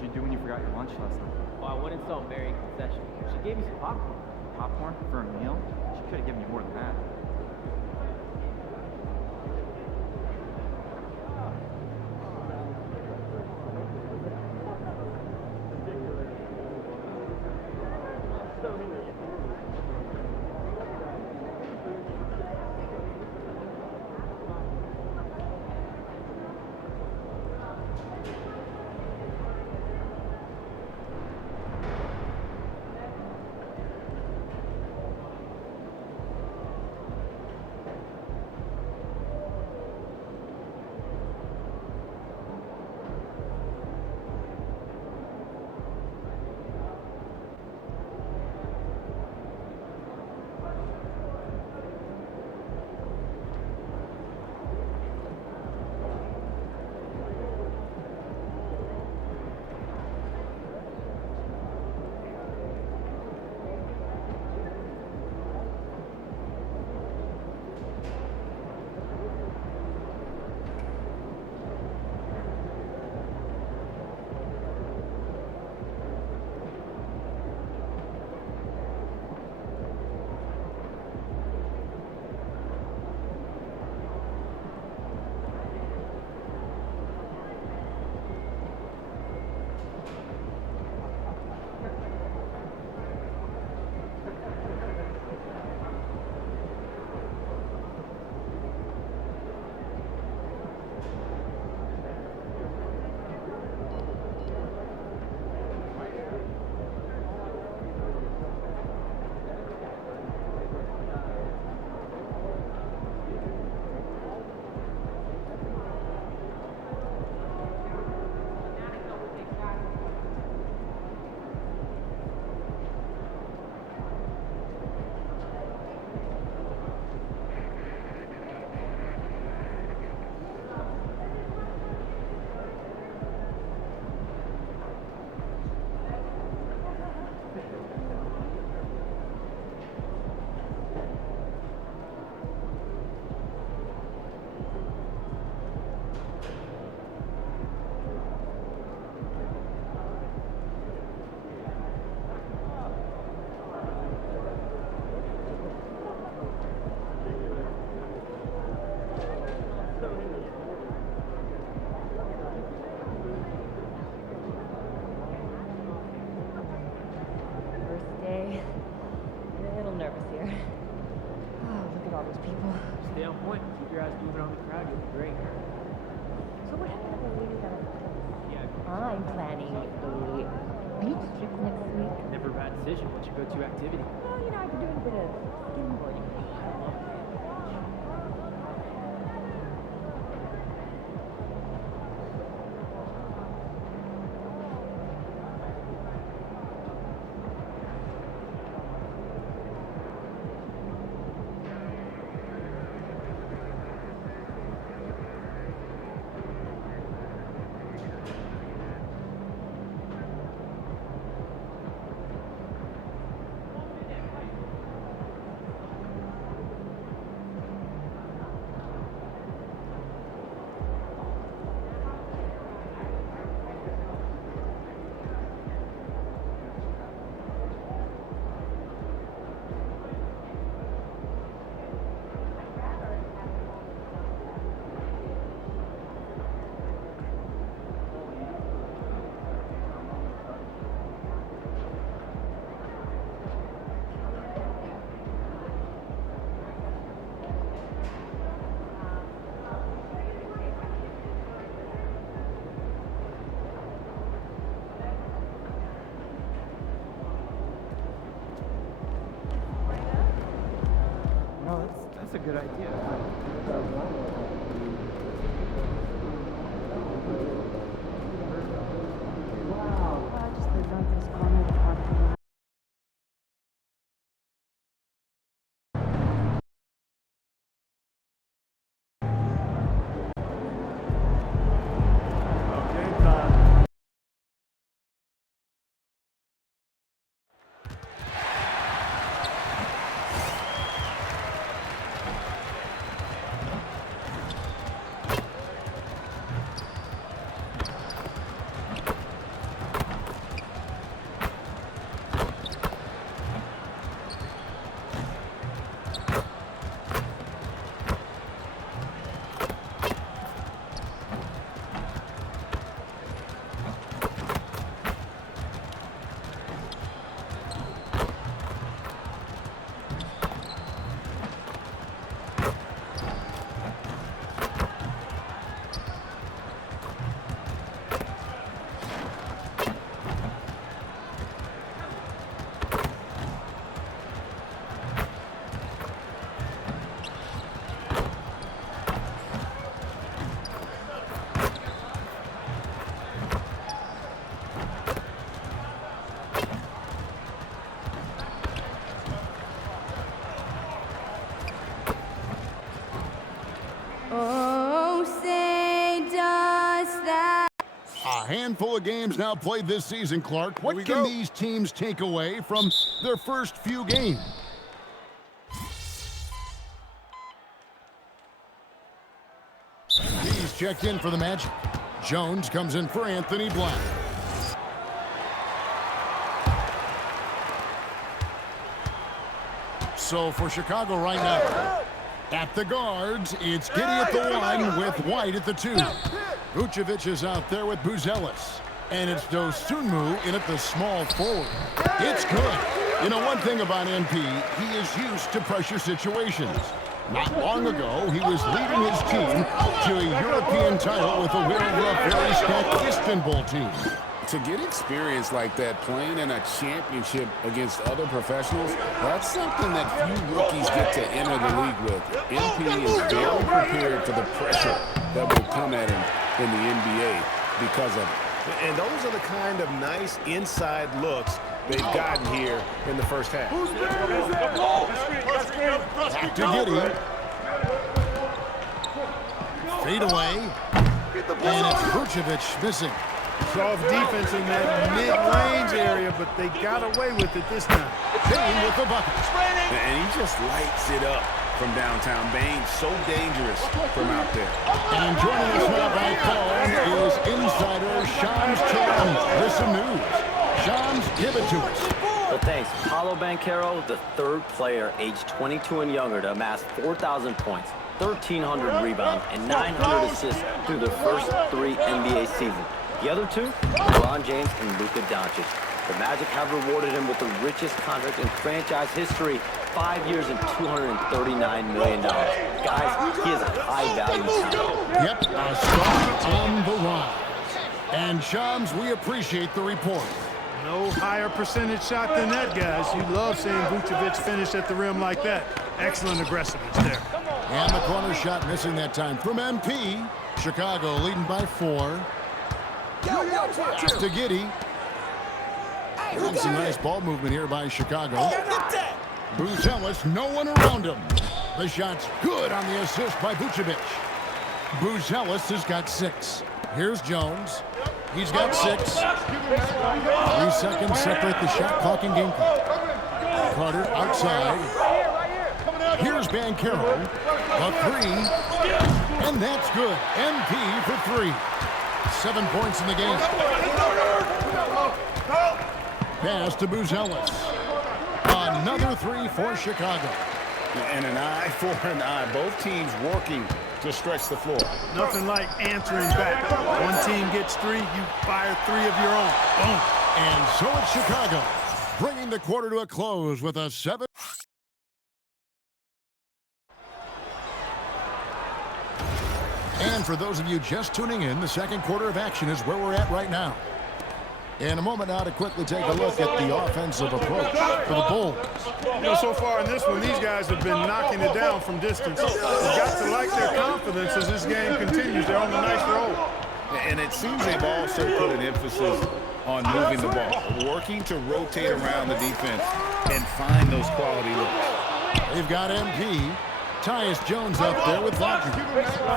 What'd you do when you forgot your lunch last night? Well, I went and saw Mary concession. She gave me some popcorn. Popcorn for a meal? She could have given you more than that. Stay on point. Keep your eyes moving on the crowd. You'll be great. So what happened when we got Yeah. I'm planning a beach trip next week. Never a bad decision. What's your go-to activity? Well, I've been doing a bit of skimboarding. No, that's a good idea. Just live on this corner of the parking lot. A handful of games now played this season, Clark. What can these teams take away from their first few games? He's checked in for the Magic. Jones comes in for Anthony Black. So for Chicago right now, at the guards, it's Giddey at the 1 with White at the 2. Vucevic is out there with Buzelis. And it's Dosunmu in at the small forward. It's good. You know, one thing about MP, he is used to pressure situations. Not long ago, he was leading his team to a European title with a win over a very stacked Istanbul team. To get experience like that playing in a championship against other professionals, that's something that few rookies get to enter the league with. MP is very prepared for the pressure that will come at him in the NBA because of it. And those are the kind of nice inside looks they've gotten here in the first half. Back to Giddey. Fade away. And it's Vucevic missing. Soft defense in that mid-range area, but they got away with it this time. Bane with the bucket. And he just lights it up from downtown. Bane, so dangerous from out there. And joining us now by phone is insider Shams Charania. Listen news. Shams, give it to us. Well, thanks. Paolo Banchero, the third player aged 22 and younger to amass 4,000 points, 1,300 rebounds, and 900 assists through their first 3 NBA seasons. The other 2, LeBron James and Luka Doncic. The Magic have rewarded him with the richest contract in franchise history, 5 years and $239 million. Guys, he is a high-value talent. Yep, a star on the rise. And Shams, we appreciate the report. No higher percentage shot than that, guys. You love seeing Vucevic finish at the rim like that. Excellent aggressiveness there. And the corner shot missing that time from MP. Chicago leading by 4. Back to Giddey. Some nice ball movement here by Chicago. Buzelis, no one around him. The shot's good on the assist by Vucevic. Buzelis has got 6. Here's Jones. He's got 6. 3 seconds separate the shot clock and game clock. Carter outside. Here's Banchero. A 3. And that's good. MP for 3. 7 points in the game. Pass to Buzelis. Another 3 for Chicago. And an eye for an eye. Both teams working to stretch the floor. Nothing like answering back. One team gets 3, you fire 3 of your own. Boom. And so it's Chicago, bringing the quarter to a close with a 7. And for those of you just tuning in, the second quarter of action is where we're at right now. In a moment now to quickly take a look at the offensive approach for the Bulls. You know, so far in this one, these guys have been knocking it down from distance. You've got to like their confidence as this game continues. They're on a nice roll. And it seems they've also put an emphasis on moving the ball, working to rotate around the defense and find those quality looks. They've got MP. Tyus Jones up there with Wagner.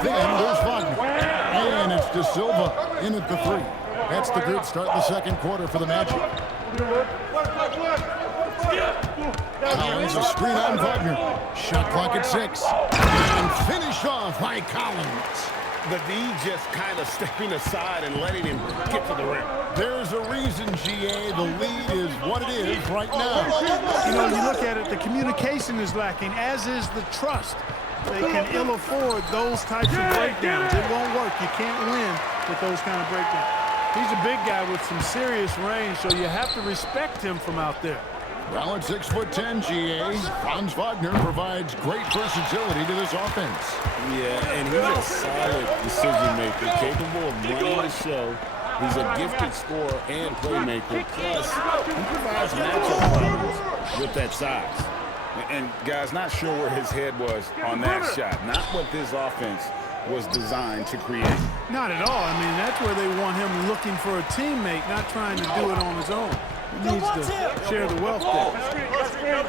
Then there's Wagner. And it's De Silva in at the 3. That's the group start the second quarter for the Magic. Collins, a screen on Wagner. Shot clock at 6. And finished off by Collins. The D just kind of stepping aside and letting him get to the rim. There's a reason, GA. The lead is what it is right now. You know, you look at it, the communication is lacking, as is the trust. They can ill afford those types of breakdowns. It won't work. You can't win with those kind of breakdowns. He's a big guy with some serious range, so you have to respect him from out there. Well, at 6'10", GA, Franz Wagner provides great versatility to this offense. Yeah, and he's a solid decision maker, capable of running the show. He's a gifted scorer and playmaker. Plus, he provides matchup problems with that size. And guys, not sure where his head was on that shot. Not what this offense was designed to create. Not at all. I mean, that's where they want him looking for a teammate, not trying to do it on his own. He needs to share the wealth there.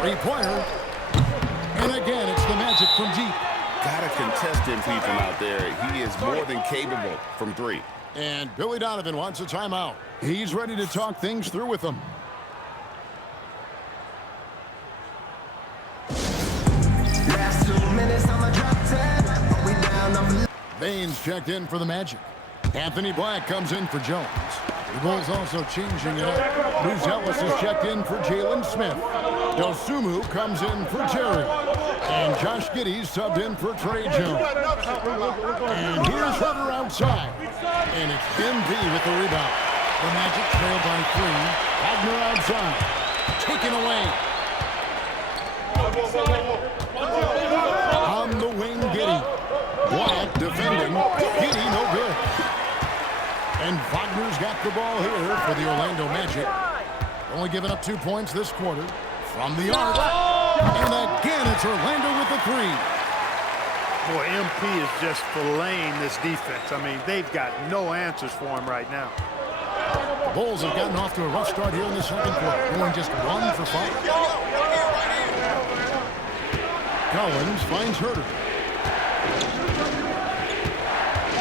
3-pointer. And again, it's the Magic from deep. Gotta test MP from out there. He is more than capable from three. And Billy Donovan wants a timeout. He's ready to talk things through with them. Last 2 minutes, I'ma drop 10. We down, I'm Baines checked in for the Magic. Anthony Black comes in for Jones. The Bulls also changing it up. Bruce Ellis is checked in for Jalen Smith. Dosunmu comes in for Terry. And Josh Giddey subbed in for Trey Jones. And here's Herter outside. And it's MP with the rebound. The Magic trail by 3. Wagner outside. Taken away. On the wing, Giddey. Black defending. Giddey no good. And Wagner's got the ball here for the Orlando Magic. Only giving up 2 points this quarter from the arc. And again, it's Orlando with the 3. Boy, MP is just filleting this defense. I mean, they've got no answers for him right now. The Bulls have gotten off to a rough start here in the second quarter, going just 1 for 5. Collins finds Herter.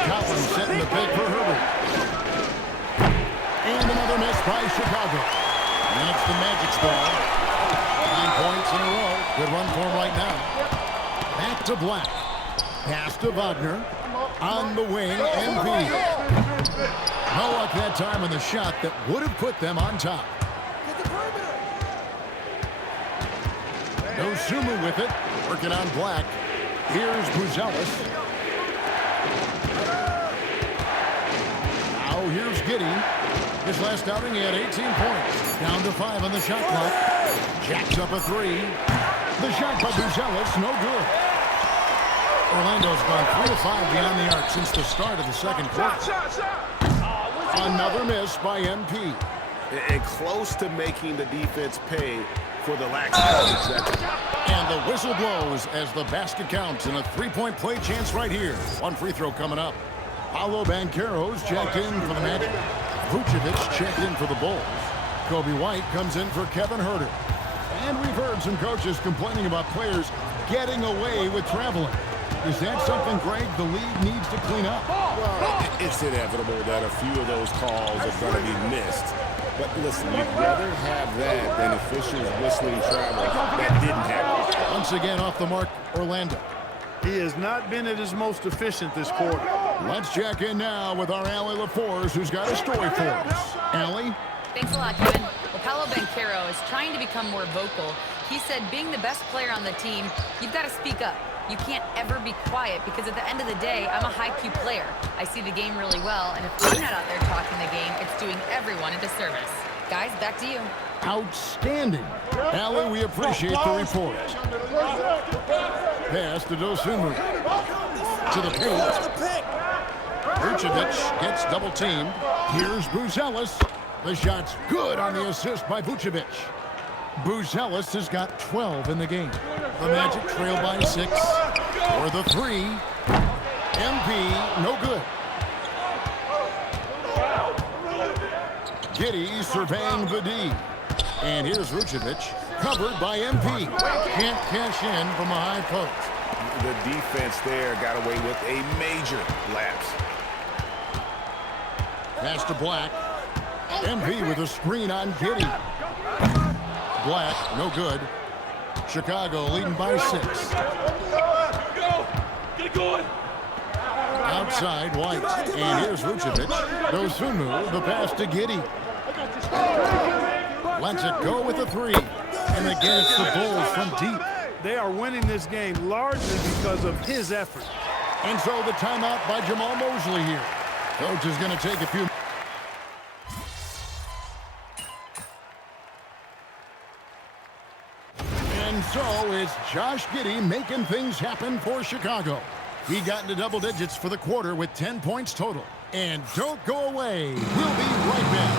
Collins setting the pick for Herbert. And another miss by Chicago. And it's the Magic's ball. 9 points in a row. Good run for him right now. Back to Black. Pass to Wagner. On the wing, MP. No luck that time on the shot that would have put them on top. Dosunmu with it. Working on Black. Here's Buzelis. Now here's Giddey. His last outing, he had 18 points. Down to 5 on the shot clock. Jacks up a 3. The shot by Buzelis, no good. Orlando's gone 3 of 5 beyond the arc since the start of the second quarter. Another miss by MP. And close to making the defense pay for the lax coverage. And the whistle blows as the basket counts and a 3-point play chance right here. One free throw coming up. Paolo Banchero's checked in for the Magic. Vucevic checked in for the Bulls. Kobe White comes in for Kevin Herter. And we've heard some coaches complaining about players getting away with traveling. Is that something, Greg, the league needs to clean up? Well, it's inevitable that a few of those calls are going to be missed. But listen, you'd rather have that than officials whistling travel. That didn't happen. Once again off the mark, Orlando. He has not been at his most efficient this quarter. Let's check in now with our Allie LaForce, who's got a story for us. Allie? Thanks a lot, Kevin. Well, Paolo Banchero is trying to become more vocal. He said being the best player on the team, you've got to speak up. You can't ever be quiet because at the end of the day, I'm a high-Q player. I see the game really well, and if I'm not out there talking the game, it's doing everyone a disservice. Guys, back to you. Outstanding. Allie, we appreciate the report. Pass to Dosunmu. To the paint. Vucevic gets double-teamed. Here's Buzelis. The shot's good on the assist by Vucevic. Buzelis has got 12 in the game. The Magic trail by 6. For the 3. MP, no good. Giddey surveying the D. And here's Vucevic, covered by MP. Can't cash in from a high post. The defense there got away with a major lapse. Pass to Black. MP with a screen on Giddey. Black, no good. Chicago leading by 6. Outside, White. And here's Vucevic. Dosunmu, the pass to Giddey. Lets it go with a 3. And again, it's the Bulls from deep. They are winning this game largely because of his effort. And so the timeout by Jamal Mosley here. Coach is going to take a few. And so it's Josh Giddey making things happen for Chicago. He got into double digits for the quarter with 10 points total. And don't go away. We'll be right back.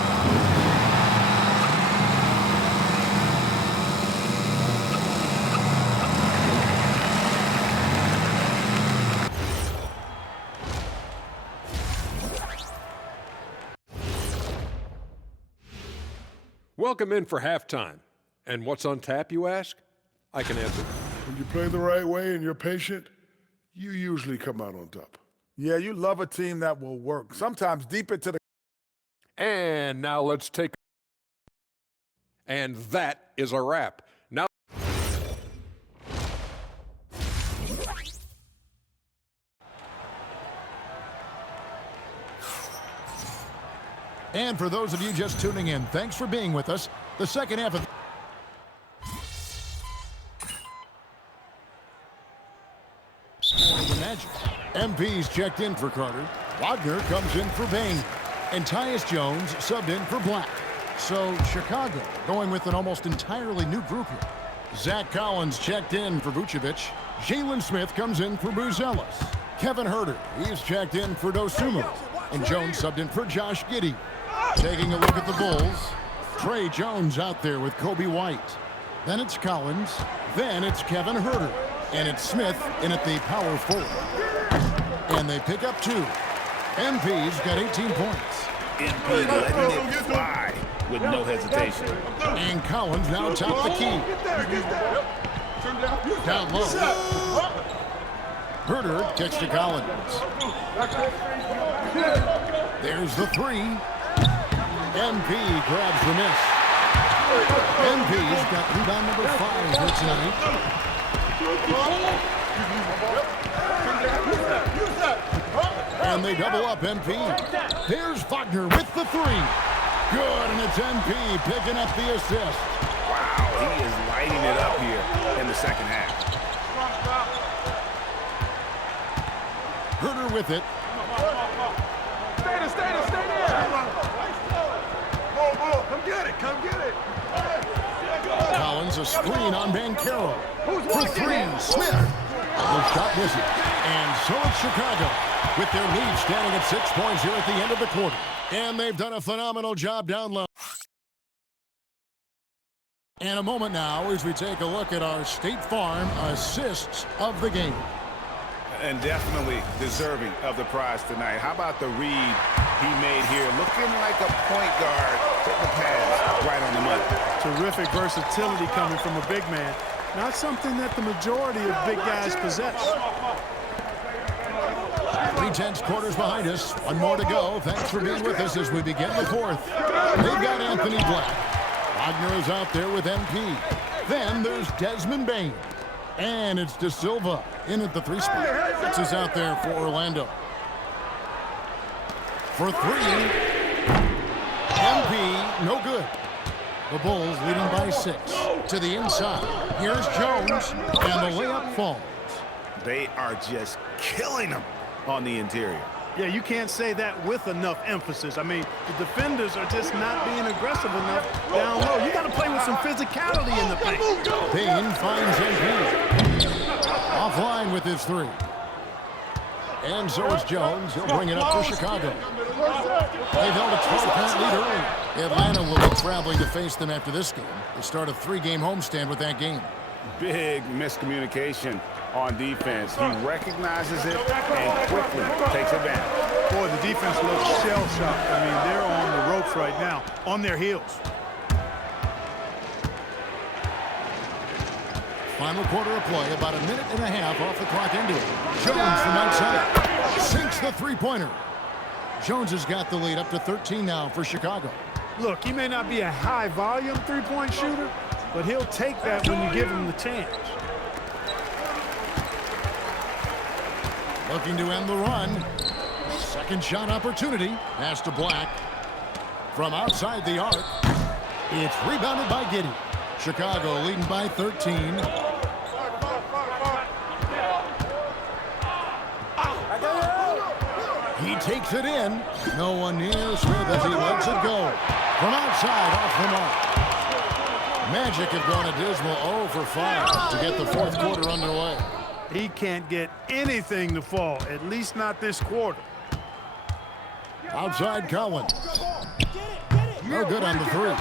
Welcome in for halftime. And what's on tap, you ask? I can answer. When you play the right way and you're patient, you usually come out on top. Yeah, you love a team that will work, sometimes deep into the... And now let's take. And that is a wrap. Now. And for those of you just tuning in, thanks for being with us. The second half of the Magic. MP's checked in for Carter. Wagner comes in for Bain. And Tyus Jones subbed in for Black. So Chicago going with an almost entirely new group here. Zach Collins checked in for Vucevic. Jalen Smith comes in for Buzelis. Kevin Huerter, he's checked in for Dosunmu. And Jones subbed in for Josh Giddey. Taking a look at the Bulls, Trey Jones out there with Kobe White. Then it's Collins. Then it's Kevin Huerter. And it's Smith in at the power forward. And they pick up 2. MP's got 18 points. MP letting it fly with no hesitation. And Collins now top the key. Down low. Huerter kicks to Collins. There's the 3. MP grabs the miss. MP's got rebound number 5 here tonight. And they double up MP. There's Wagner with the 3. Good, and it's MP picking up the assist. Wow, he is lighting it up here in the second half. Huerter with it. Stay there. Come get it, come get it. Collins, a screen on Banchero. For 3, Smith. The shot misses. And so it's Chicago with their lead standing at 6 points here at the end of the quarter. And they've done a phenomenal job down low. And a moment now as we take a look at our State Farm assists of the game. And definitely deserving of the prize tonight. How about the read he made here? Looking like a point guard. Put the pass right on the money. Terrific versatility coming from a big man. Not something that the majority of big guys possess. 3/10 quarters behind us. One more to go. Thanks for being with us as we begin the 4th. They've got Anthony Black. Wagner is out there with MP. Then there's Desmond Bain. And it's De Silva in at the 3 spot. This is out there for Orlando. For 3. MP, no good. The Bulls leading by 6. To the inside. Here's Jones. And the layup falls. They are just killing them on the interior. Yeah, you can't say that with enough emphasis. I mean, the defenders are just not being aggressive enough down low. You got to play with some physicality in the paint. Bain finds MP. Offline with his 3. And so is Jones. He'll bring it up for Chicago. They've held a 12-point lead early. Atlanta will be traveling to face them after this game. They start a 3-game homestand with that game. Big miscommunication on defense. He recognizes it and quickly takes advantage. Boy, the defense looks shell-shocked. I mean, they're on the ropes right now, on their heels. Final quarter of play, about a minute and a half off the clock ending. Jones from outside sinks the 3-pointer. Jones has got the lead up to 13 now for Chicago. Look, he may not be a high-volume 3-point shooter, but he'll take that when you give him the chance. Looking to end the run. Second shot opportunity. Pass to Black. From outside the arc. It's rebounded by Giddey. Chicago leading by 13. He takes it in. No one near Smith as he lets it go. From outside, off the mark. Magic have gone a dismal 0 for 5 to get the 4th quarter underway. He can't get anything to fall, at least not this quarter. Outside Collins. No good on the 3.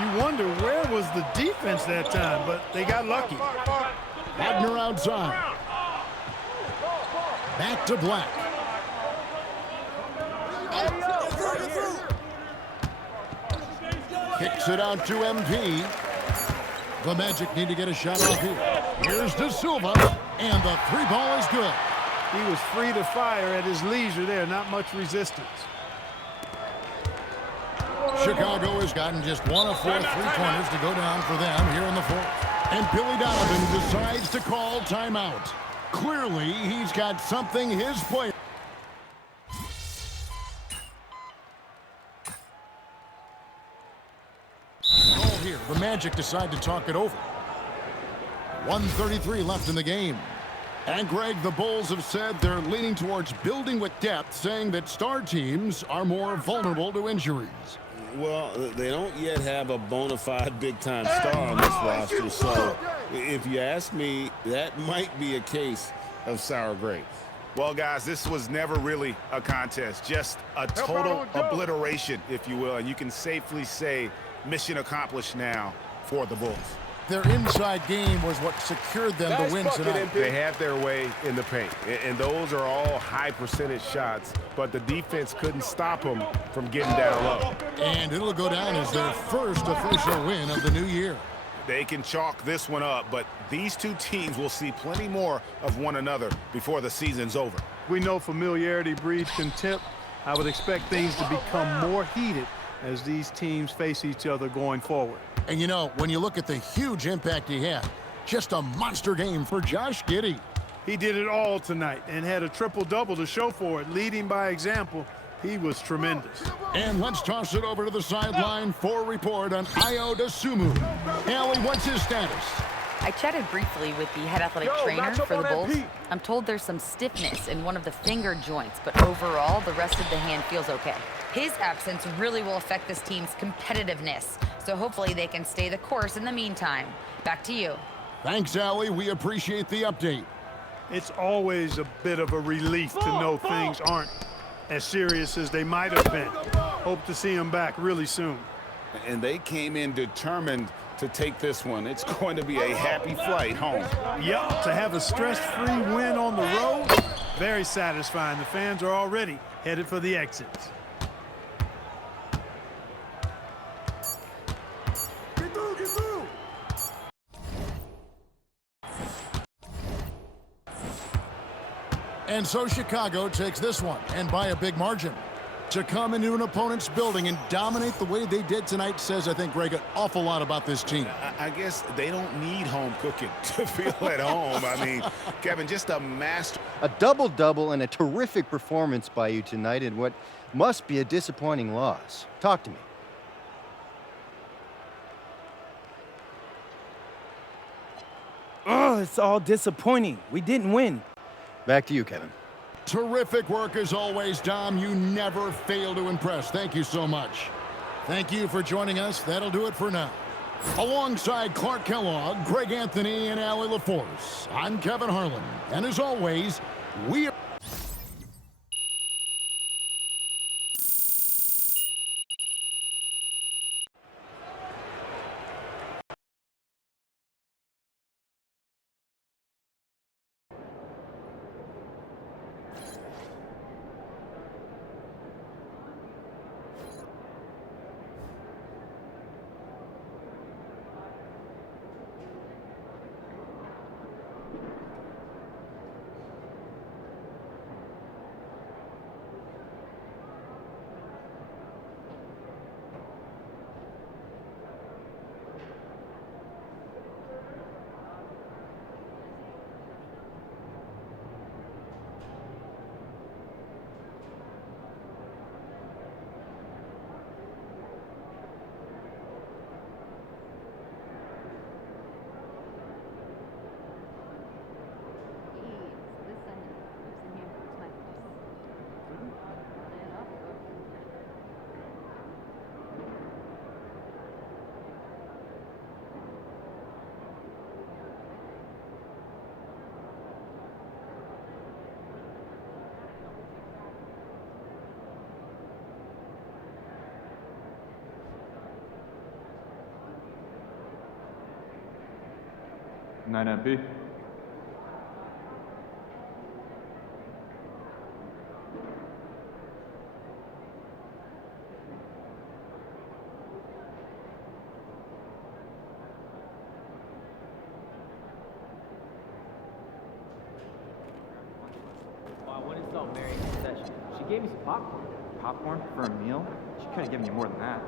You wonder where was the defense that time, but they got lucky. Wagner outside. Back to Black. Kicks it out to MP. The Magic need to get a shot off here. Here's De Silva. And the three ball is good. He was free to fire at his leisure there, not much resistance. Chicago has gotten just one of 4 three-pointers to go down for them here in the fourth. And Billy Donovan decides to call timeout. Clearly, he's got something his player. Oh, here, the Magic decide to talk it over. 1:33 left in the game. And Greg, the Bulls have said they're leaning towards building with depth, saying that star teams are more vulnerable to injuries. Well, they don't yet have a bona fide big-time star on this roster, so if you ask me, that might be a case of sour grapes. Well, guys, this was never really a contest, just a total obliteration, if you will, and you can safely say mission accomplished now for the Bulls. Their inside game was what secured them the win tonight. They had their way in the paint, and those are all high-percentage shots, but the defense couldn't stop them from getting down low. And it'll go down as their first official win of the new year. They can chalk this one up, but these two teams will see plenty more of one another before the season's over. We know familiarity breeds contempt. I would expect things to become more heated as these teams face each other going forward. And you know, when you look at the huge impact he had, just a monster game for Josh Giddey. He did it all tonight and had a triple-double to show for it, leading by example. He was tremendous. And let's toss it over to the sideline for a report on Ayo Dosunmu. Allie, what's his status? I chatted briefly with the head athletic trainer for the Bulls. I'm told there's some stiffness in one of the finger joints, but overall, the rest of the hand feels okay. His absence really will affect this team's competitiveness, so hopefully they can stay the course in the meantime. Back to you. Thanks, Allie. We appreciate the update. It's always a bit of a relief to know things aren't as serious as they might have been. Hope to see him back really soon. And they came in determined to take this one. It's going to be a happy flight home. Yep, to have a stress-free win on the road, very satisfying. The fans are already headed for the exits. And so Chicago takes this one, and by a big margin. To come into an opponent's building and dominate the way they did tonight says, I think, Greg, an awful lot about this team. I guess they don't need home cooking to feel at home. I mean, Kevin, just a master. A double-double and a terrific performance by you tonight in what must be a disappointing loss. Talk to me. Oh, it's all disappointing. We didn't win. Back to you, Kevin. Terrific work as always, Dom. You never fail to impress. Thank you so much. Thank you for joining us. That'll do it for now. Alongside Clark Kellogg, Greg Anthony, and Allie LaForce, I'm Kevin Harlan. And as always, we are... Night, MP. at Mary's concession. She gave me some popcorn. Popcorn for a meal? She couldn't give me more than that.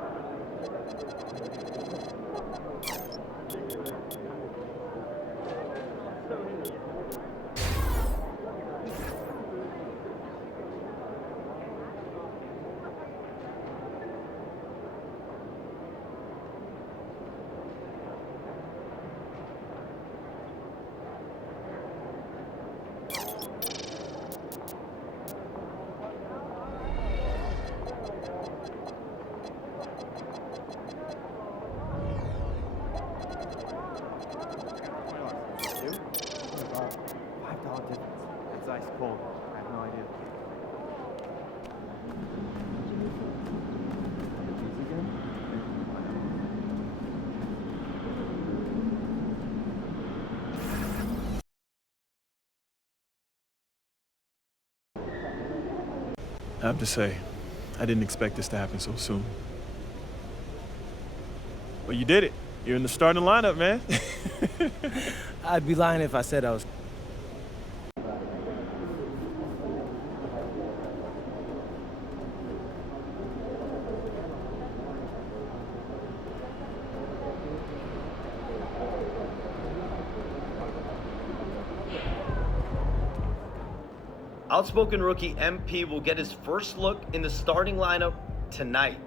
$5 difference. It's ice cold. I have no idea. I have to say, I didn't expect this to happen so soon. But you did it. You're in the starting lineup, man. I'd be lying if I said I was. Outspoken rookie MP will get his first look in the starting lineup tonight.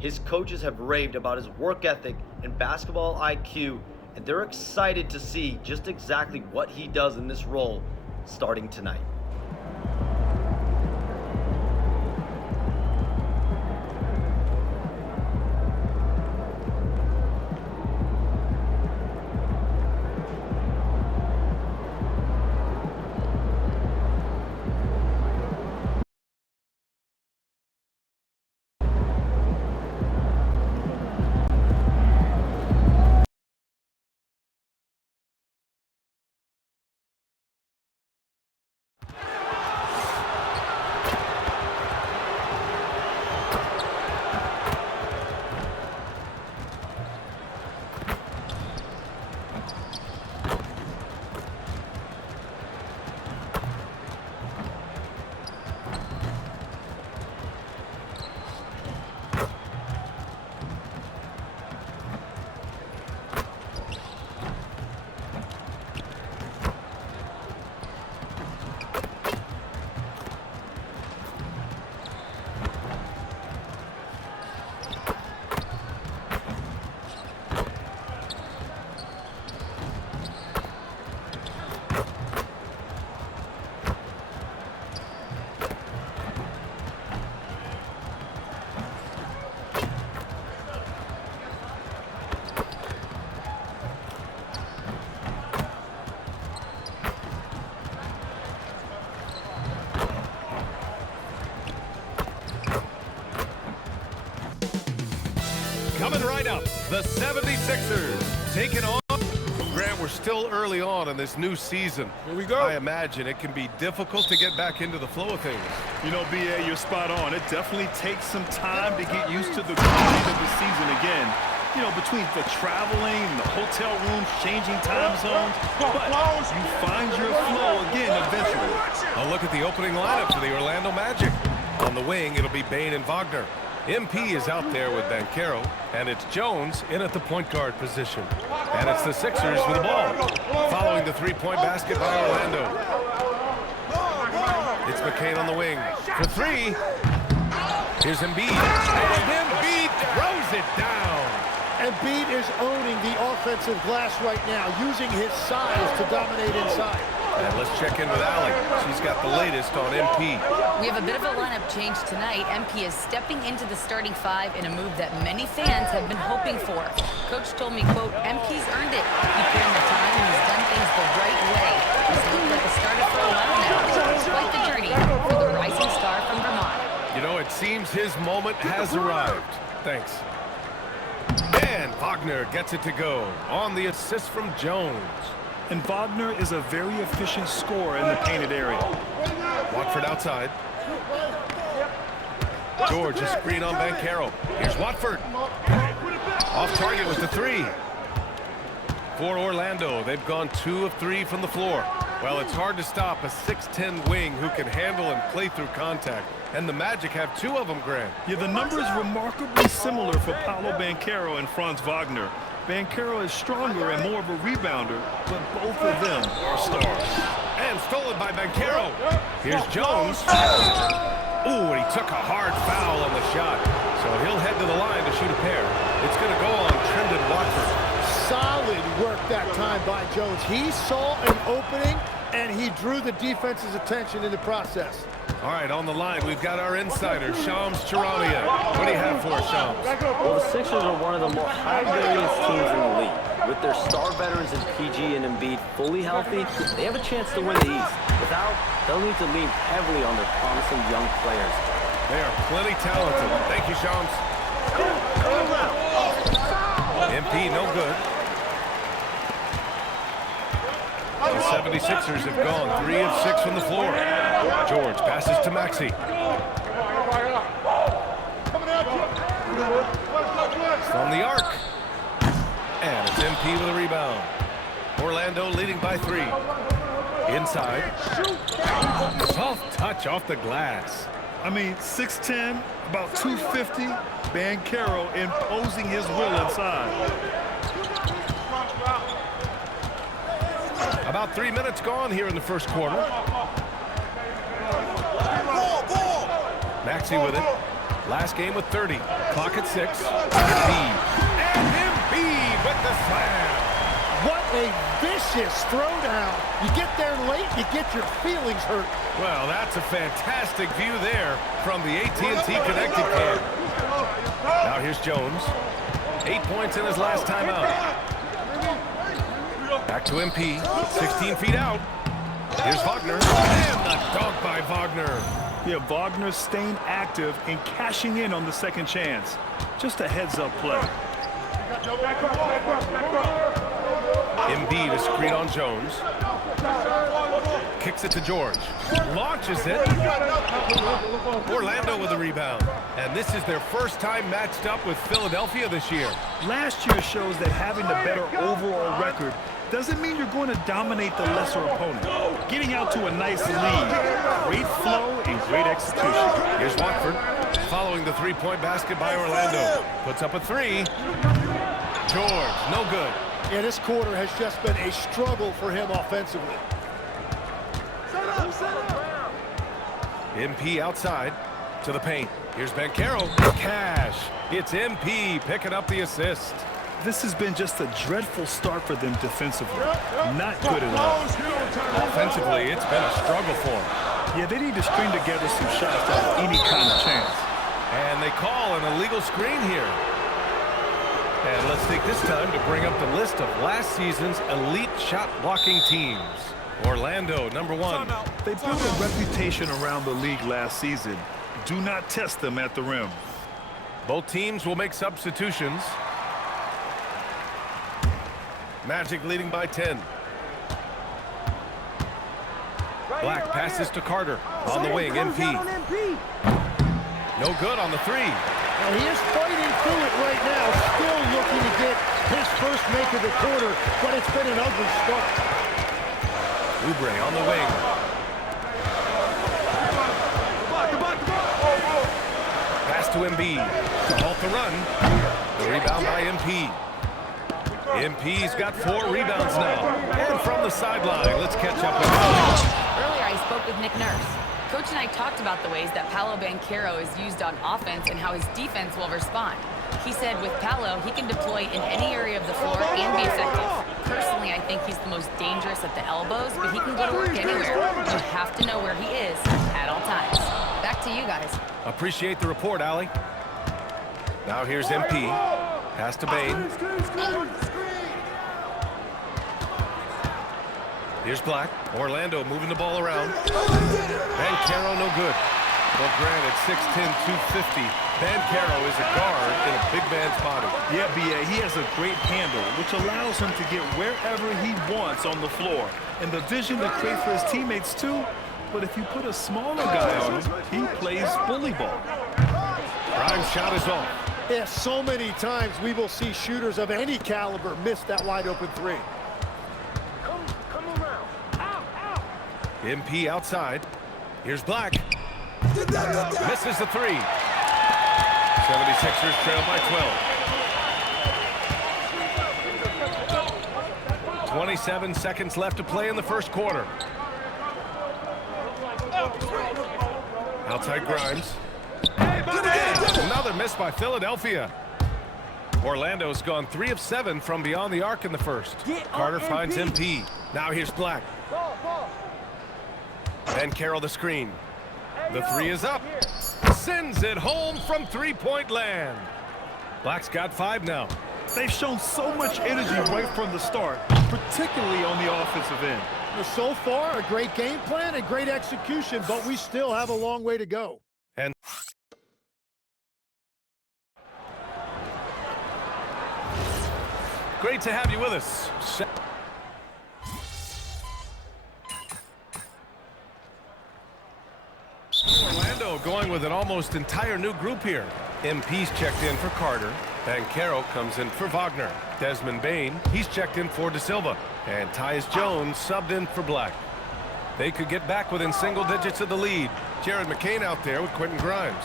His coaches have raved about his work ethic and basketball IQ, and they're excited to see just exactly what he does in this role starting tonight. Coming right up, the 76ers taking on. Grant, we're still early on in this new season. Here we go. I imagine it can be difficult to get back into the flow of things. You know, BA, you're spot on. It definitely takes some time to get used to the grind of the season again. You know, between the traveling, the hotel rooms, changing time zones. But you find your flow again eventually. A look at the opening lineup for the Orlando Magic. On the wing, it'll be Bane and Wagner. MP is out there with Banchero, and it's Jones in at the point guard position. And it's the Sixers with the ball, following the three-point basket by Orlando. It's McCain on the wing for three. Here's Embiid, and Embiid throws it down. Embiid is owning the offensive glass right now, using his size to dominate inside. And let's check in with Allie. She's got the latest on MP. We have a bit of a lineup change tonight. MP is stepping into the starting five in a move that many fans have been hoping for. Coach told me, quote, MP's earned it. He put in the time and he's done things the right way. He's looked like a starter for a while now. It's quite the journey for the rising star from Vermont. You know, it seems his moment has arrived. Thanks. And Wagner gets it to go on the assist from Jones. And Wagner is a very efficient scorer in the painted area. Watford outside. George is screen on Banchero. Here's Watford. Off target with the three. For Orlando, they've gone 2 of 3 from the floor. Well, it's hard to stop a 6'10" wing who can handle and play through contact. And the Magic have 2 of them, Grant. Yeah, the number is remarkably similar for Paolo Banchero and Franz Wagner. Banchero is stronger and more of a rebounder, but both of them are stars. And stolen by Banchero. Here's Jones. Ooh, and he took a hard foul on the shot. So he'll head to the line to shoot a pair. It's going to go on Trendon Watford. Solid work that time by Jones. He saw an opening, and he drew the defense's attention in the process. All right, on the line, we've got our insider, Shams Charania. What do you have for us, Shams? Well, the Sixers are one of the more high-variance teams in the league. With their star veterans in PG and Embiid fully healthy, they have a chance to win the East. Without, they'll need to lean heavily on their promising young players. They are plenty talented. Thank you, Shams. MP, no good. The 76ers have gone 3 of 6 from the floor. George passes to Maxey. From the arc. And it's MP with a rebound. Orlando leading by 3. Inside. Soft touch off the glass. I mean, 6'10", about 250, Banchero imposing his will inside. About 3 minutes gone here in the first quarter. Maxey with it. Last game with 30. Clock at 6. Embiid. And Embiid with the slam. What a vicious throwdown. You get there late, you get your feelings hurt. Well, that's a fantastic view there from the AT&T Connected Cam. Now here's Jones. 8 points in his last time out. Back to MP, 16 feet out. Here's Wagner, and the dunk by Wagner. Yeah, Wagner staying active and cashing in on the second chance. Just a heads-up play. Embiid, a screen on Jones. Kicks it to George. Launches it. Orlando with a rebound. And this is their first time matched up with Philadelphia this year. Last year shows that having the better overall record doesn't mean you're going to dominate the lesser opponent. Getting out to a nice lead. Great flow and great execution. Here's Watford following the three-point basket by Orlando. Puts up a 3. George, no good. Yeah, this quarter has just been a struggle for him offensively. MP outside to the paint. Here's Banchero. Cash. It's MP picking up the assist. This has been just a dreadful start for them defensively. Not good at all. Offensively, it's been a struggle for them. Yeah, they need to string together some shots to have any kind of chance. And they call an illegal screen here. And let's take this time to bring up the list of last season's elite shot-blocking teams. Orlando, number 1. They built a reputation around the league last season. Do not test them at the rim. Both teams will make substitutions. Magic leading by 10. Black passes to Carter. On the wing, MP. No good on the 3. And he is fighting through it right now, still looking to get his first make of the quarter, but it's been an ugly start. Oubre on the wing. Pass to Embiid to halt the run. The rebound by MP. MP's got 4 rebounds now. And from the sideline, let's catch up with him. Earlier, I spoke with Nick Nurse. Coach and I talked about the ways that Paolo Banchero is used on offense and how his defense will respond. He said with Paolo, he can deploy in any area of the floor and be effective. Personally, I think he's the most dangerous at the elbows, but he can go to work anywhere. You have to know where he is at all times. Back to you guys. Appreciate the report, Allie. Now here's MP. Pass to Bane. Here's Black. Orlando moving the ball around. Banchero no good. Well, granted, 6'10", 250. Banchero is a guard in a big man's body. Yeah, B.A., he has a great handle, which allows him to get wherever he wants on the floor. And the vision to create for his teammates, too. But if you put a smaller guy on him, he plays bully ball. Prime shot is off. Yeah, so many times we will see shooters of any caliber miss that wide open 3. MP outside. Here's Black. Misses the three. 76ers trail by 12. 27 seconds left to play in the first quarter. Outside Grimes. Another miss by Philadelphia. Orlando's gone 3 of 7 from beyond the arc in the first. Carter finds MP. Now here's Black. Banchero the screen. The three is up. Sends it home from three-point land. Black's got 5 now. They've shown so much energy right from the start, particularly on the offensive end. So far, a great game plan and great execution, but we still have a long way to go. And great to have you with us. Orlando going with an almost entire new group here. MP's checked in for Carter. Banchero comes in for Wagner. Desmond Bane, he's checked in for De Silva. And Tyus Jones subbed in for Black. They could get back within single digits of the lead. Jared McCain out there with Quentin Grimes.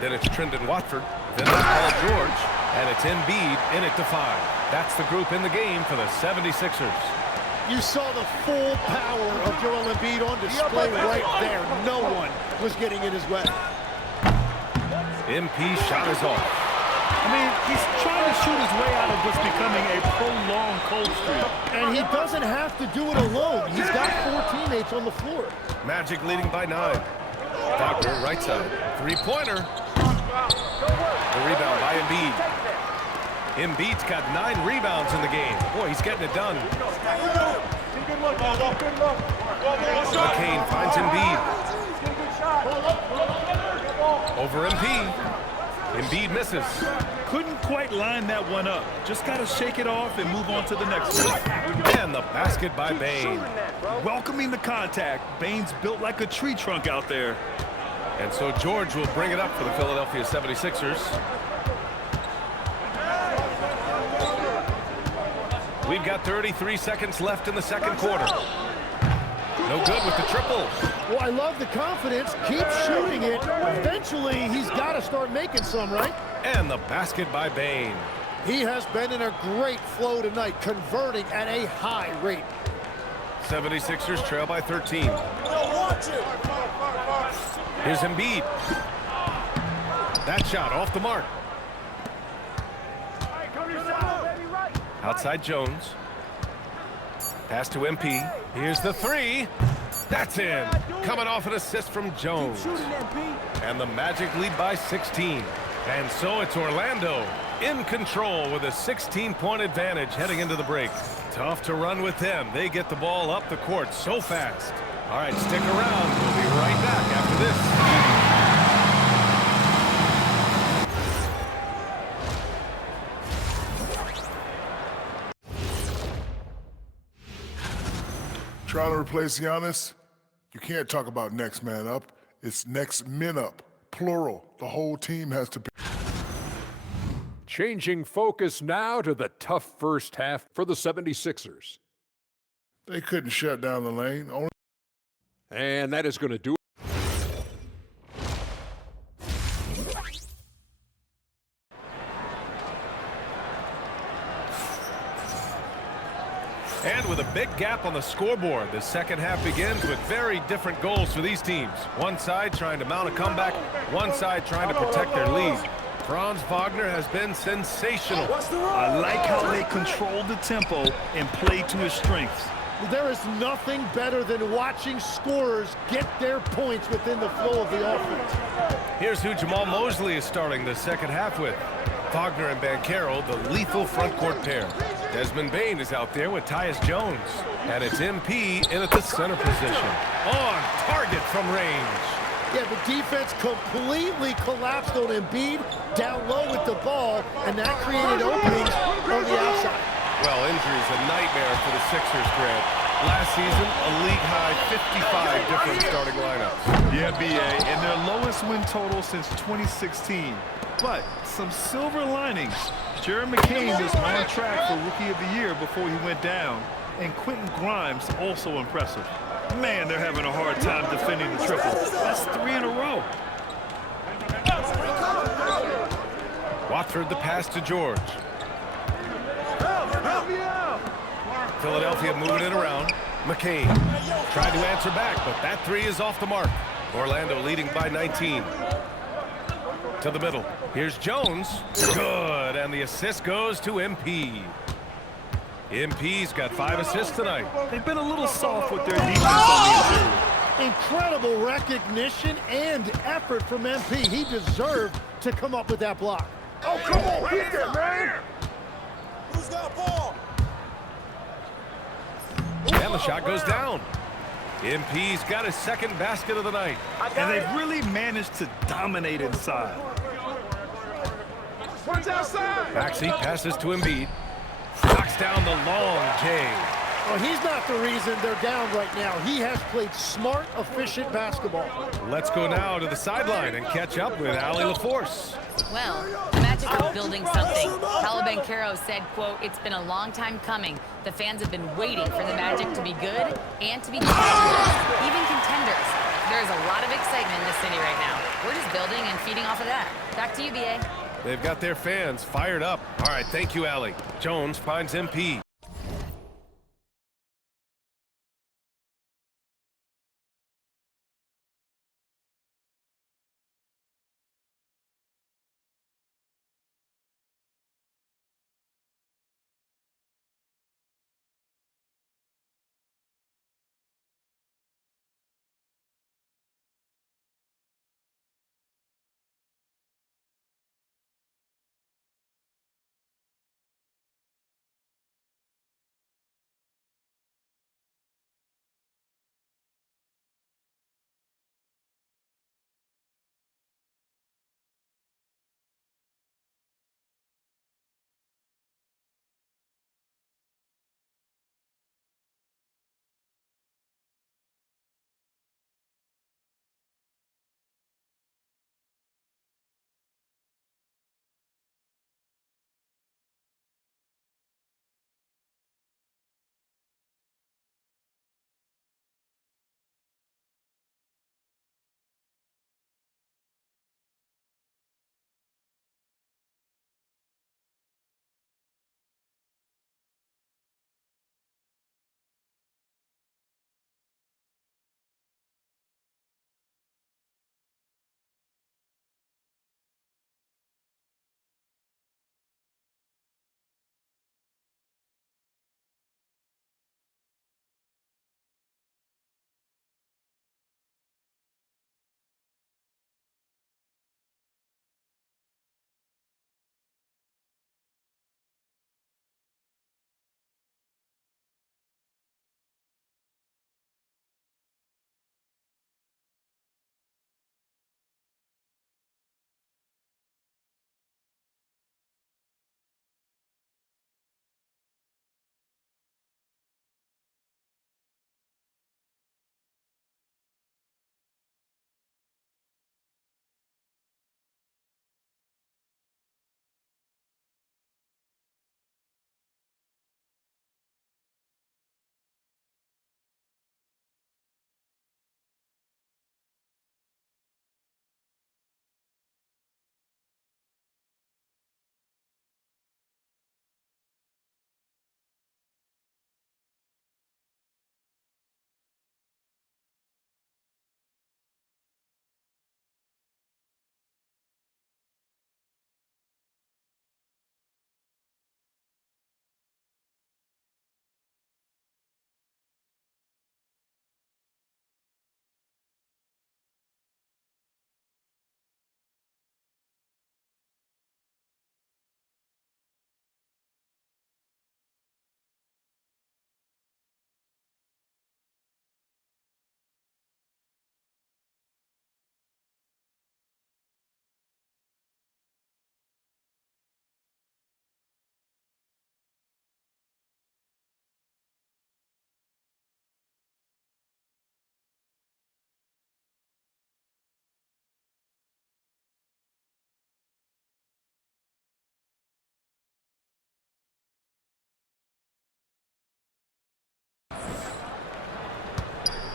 Then it's Trendon Watford. Then it's Paul George. And it's Embiid in it to 5. That's the group in the game for the 76ers. You saw the full power of Joel Embiid on display right there. No one was getting in his way. MP shot is off. I mean, he's trying to shoot his way out of what's becoming a prolonged cold streak. And he doesn't have to do it alone. He's got 4 teammates on the floor. Magic leading by 9. Wagner, right side. Three-pointer. The rebound by Embiid. Embiid's got 9 rebounds in the game. Boy, he's getting it done. McCain finds Embiid. Over MP. Embiid misses. Couldn't quite line that one up. Just got to shake it off and move on to the next one. And the basket by Bane. Welcoming the contact. Bane's built like a tree trunk out there. And so George will bring it up for the Philadelphia 76ers. We've got 33 seconds left in the second quarter. No good with the triple. Well, I love the confidence. Keep shooting it. Eventually, he's got to start making some, right? And the basket by Bane. He has been in a great flow tonight, converting at a high rate. 76ers trail by 13. Here's Embiid. That shot off the mark. Outside Jones. Pass to MP. Here's the three. That's in. Coming off an assist from Jones. And the Magic lead by 16. And so it's Orlando in control with a 16-point advantage heading into the break. Tough to run with them. They get the ball up the court so fast. All right, stick around. We'll be right back after this. Trying to replace Giannis, you can't talk about next man up. It's next men up, plural. The whole team has to be. Changing focus now to the tough first half for the 76ers. They couldn't shut down the lane. And that is going to do it. And with a big gap on the scoreboard, the second half begins with very different goals for these teams. One side trying to mount a comeback, one side trying to protect their lead. Franz Wagner has been sensational. I like how they controlled the tempo and played to his strengths. There is nothing better than watching scorers get their points within the flow of the offense. Here's who Jamal Mosley is starting the second half with. Wagner and Banchero, the lethal front court pair. Desmond Bane is out there with Tyus Jones. And it's MP in at the center position. On target from range. Yeah, the defense completely collapsed on Embiid, down low with the ball, and that created openings on the outside. Well, injuries a nightmare for the Sixers, Grant. Last season, a league-high 55 different starting lineups. Yeah, BA, and their lowest win total since 2016. But some silver linings. Jared McCain is on track for Rookie of the Year before he went down, and Quentin Grimes also impressive. Man, they're having a hard time defending the triple. That's 3 in a row. Watford the pass to George. Philadelphia moving it around. McCain tried to answer back, but that 3 is off the mark. Orlando leading by 19. To the middle. Here's Jones. Good, and the assist goes to MP. MP's got 5 assists tonight. They've been a little soft with their defense on the interior. Incredible recognition and effort from MP. He deserved to come up with that block. Oh, come on, get there, man! Who's got ball? And the shot goes down. MP's got his second basket of the night. And they've really managed to dominate inside. One's outside! Backseat passes to Embiid. Knocks down the long J. Well, he's not the reason they're down right now. He has played smart, efficient basketball. Let's go now to the sideline and catch up with Allie LaForce. Well, the Magic are building something. Paolo Banchero said, quote, "It's been a long time coming. The fans have been waiting for the Magic to be good and to be challengers, even contenders. There's a lot of excitement in the city right now. We're just building and feeding off of that. Back to you, BA. They've got their fans fired up. All right, thank you, Allie. Jones finds MP.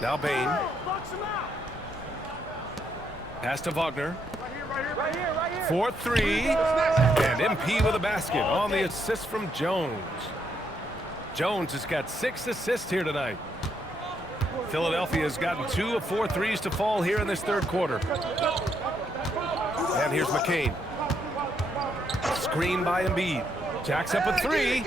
Now Bane. Pass to Wagner. 4-3. And MP with a basket on the assist from Jones. Jones has got 6 assists here tonight. Philadelphia has gotten 2 of 4 threes to fall here in this third quarter. And here's McCain. Screen by Embiid. Jacks up a 3.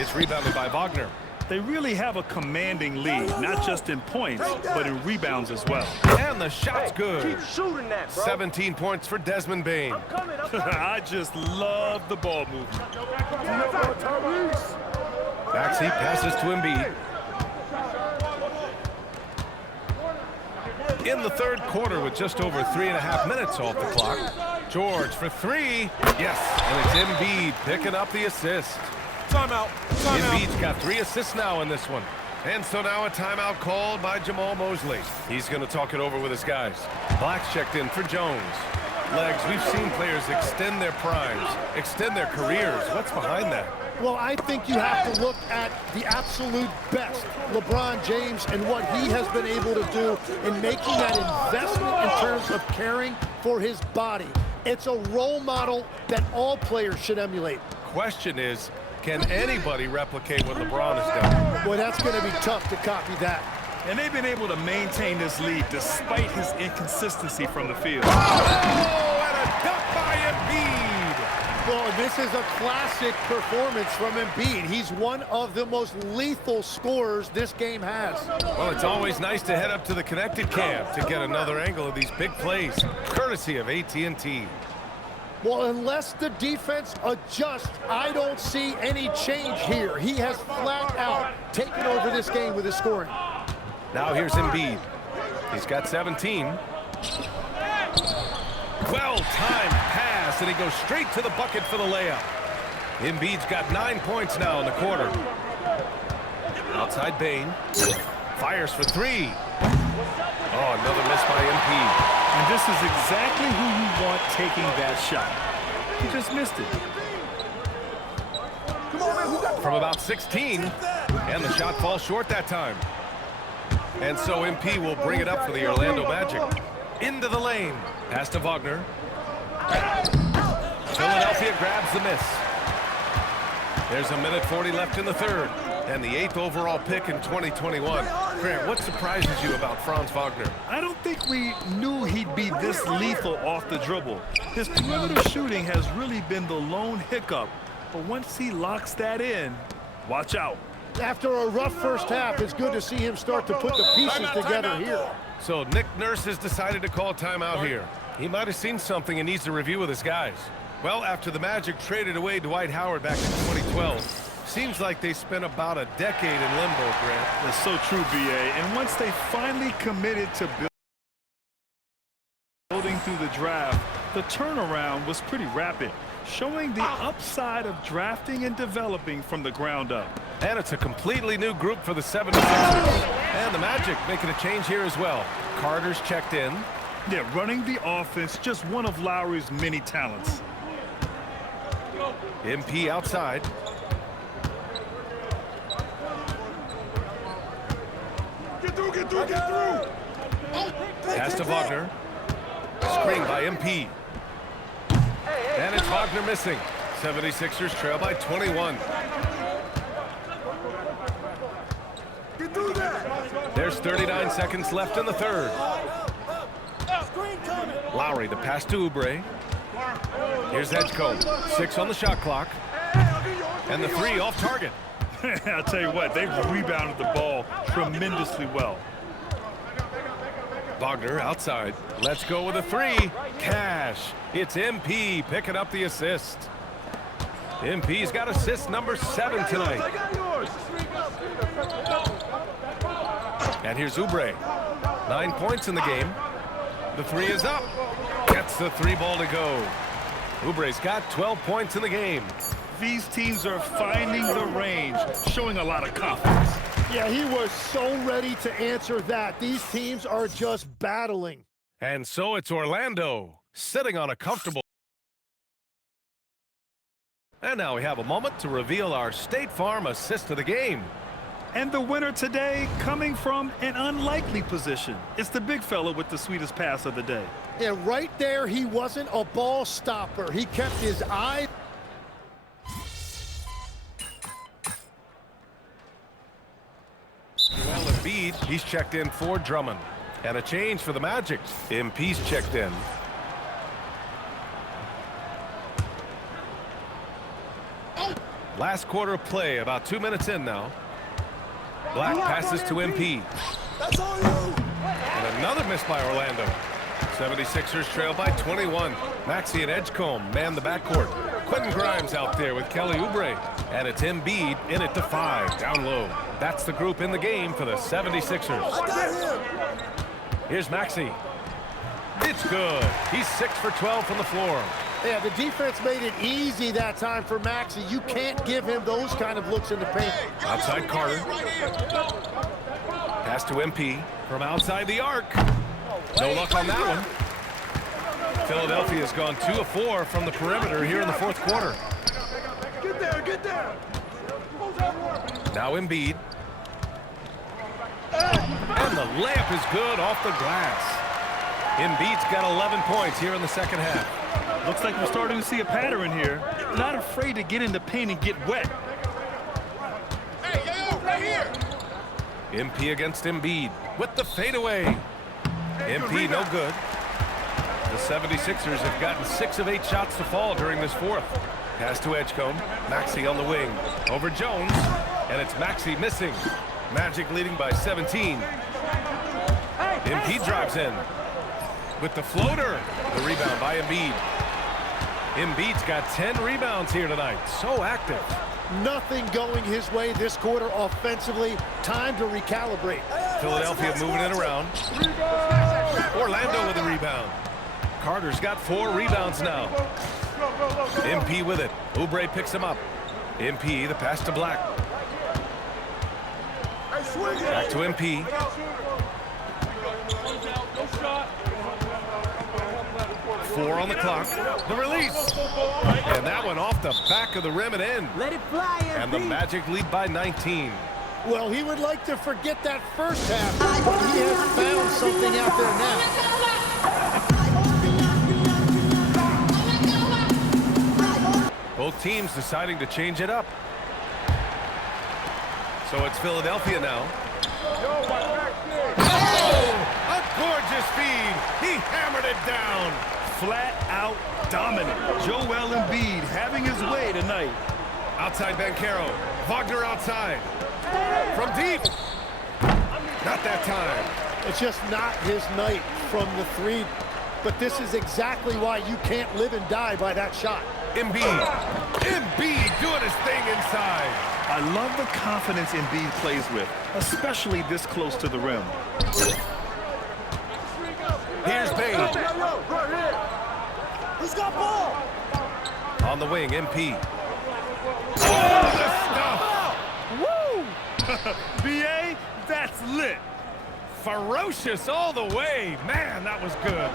It's rebounded by Wagner. They really have a commanding lead, not just in points, but in rebounds as well. And the shot's good. Keep shooting that, bro. 17 points for Desmond Bane. I just love the ball movement. Maxey passes to Embiid. In the third quarter with just over 3.5 minutes off the clock. George for 3. Yes, and it's Embiid picking up the assist. Timeout. Embiid's got 3 assists now in this one. And so now a timeout called by Jamal Mosley. He's going to talk it over with his guys. Black's checked in for Jones. Legs, we've seen players extend their primes, extend their careers. What's behind that? Well, I think you have to look at the absolute best, LeBron James, and what he has been able to do in making that investment in terms of caring for his body. It's a role model that all players should emulate. Question is, can anybody replicate what LeBron has done? Boy, that's going to be tough to copy that. And they've been able to maintain this lead despite his inconsistency from the field. Oh, and a dunk by Embiid. Well, this is a classic performance from Embiid. He's one of the most lethal scorers this game has. Well, it's always nice to head up to the connected cam to get another angle of these big plays, courtesy of AT&T. Well, unless the defense adjusts, I don't see any change here. He has flat out taken over this game with his scoring. Now here's Embiid. He's got 17. Well-timed pass, and he goes straight to the bucket for the layup. Embiid's got 9 points now in the quarter. Outside Bane. Fires for 3. Oh, another miss by MP. And this is exactly who you want taking that shot. He just missed it. From about 16, and the shot falls short that time. And so MP will bring it up for the Orlando Magic. Into the lane. Pass to Wagner. Philadelphia grabs the miss. There's 1:40 left in the third. And the 8th overall pick in 2021. Grant, what surprises you about Franz Wagner? I don't think we knew he'd be this lethal off the dribble. His perimeter shooting has really been the lone hiccup. But once he locks that in, watch out. After a rough first half, it's good to see him start to put the pieces together here. So Nick Nurse has decided to call timeout here. He might have seen something and needs to review with his guys. Well, after the Magic traded away Dwight Howard back in 2012, seems like they spent about a decade in limbo, Grant. That's so true, B.A. And once they finally committed to building through the draft, the turnaround was pretty rapid, showing the upside of drafting and developing from the ground up. And it's a completely new group for the 76ers. And the Magic making a change here as well. Carter's checked in. Yeah, running the offense, just one of Lowry's many talents. MP outside. Get through. Pass to Wagner. Screen by MP. And it's Wagner missing. 76ers trail by 21. There's 39 seconds left in the third. Lowry, the pass to Oubre. Here's Edgecombe. 6 on the shot clock. And the 3 off target. I'll tell you what, they've rebounded the ball tremendously well. Wagner outside. Let's go with a 3. Cash. It's MP picking up the assist. MP's got assist number 7 tonight. And here's Oubre. 9 points in the game. The 3 is up. Gets the 3 ball to go. Oubre's got 12 points in the game. These teams are finding the range, showing a lot of confidence. Yeah, he was so ready to answer that. These teams are just battling. And so it's Orlando sitting on a comfortable. And now we have a moment to reveal our State Farm assist of the game. And the winner today coming from an unlikely position. It's the big fella with the sweetest pass of the day. Yeah, right there, he wasn't a ball stopper. He kept his eye. Well, Embiid, he's checked in for Drummond. And a change for the Magic. MP's checked in. Last quarter of play, about 2 minutes in now. Black passes to MP. That's all you. And another miss by Orlando. 76ers trail by 21. Maxey and Edgecombe man the backcourt. Quentin Grimes out there with Kelly Oubre. And it's Embiid in it to 5, down low. That's the group in the game for the 76ers. Here's Maxey. It's good. He's 6 for 12 from the floor. Yeah, the defense made it easy that time for Maxey. You can't give him those kind of looks in the paint. Outside Carter. Pass to MP from outside the arc. No luck on that one. Philadelphia's gone 2 of 4 from the perimeter here in the fourth quarter. Get there, get there. Now Embiid. And the layup is good off the glass. Embiid's got 11 points here in the second half. Looks like we're starting to see a pattern here. Not afraid to get in the paint and get wet. Hey, yo, right here. MP against Embiid with the fadeaway. MP no good. The 76ers have gotten 6 of 8 shots to fall during this fourth. Pass to Edgecombe. Maxey on the wing. Over Jones. And it's Maxey missing. Magic leading by 17. MP drives in. With the floater. The rebound by Embiid. Embiid's got 10 rebounds here tonight. So active. Nothing going his way this quarter offensively. Time to recalibrate. Philadelphia moving it around. Orlando with the rebound. Carter's got 4 rebounds now. MP with it. Oubre picks him up. MP, the pass to Black. Back to MP. Four on the clock. The release. And that one off the back of the rim and in. Let it fly, MP. And the Magic lead by 19. Well, he would like to forget that first half, but he has found something out there now. Both teams deciding to change it up. So it's Philadelphia now. Oh, a gorgeous feed. He hammered it down. Flat out dominant. Joel Embiid having his way tonight. Outside Banchero. Wagner outside. From deep. Not that time. It's just not his night from the 3. But this is exactly why you can't live and die by that shot. Embiid. Embiid doing his thing inside. I love the confidence Embiid plays with, especially this close to the rim. Here's Bane. Who's got ball? On the wing, MP. Oh, the stuff. Woo! BA, that's lit. Ferocious all the way. Man, that was good.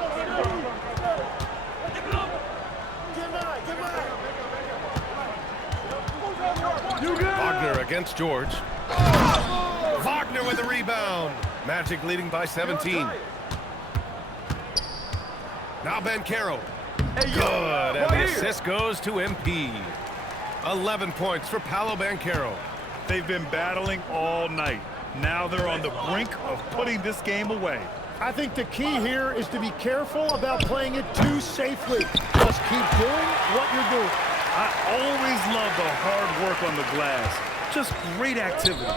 Wagner against George. Wagner with the rebound. Magic leading by 17. Now Banchero. Good, and the assist goes to MP. 11 points for Paolo Banchero. They've been battling all night. Now they're on the brink of putting this game away. I think the key here is to be careful about playing it too safely. Just keep doing what you're doing. I always love the hard work on the glass. Just great activity.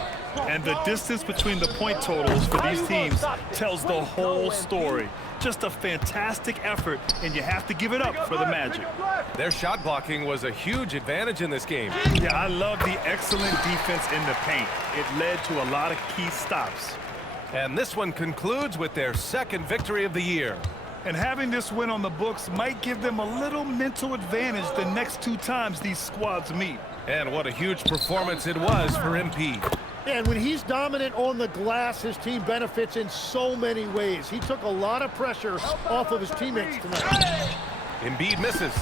And the distance between the point totals for these teams tells the whole story. Just a fantastic effort, and you have to give it up for the Magic. Their shot blocking was a huge advantage in this game. Yeah, I love the excellent defense in the paint. It led to a lot of key stops. And this one concludes with their second victory of the year. And having this win on the books might give them a little mental advantage the next 2 times these squads meet. And what a huge performance it was for MP. And when he's dominant on the glass, his team benefits in so many ways. He took a lot of pressure off of his teammates tonight. Embiid misses.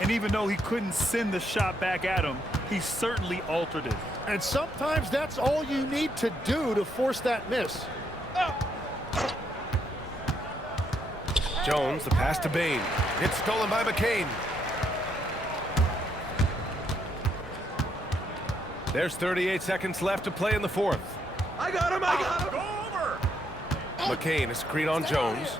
And even though he couldn't send the shot back at him, he certainly altered it. And sometimes that's all you need to do to force that miss. Jones, the pass to Bane. It's stolen by McCain. There's 38 seconds left to play in the fourth. I got him, I got him. Go over. McCain, a screen on Jones.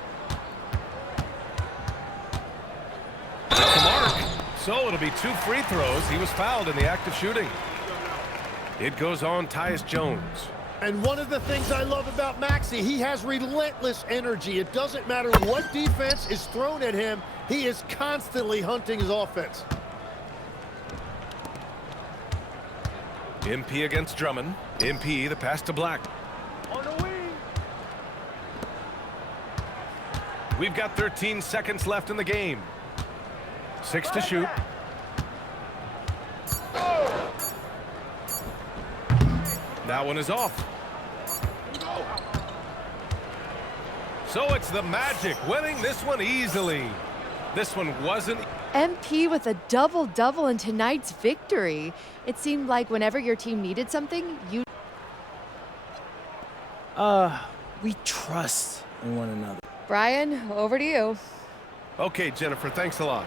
That's a mark. So it'll be 2 free throws. He was fouled in the act of shooting. It goes on Tyus Jones. And one of the things I love about Maxey, he has relentless energy. It doesn't matter what defense is thrown at him, he is constantly hunting his offense. MP against Drummond. MP, the pass to Black. On the wing. We've got 13 seconds left in the game. 6 to shoot. That one is off. So it's the Magic winning this one easily. This one wasn't. MP with a double-double in tonight's victory. It seemed like whenever your team needed something, you... We trust in one another. Brian, over to you. Okay, Jennifer, thanks a lot.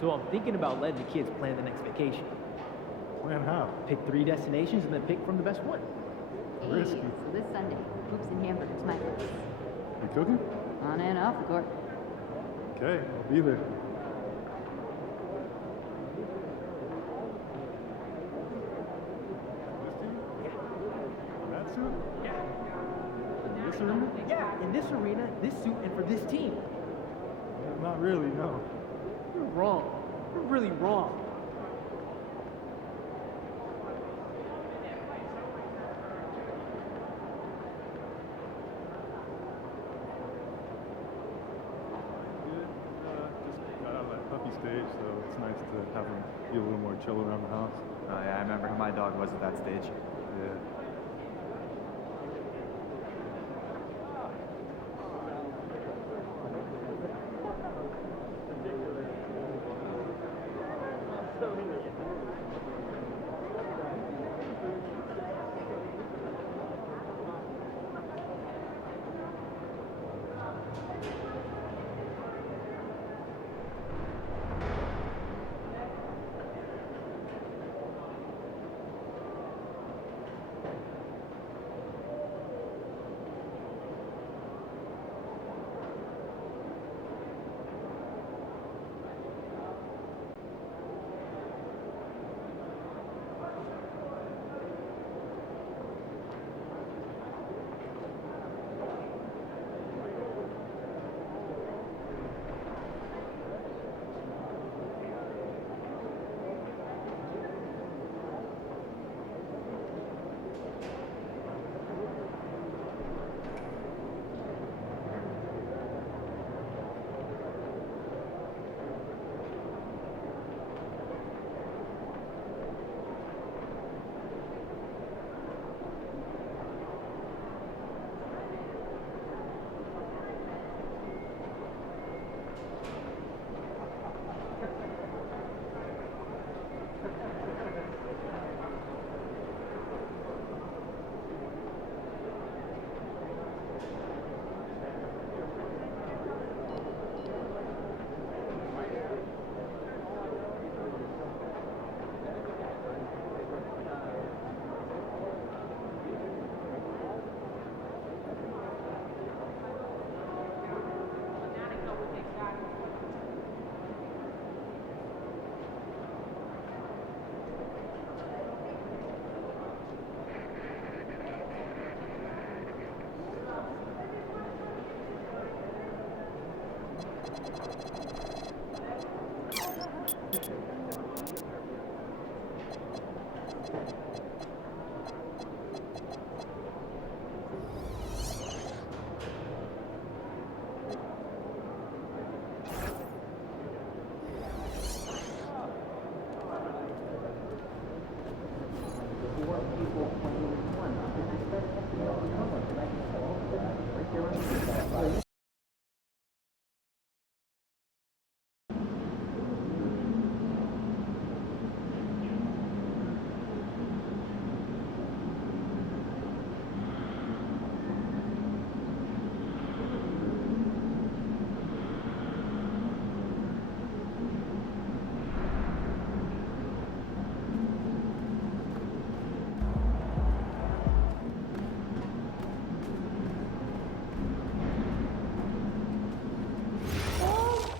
So I'm thinking about letting the kids plan the next vacation. Plan how? Pick 3 destinations and then pick from the best one. Risky. So this Sunday, hoops and hamburgers, my place. You cooking? On and off the court. Okay, I'll be there. That suit? Yeah. In this arena? Yeah, in this arena, this suit, and for this team. Not really, no. You're wrong. You're really wrong. Just got out of that puppy stage, so it's nice to have him be a little more chill around the house. Oh yeah, I remember how my dog was at that stage. Yeah.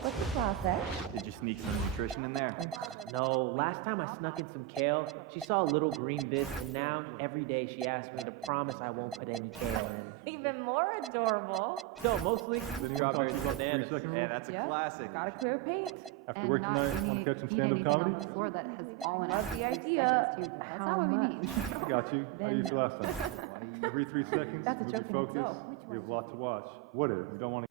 What's the process? Did you sneak some nutrition in there? No, last time I snuck in some kale, she saw a little green bits, and now every day she asks me to promise I won't put any kale in. Even more adorable. So mostly strawberries and bananas. Yeah, that's a classic. Gotta clear paint. After work tonight, want to catch some stand-up comedy? Floor that has fallen. Love the idea. That's not what we mean. Got you. How you feel last time? Every 3 seconds, That's a move your joke in focus. itself. We have a lot to watch. What if? We don't want to...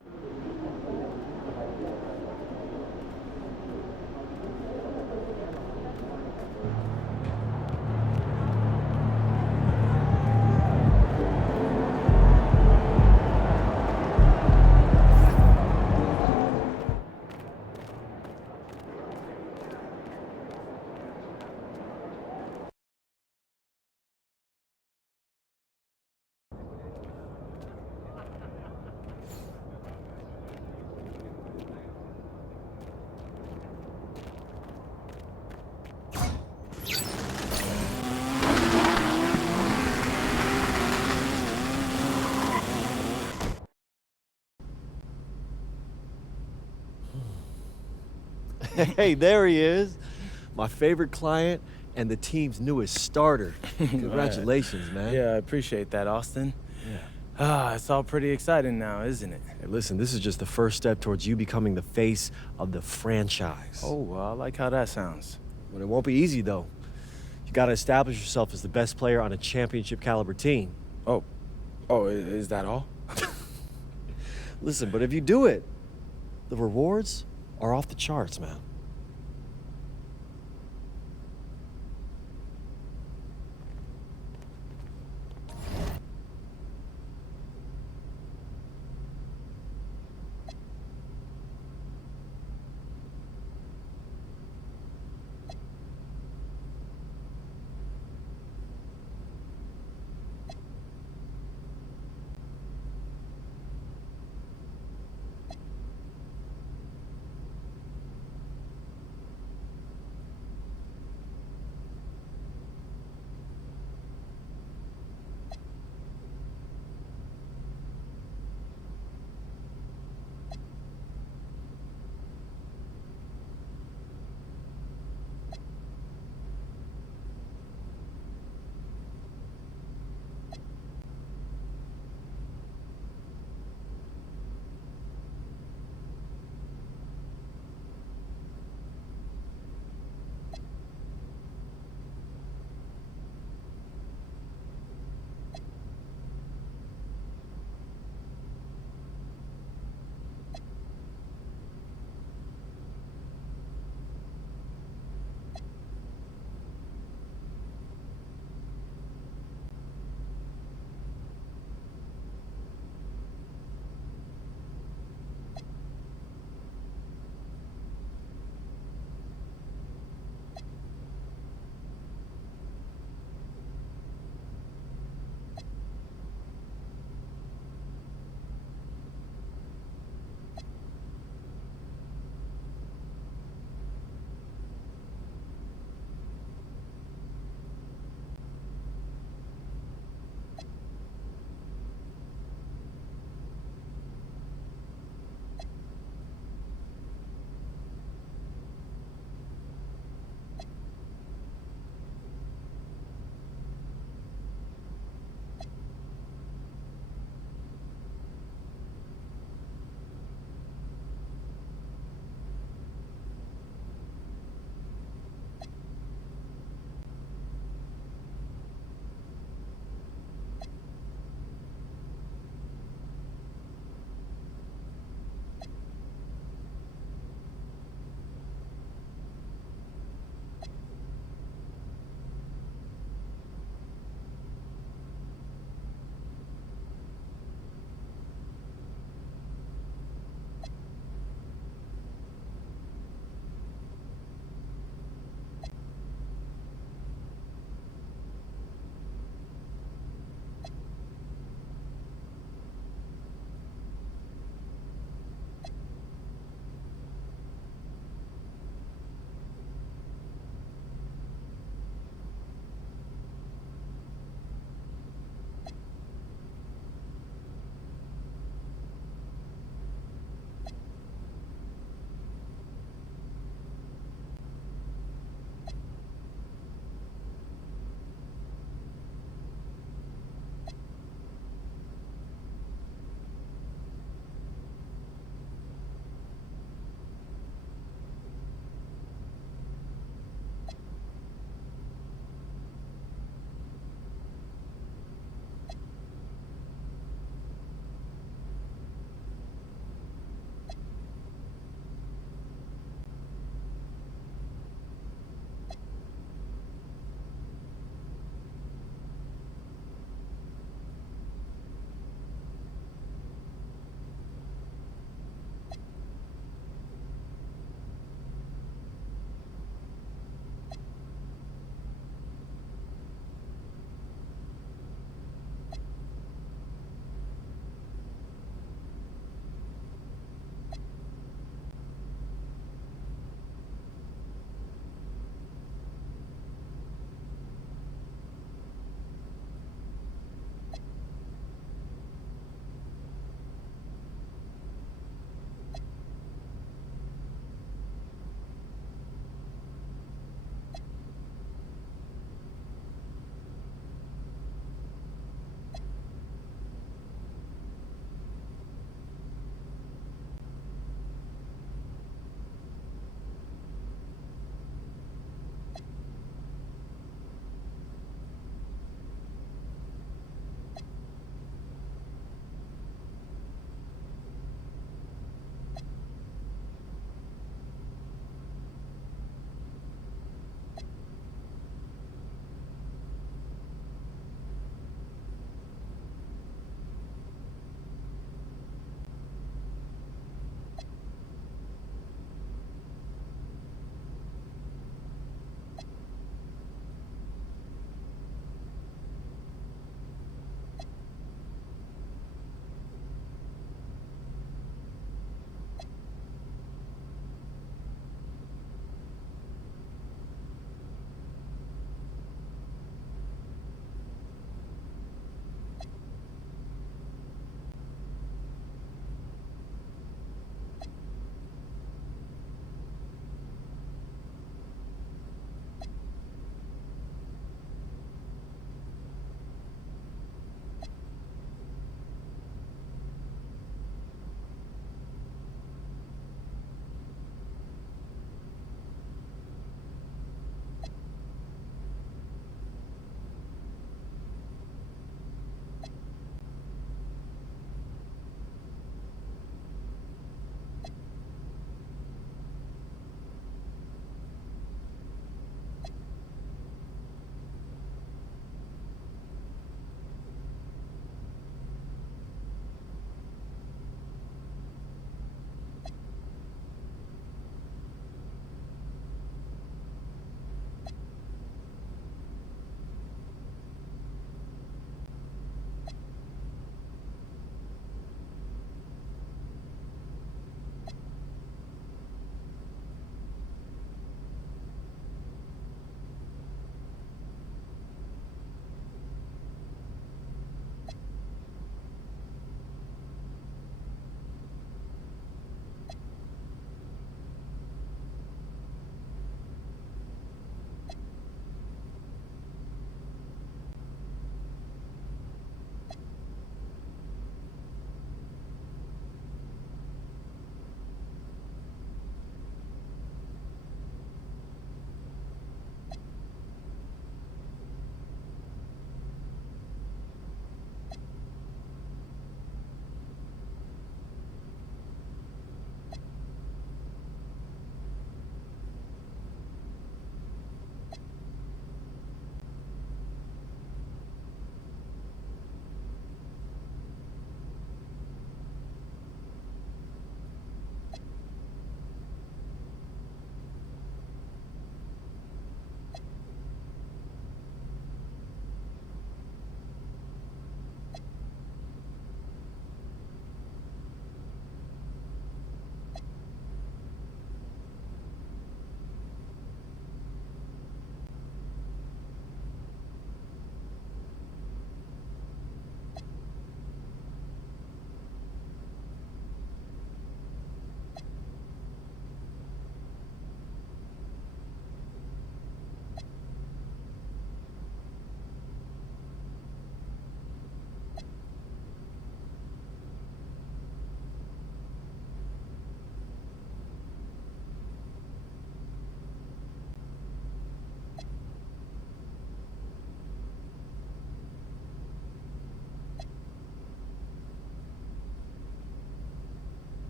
Hey, there he is. My favorite client and the team's newest starter. Congratulations, man. Yeah, I appreciate that, Austin. Yeah. It's all pretty exciting now, isn't it? Hey, listen, this is just the first step towards you becoming the face of the franchise. Oh, well, I like how that sounds. But it won't be easy, though. You got to establish yourself as the best player on a championship caliber team. Oh, is that all? Listen, but if you do it, the rewards are off the charts, man.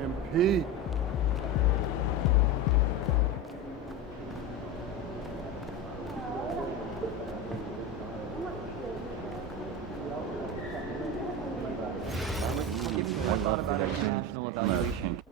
MP. Give me more thought about international evaluation.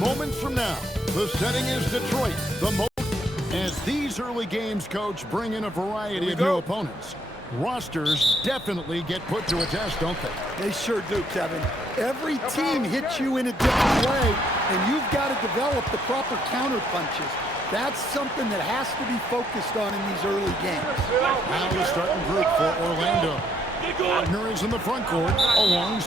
Moments from now, the setting is Detroit, the most, as these early games, Coach, bring in a variety of new opponents. Rosters definitely get put to a test, don't they? They sure do, Kevin. Every team hits you in a different way, and you've got to develop the proper counter punches. That's something that has to be focused on in these early games. Now the starting group for Orlando. Wagner is in the front court, along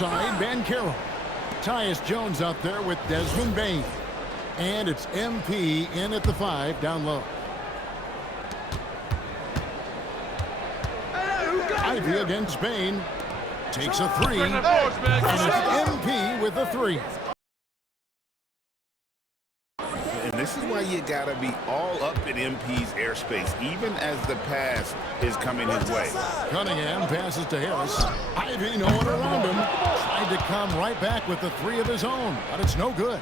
Side, Banchero. Tyus Jones out there with Desmond Bane. And it's MP in at the 5, down low. Ivy against Bane. Takes a 3. And it's MP with a 3. And this is why you gotta be all up in MP's airspace, even as the pass is coming his way. Cunningham passes to Harris. Ivy, no one around him. Tried to come right back with the 3 of his own, but it's no good.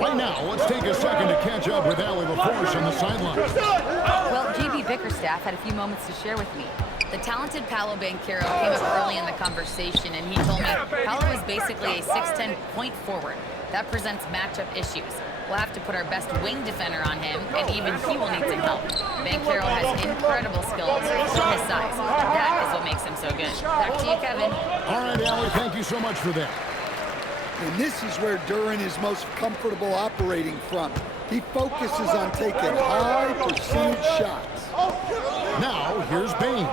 Right now, let's take a second to catch up with Allie LaForce on the sideline. Well, JB Bickerstaff had a few moments to share with me. The talented Paolo Banchero came up early in the conversation, and he told me Paolo is basically a 6'10" point forward. That presents matchup issues. We'll have to put our best wing defender on him, and even he will need some help. Banchero has incredible skills for his size. That is what makes him so good. Back to you, Kevin. All right, Allie, thank you so much for that. And this is where Duren is most comfortable operating from. He focuses on taking high percentage shots. Now, here's Bane.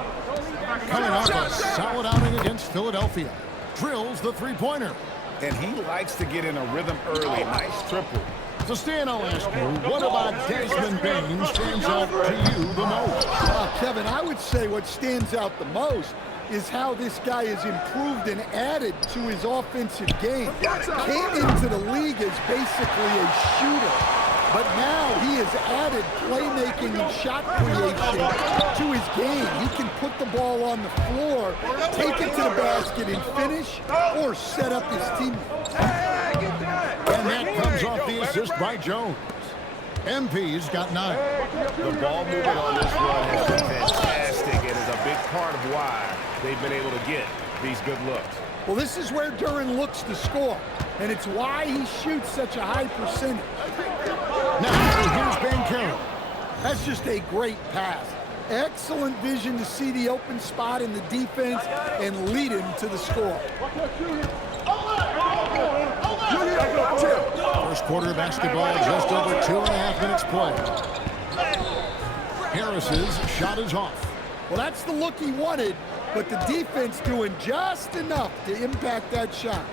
Coming off a solid outing against Philadelphia. Drills the 3-pointer. And he likes to get in a rhythm early. Nice triple. So Stan, I'll ask you, what about Desmond Bane stands out to you the most? Kevin, I would say what stands out the most is how this guy has improved and added to his offensive game. Came into the league as basically a shooter, but now he has added playmaking and shot creation to his game. He can put the ball on the floor, take it to the basket and finish, or set up his teammates. And that comes off the assist by Jones. MP's got 9. The ball movement on this run has been fantastic and is a big part of why they've been able to get these good looks. Well, this is where Duren looks to score, and it's why he shoots such a high percentage. Now, here's Banchero. That's just a great pass. Excellent vision to see the open spot in the defense and lead him to the score. First quarter of basketball, just over 2.5 minutes play. Harris's shot is off. Well, that's the look he wanted, but the defense doing just enough to impact that shot.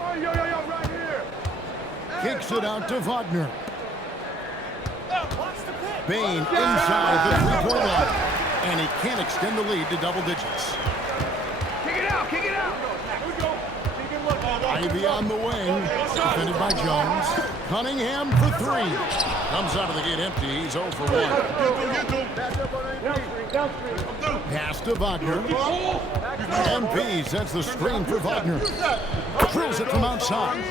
Kicks it out to Wagner. Bane inside the 3-point line, and he can't extend the lead to double digits. Kick it out, kick it out. Ivy on the wing, defended by Jones. Cunningham for 3. Comes out of the gate empty. He's 0 for 1. Pass to Wagner. MP sets the screen for Wagner. Drills it from outside.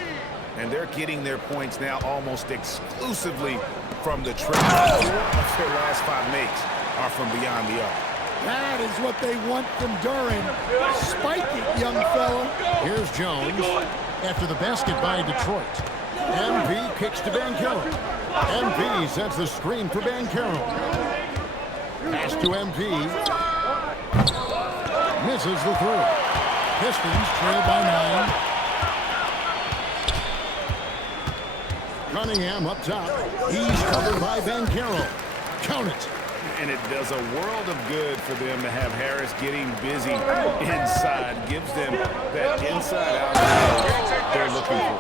And they're getting their points now almost exclusively from the trip. 4 of their last 5 makes are from beyond the arc. That is what they want from Duren. Spike it, young fella. Here's Jones after the basket by Detroit. MP kicks to Banchero. MP sets the screen for Banchero. Pass to MP. Misses the 3. Pistons trail by 9. Cunningham up top. He's covered by Banchero. Count it. And it does a world of good for them to have Harris getting busy inside. Gives them that inside out they're looking for.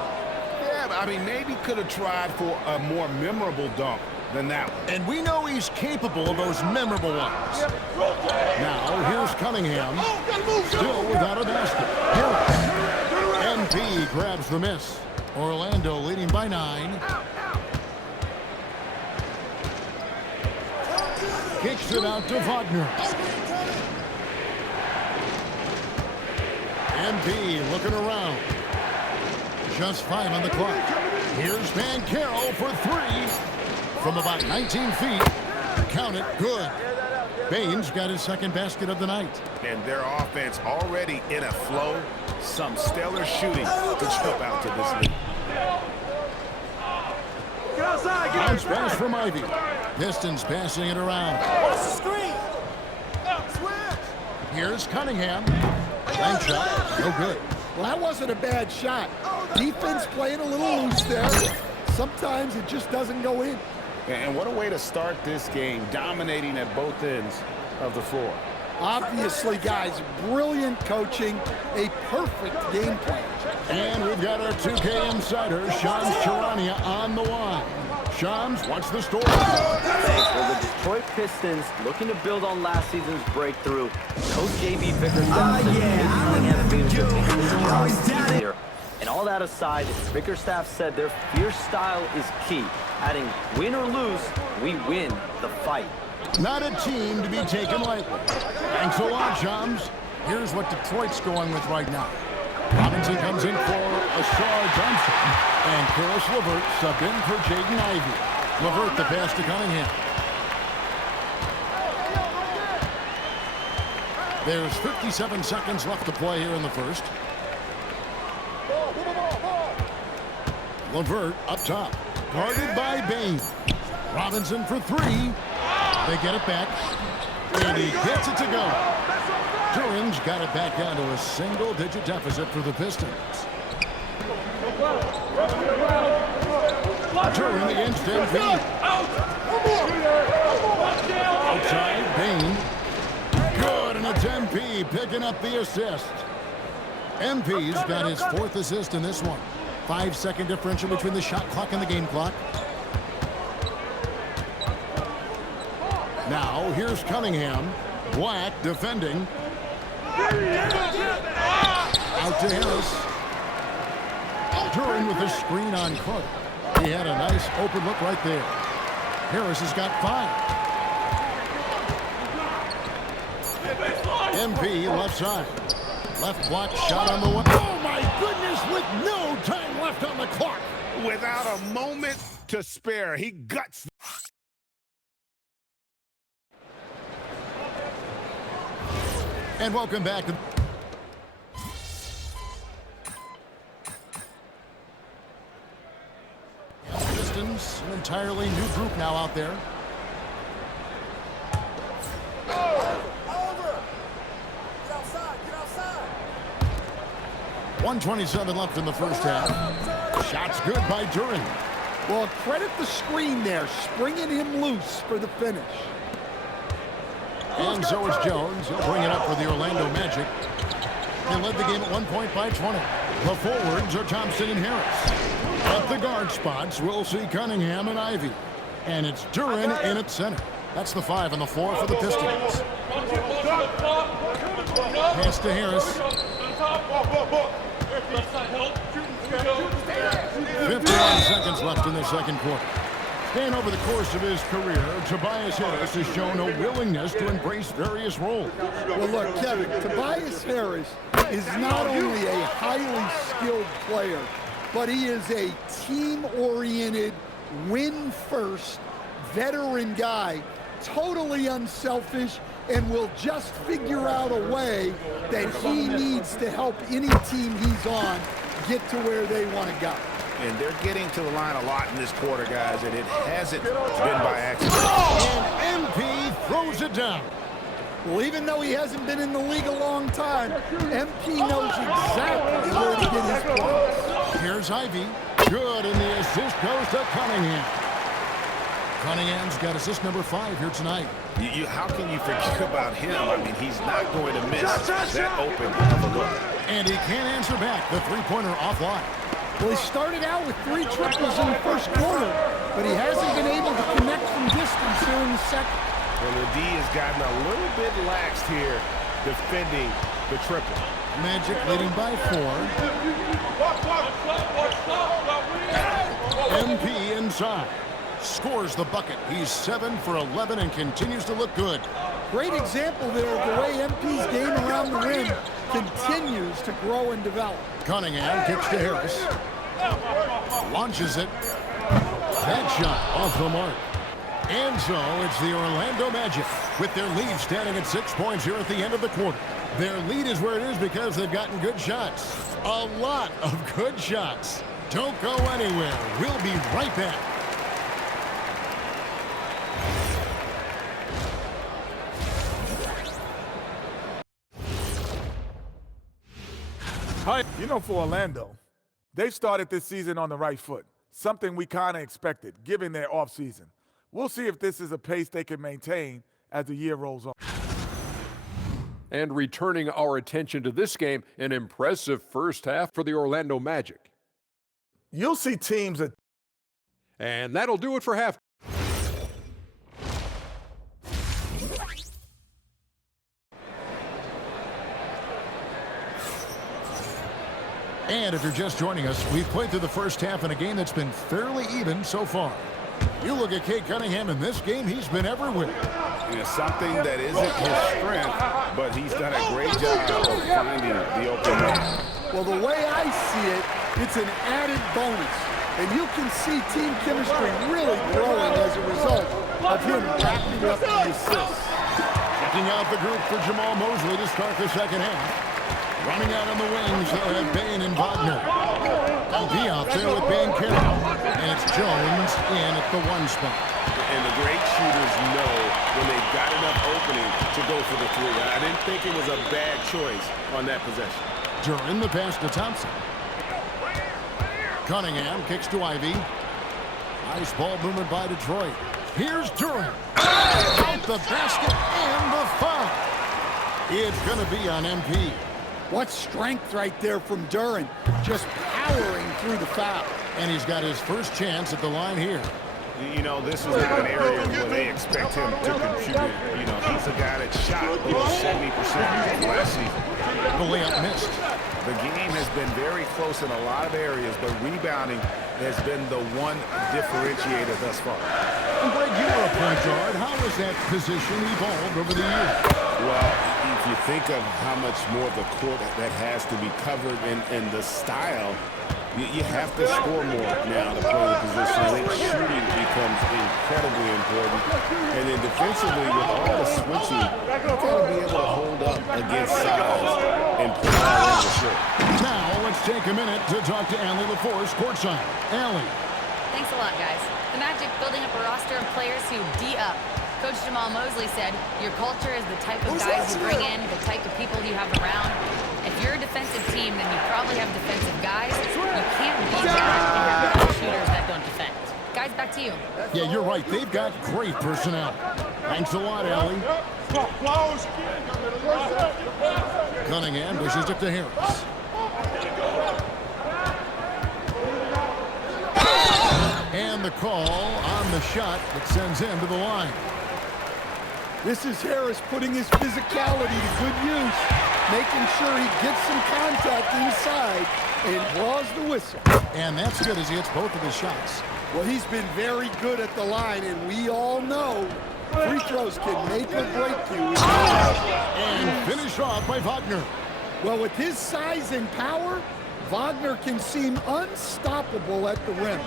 Yeah, I mean, maybe could have tried for a more memorable dunk than that one. And we know he's capable of those memorable ones. Now, here's Cunningham. Still without a basket. Harris. MP grabs the miss. Orlando leading by 9. Kicks it out to Wagner. MP looking around. Just 5 on the clock. Here's Banchero for 3. From about 19 feet. Count it, good. Bane's got his second basket of the night. And their offense already in a flow. Some stellar shooting to jump out to this lead. Bounce pass from Ivy. Pistons passing it around. What's the screen? Here's Cunningham. Bank shot, no good. Well, that wasn't a bad shot. Defense playing a little loose there. Sometimes it just doesn't go in. And what a way to start this game, dominating at both ends of the floor. Obviously, guys, brilliant coaching, a perfect game plan. And we've got our 2K insider, Shams Charania, on the line. Shams, what's the story? Thanks. Well, the Detroit Pistons, looking to build on last season's breakthrough. Coach J.B. Bickerstaff said here. And all that aside, Bickerstaff said their fierce style is key. Adding, win or lose, we win the fight. Not a team to be taken lightly. Thanks a lot, Shams. Here's what Detroit's going with right now. Robinson comes in for Ashar Johnson, and Karis LeVert subbed in for Jaden Ivey. LeVert the pass to Cunningham. There's 57 seconds left to play here in the first. LeVert up top, guarded by Bane. Robinson for three. They get it back, and he gets it to go. Duran's got it back down to a single-digit deficit for the Pistons. Duran against MP. Outside, Bane. Good, and it's MP picking up the assist. MP's got his fourth assist in this one. 5-second differential between the shot clock and the game clock. Now, here's Cunningham. Black defending. Out to Harris. Duran with a screen on Cook. He had a nice open look right there. Harris has got 5. MP left side. Left block shot on the one. Oh my goodness, with no time left on the clock. Without a moment to spare, he guts. And welcome back to Pistons, an entirely new group now out there. Over. Get outside. Get outside. 1:27 left in the first half. Shots good by Duran. Well, credit the screen there, springing him loose for the finish. And so is Jones. He'll bring it up for the Orlando Magic. They led the game at 1 point by 20. The forwards are Thompson and Harris. At the guard spots, we'll see Cunningham and Ivey. And it's Duran in at center. That's the 5 and the 4 for the Pistons. Pass to Harris. 51 seconds left in the second quarter. And over the course of his career, Tobias Harris has shown a willingness to embrace various roles. Well, look, Kevin, Tobias Harris is not only a highly skilled player, but he is a team-oriented, win-first, veteran guy, totally unselfish, and will just figure out a way that he needs to help any team he's on get to where they want to go. And they're getting to the line a lot in this quarter, guys, and it hasn't been by accident. And MP throws it down. Well, even though he hasn't been in the league a long time, MP knows exactly where to get his points. Here's Ivey. Good, and the assist goes to Cunningham. Cunningham's got assist number 5 here tonight. How can you forget about him? I mean, he's not going to miss that open of a look. And he can't answer back. The three-pointer offline. Well, he started out with 3 triples in the first quarter, but he hasn't been able to connect from distance here in the second. Well, the D has gotten a little bit laxed here defending the triple. Magic leading by 4. MP inside. Scores the bucket. He's 7 for 11 and continues to look good. Great example there of the way MP's game around the rim continues to grow and develop. Cunningham kicks to Harris. Launches it. That shot off the mark. And so it's the Orlando Magic with their lead standing at 6 points here at the end of the quarter. Their lead is where it is because they've gotten good shots. A lot of good shots. Don't go anywhere. We'll be right back. Hi. You know, for Orlando, they've started this season on the right foot, something we kind of expected, given their offseason. We'll see if this is a pace they can maintain as the year rolls on. And returning our attention to this game, an impressive first half for the Orlando Magic. You'll see teams that... And that'll do it for half. And if you're just joining us, we've played through the first half in a game that's been fairly even so far. You look at Cade Cunningham in this game, he's been everywhere. Something that isn't his strength, but he's done a great job of finding the open man. Well, the way I see it, it's an added bonus. And you can see team chemistry really growing as a result of him racking up the assists. Checking out the group for Jamal Mosley to start the second half. Running out on the wings, they'll have Bane and Wagner. MP out there with Banchero. And it's Jones in at the 1 spot. And the great shooters know when they've got enough opening to go for the 3. I didn't think it was a bad choice on that possession. Duran the pass to Thompson. Cunningham kicks to Ivy. Nice ball movement by Detroit. Here's Duran. Out the basket and the foul. It's going to be on MP. What strength right there from Duran, just powering through the foul. And he's got his first chance at the line here. You know, this is not an area where they expect him to contribute. You know, he's a guy that shot below 70% last season. The layup missed. The game has been very close in a lot of areas, but rebounding has been the one differentiator thus far. And Greg, you are a point guard. How has that position evolved over the years? Well, if you think of how much more of the court that has to be covered and the style, you have to score more now to play the position. I think shooting becomes incredibly important. And then defensively, with all the switching, you've got to be able to hold up against size and play all the shit. Now, let's take a minute to talk to Allie LaForce courtside. Allie. Thanks a lot, guys. The Magic building up a roster of players who D up. Coach Jamal Mosley said, your culture is the type of guys you bring in, the type of people you have around. If you're a defensive team, then you probably have defensive guys. You can't be bad and have shooters that don't defend. Guys, back to you. Yeah, you're right. They've got great personnel. Thanks a lot, Allie. Cunningham pushes it to Harris. And the call on the shot that sends him to the line. This is Harris putting his physicality to good use, making sure he gets some contact inside and draws the whistle. And that's good as he hits both of his shots. Well, he's been very good at the line, and we all know free throws can make or break you. And finish off by Wagner. Well, with his size and power, Wagner can seem unstoppable at the rim.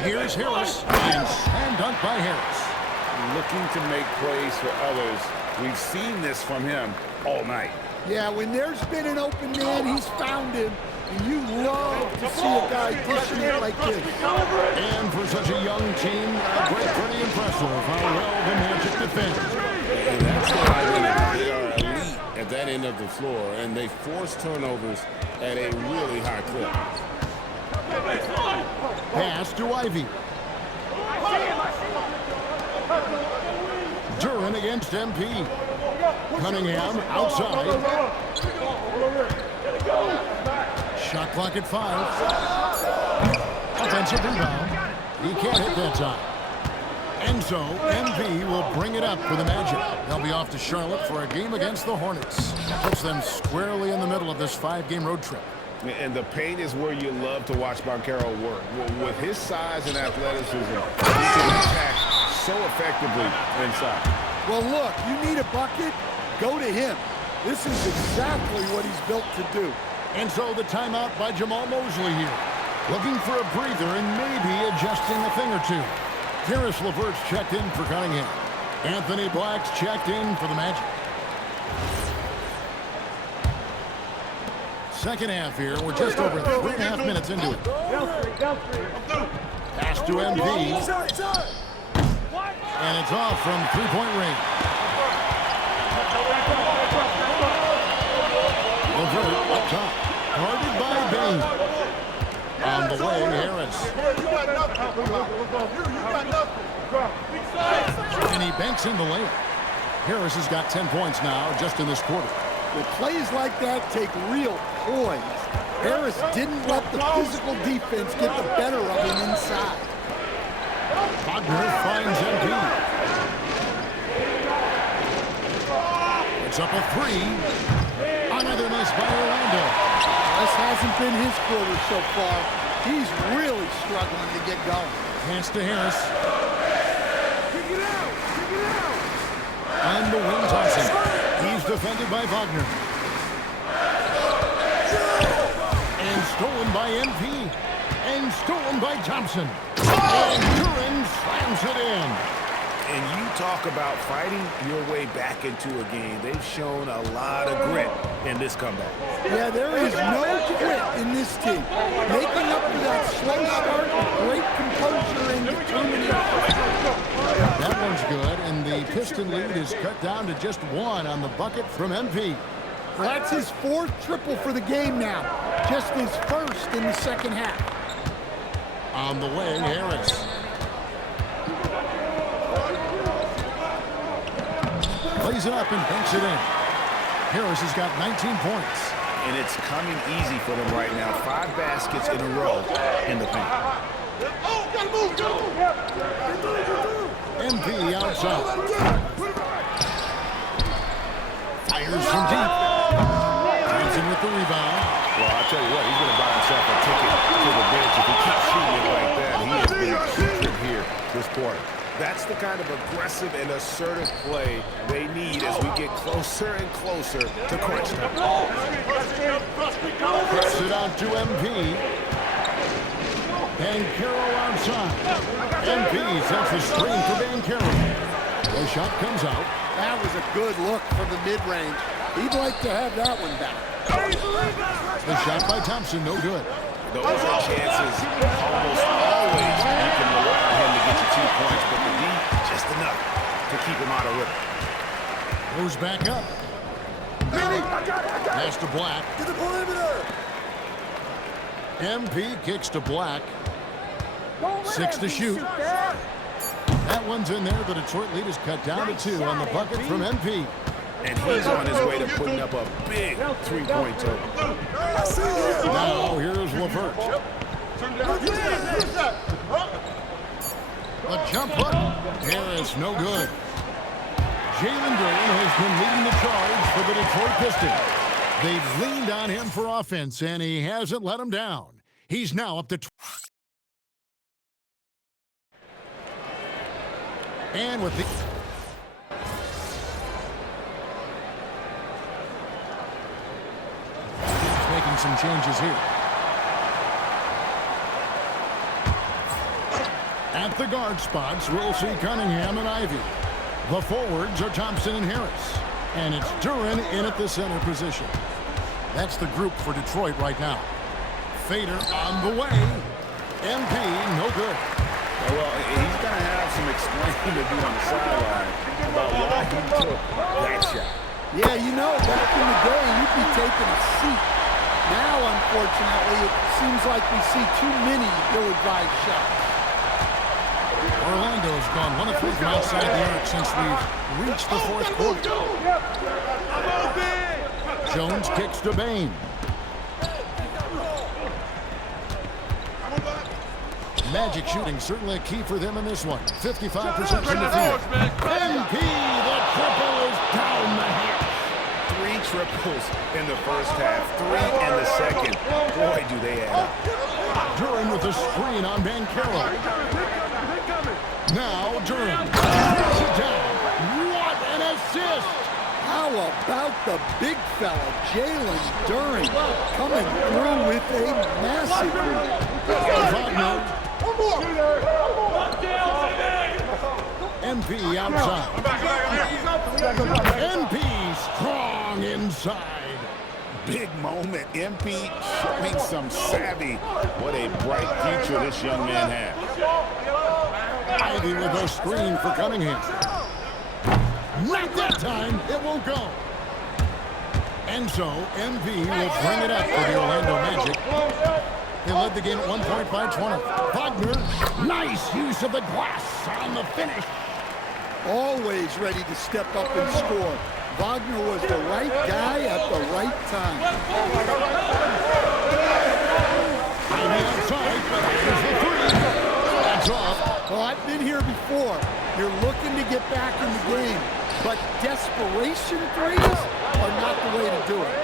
Here's Harris, and slam dunk by Harris. Looking to make plays for others. We've seen this from him all night. Yeah, when there's been an open man, he's found him. And you love to see a guy dishing it like this. And for such a young team, pretty impressive how well the Magic defend. And that's why they are elite at that end of the floor, and they force turnovers at a really high clip. Pass to Ivy. Duran against MP. Cunningham outside. Shot clock at 5. Offensive rebound. He can't hit that time. And so MP will bring it up for the Magic. They'll be off to Charlotte for a game against the Hornets. Puts them squarely in the middle of this 5-game road trip. And the paint is where you love to watch Banchero work. With his size and athleticism, he can attack so effectively inside. Well, look, you need a bucket, go to him. This is exactly what he's built to do. And so the timeout by Jamal Mosley here. Looking for a breather and maybe adjusting a thing or two. Caris LeVert's checked in for Cunningham. Anthony Black's checked in for the Magic. Second half here. We're just over 3.5 minutes into it. Pass to MP. And it's off from three-point range. LeVert up top. Guarded by Bane. On the way, Harris. And he banks in the layup. Harris has got 10 points now just in this quarter. Well, plays like that take real poise. Harris didn't let the physical defense get the better of him inside. Wagner finds MP. It's up a three. Another miss by Orlando. This hasn't been his quarter so far. He's really struggling to get going. Pass to Harris. And the wing Thompson. He's defended by Wagner. And stolen by MP. And stolen by Thompson. And Duren slams it in. And you talk about fighting your way back into a game. They've shown a lot of grit in this comeback. Yeah, there is no quit in this team. Making up for that slow start with great composure and determination. That one's good, and the Piston lead is cut down to just one on the bucket from MP. Well, that's his 4th triple for the game now. Just his 1st in the second half. On the wing, Harris. Plays it up and banks it in. Harris has got 19 points. And it's coming easy for them right now. 5 baskets in a row in the paint. MP outside. Fires from deep. Thompson with the rebound. Well, I'll tell you what, he's going to buy himself a ticket to the bench. If he keeps shooting it like that, he has been putrid here this quarter. That's the kind of aggressive and assertive play they need as we get closer and closer to crunch time. Press it out to MP. Banchero outside. MP sets the screen for Banchero. The shot comes out. That was a good look from the mid-range. He'd like to have that one back. The shot by Thompson, no good. Those are chances almost always you can rely on him to get you 2 points, but the D, just enough to keep him out of rhythm. Goes back up. Pass to Black. To the perimeter. MP kicks to Black. 6 to shoot. That one's in there. The Detroit lead is cut down to 2 on the bucket from MP. And he's on his way to putting up a big 3-point total. Now here's LeVert. The jump hook. Harris, no good. Jalen Duren has been leading the charge for the Detroit Pistons. They've leaned on him for offense, and he hasn't let them down. He's now up to and with the making some changes here. At the guard spots, we'll see Cunningham and Ivy. The forwards are Thompson and Harris. And it's Duren in at the center position. That's the group for Detroit right now. Fader on the way. MP, no good. Well, he's going to have some explaining to do on the sideline about why he took that shot. Yeah, you know, back in the day, you'd be taking a seat. Now, unfortunately, it seems like we see too many ill-advised shots. Orlando's gone 1 of 3 from outside the arc since we've reached the 4th quarter. Jones kicks to Bane. Magic shooting certainly a key for them in this one. 55% from the field. MP, the triple is down the hatch. 3 triples in the first half, 3 in the second. Boy, do they add up. Duren with a screen on Banchero. Now Duren throws it down. What an assist! How about the big fella, Jalen Duren, coming through with a massive lead. Wagner. MP outside. MP strong inside. Big moment. MP showing some savvy. What a bright future this young man has. Ivy with a screen for Cunningham. Not that time. It won't go. And so MP will bring it up for the Orlando Magic. They led the game at 1 point by 20. Wagner, nice use of the glass on the finish. always ready to step up and score. Wagner was the right guy at the right time. On the outside, here's the three. That's off. Well, I've been here before. You're looking to get back in the game, but desperation threes are not the way to do it.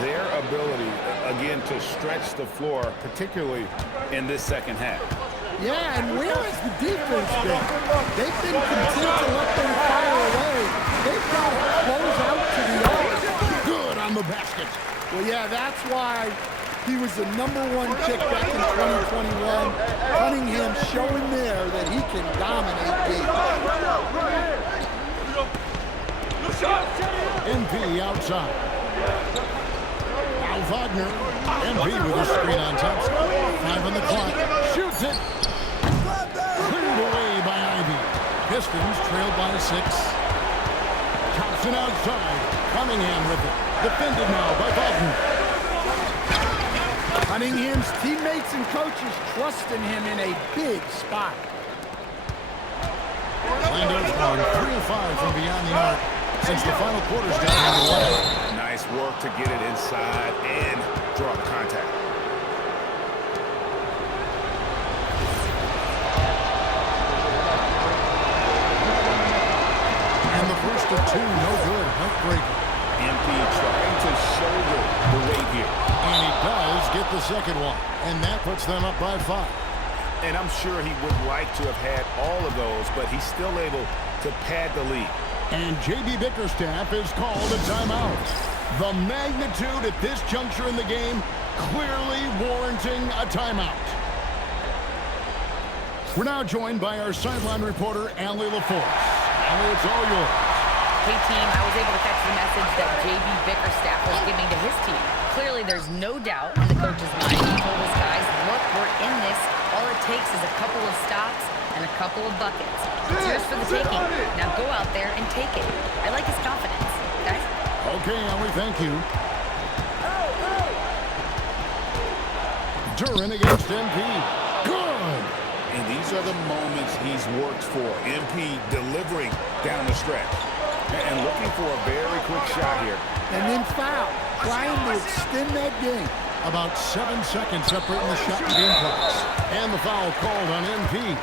Their ability, again, to stretch the floor, particularly in this second half. Yeah, and where has the defense been? They've been content to let them fire away. They've got to close out to the arc. Good on the basket. Well, yeah, that's why he was the #1 pick back in 2021. Cunningham showing there that he can dominate games. MP outside. Now Wagner. MP with a screen on top. 5 on the clock. Shoots it. Cleared away by Ivy. Pistons trailed by 6. Thompson outside. Cunningham with it. Defended now by Wagner. Cunningham's teammates and coaches trusting him in a big spot. Orlando's gone 3 of 5 from beyond the arc since the final quarter's down underway. Nice work to get it inside and draw the contact. And the first of 2, no good. Heartbreaker. MP trying to shoulder the weight here. And he does get the second one. And that puts them up by 5. And I'm sure he would like to have had all of those, but he's still able to pad the lead. And J.B. Bickerstaff is called a timeout. The magnitude at this juncture in the game clearly warranting a timeout. We're now joined by our sideline reporter, Allie LaForce. Allie, it's all yours. Hey, team, I was able to catch the message that J.B. Bickerstaff was giving to his team. Clearly, there's no doubt in the coach's mind. He told his guys, look, we're in this. All it takes is a couple of stops and a couple of buckets. It's yours for the taking. Now go out there and take it. I like his confidence, guys. Okay, Allie, thank you. Duren against MP. Good! And these are the moments he's worked for. MP delivering down the stretch. And looking for a very quick shot here. And then foul, trying to extend that game. About 7 seconds separating the shot and game clocks. And the foul called on MP.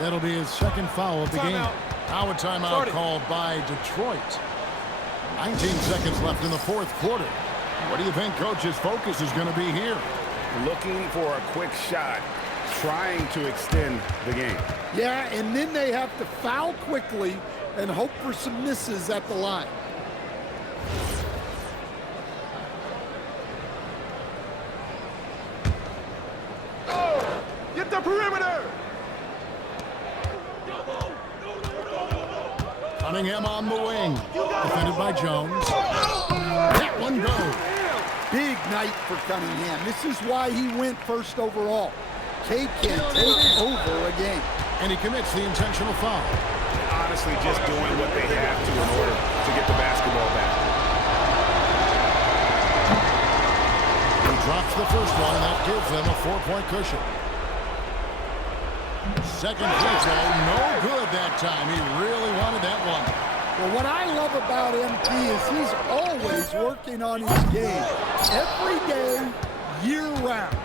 That'll be his second foul of the game. Now a timeout called by Detroit. 19 seconds left in the fourth quarter. What do you think Coach's focus is going to be here? Looking for a quick shot, trying to extend the game. Yeah, and then they have to foul quickly and hope for some misses at the line. Get the perimeter! Cunningham on the wing. Defended by Jones. That one goes. Big night for Cunningham. This is why he went first overall. Cade can take over a game. And he commits the intentional foul. Honestly, just doing what they have to in order to get the basketball back. He drops the first one, and that gives them a 4-point cushion. Second free throw, no good that time. He really wanted that one. Well, what I love about MP is he's always working on his game. Every day, year-round.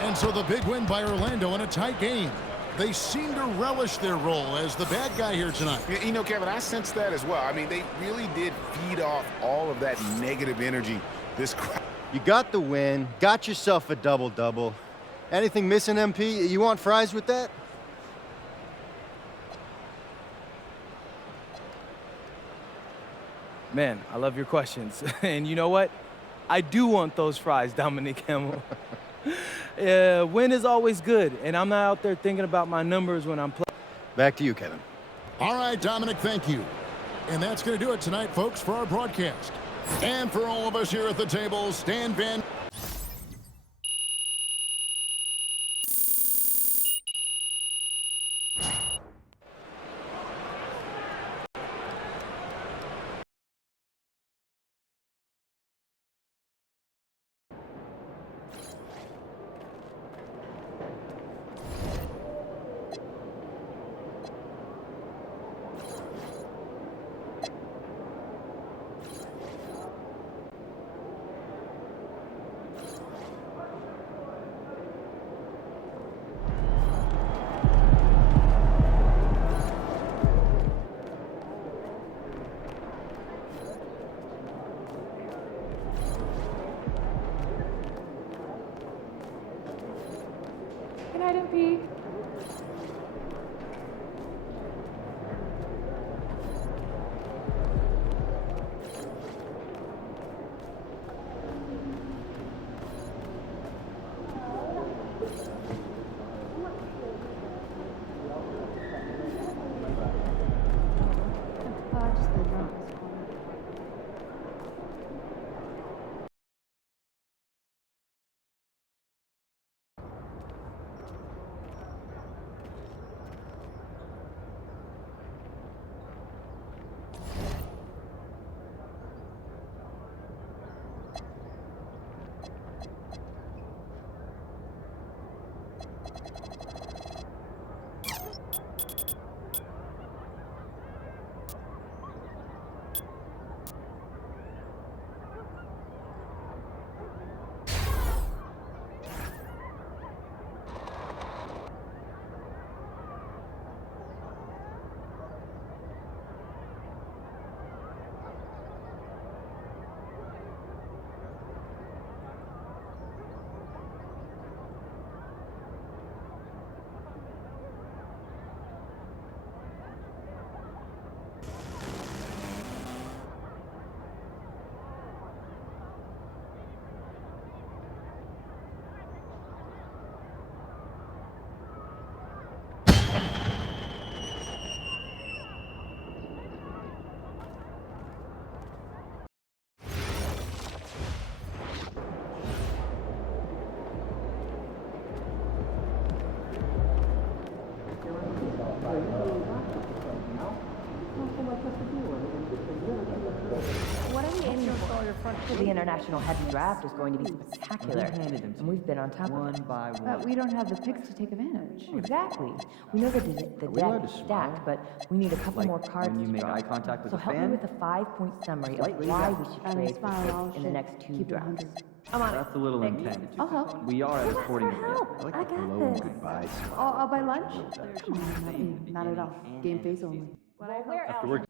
And so the big win by Orlando in a tight game. They seem to relish their role as the bad guy here tonight. You know, Kevin, I sense that as well. I mean, they really did feed off all of that negative energy this crowd. You got the win, got yourself a double-double. Anything missing, MP? You want fries with that? Man, I love your questions. And you know what? I do want those fries, Dominic Hamill. Win is always good, and I'm not out there thinking about my numbers when I'm playing. Back to you, Kevin. All right, Dominic, thank you. And that's going to do it tonight, folks, for our broadcast. And for all of us here at the table, Stan Van... What are we aiming for? The international heavy draft is going to be spectacular, and we've been on top of it. But we don't have the picks to take advantage. Exactly. We know that the deck is stacked, but we need a couple more cards when you to make draw. eye contact with So the help fan? me with a 5-point summary of why we should trade for picks in the next 2 drafts. I'm on That's it. a little Thank you. intense. I'll help. We are at a sporting event. I got this. goodbye. I'll buy lunch? Come on, not at all. Game face only. After work.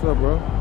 What's up, bro?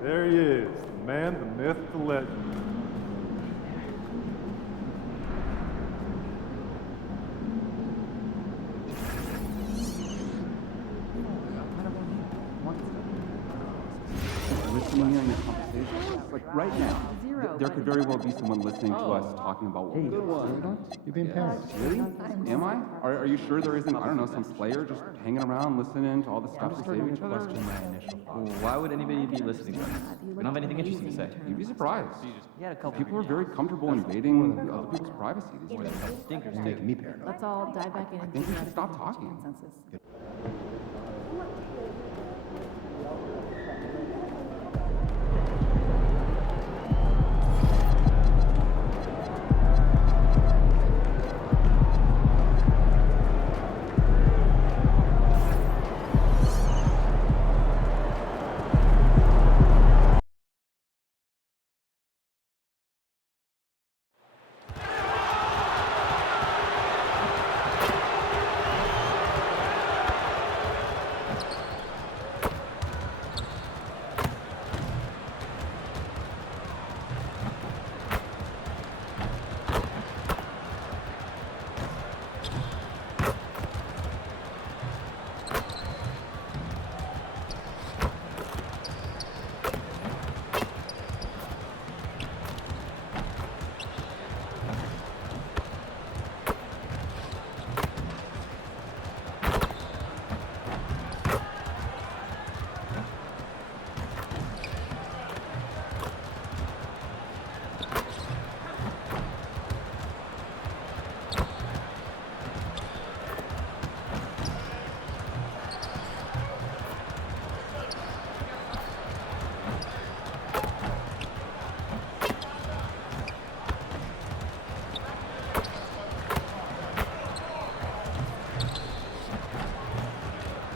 There he is, the man, the myth, the legend. Listening in on your conversations. Like right now, there could very well be someone listening to us talking about what we're talking about. You're being paranoid. Really? Am I? Are you sure there isn't, I don't know, some player just hanging around listening to all the stuff we're saying to each other? Well, why would anybody be listening to us? We don't have anything interesting to say. You'd be surprised. People are very comfortable invading other people's privacy these days. Stinkers making me paranoid. Let's all dive back in. I think we should stop talking.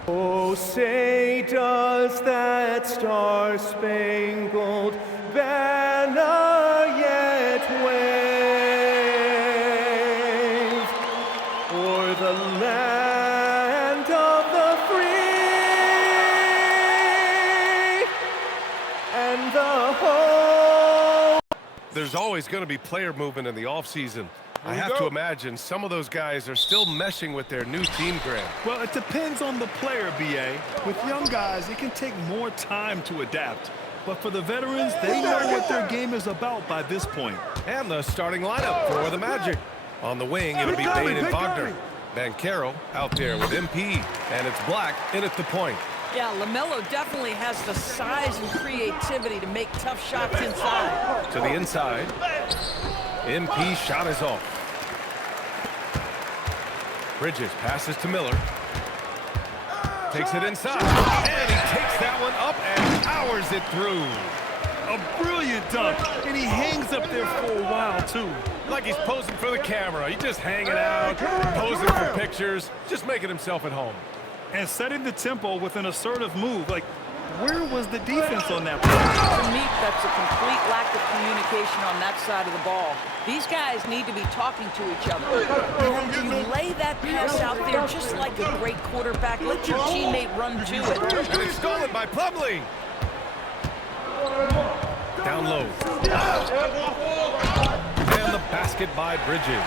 Oh, say does that star-spangled banner yet wave o'er the land of the free and the home? There's always going to be player movement in the offseason. I have to imagine some of those guys are still meshing with their new team, Grant. Well, it depends on the player, B.A. With young guys, it can take more time to adapt. But for the veterans, they know what their game is about by this point. And the starting lineup for the Magic. On the wing, it'll be Bane and Wagner. Banchero out there with MP. And it's Black in at the point. Yeah, LaMelo definitely has the size and creativity to make tough shots inside. To the inside. MP shot is off. Bridges passes to Miller. Takes it inside. And he takes that one up and powers it through. A brilliant dunk. And he hangs up there for a while, too. Like he's posing for the camera. He's just hanging out, posing for pictures, just making himself at home. And setting the tempo with an assertive move. Like, where was the defense on that play? To me, that's a complete lack of communication on that side of the ball. These guys need to be talking to each other. And you lay that pass out there just like a great quarterback. Let your teammate run to it. And it's stolen by Plumlee. Down low. And the basket by Bridges.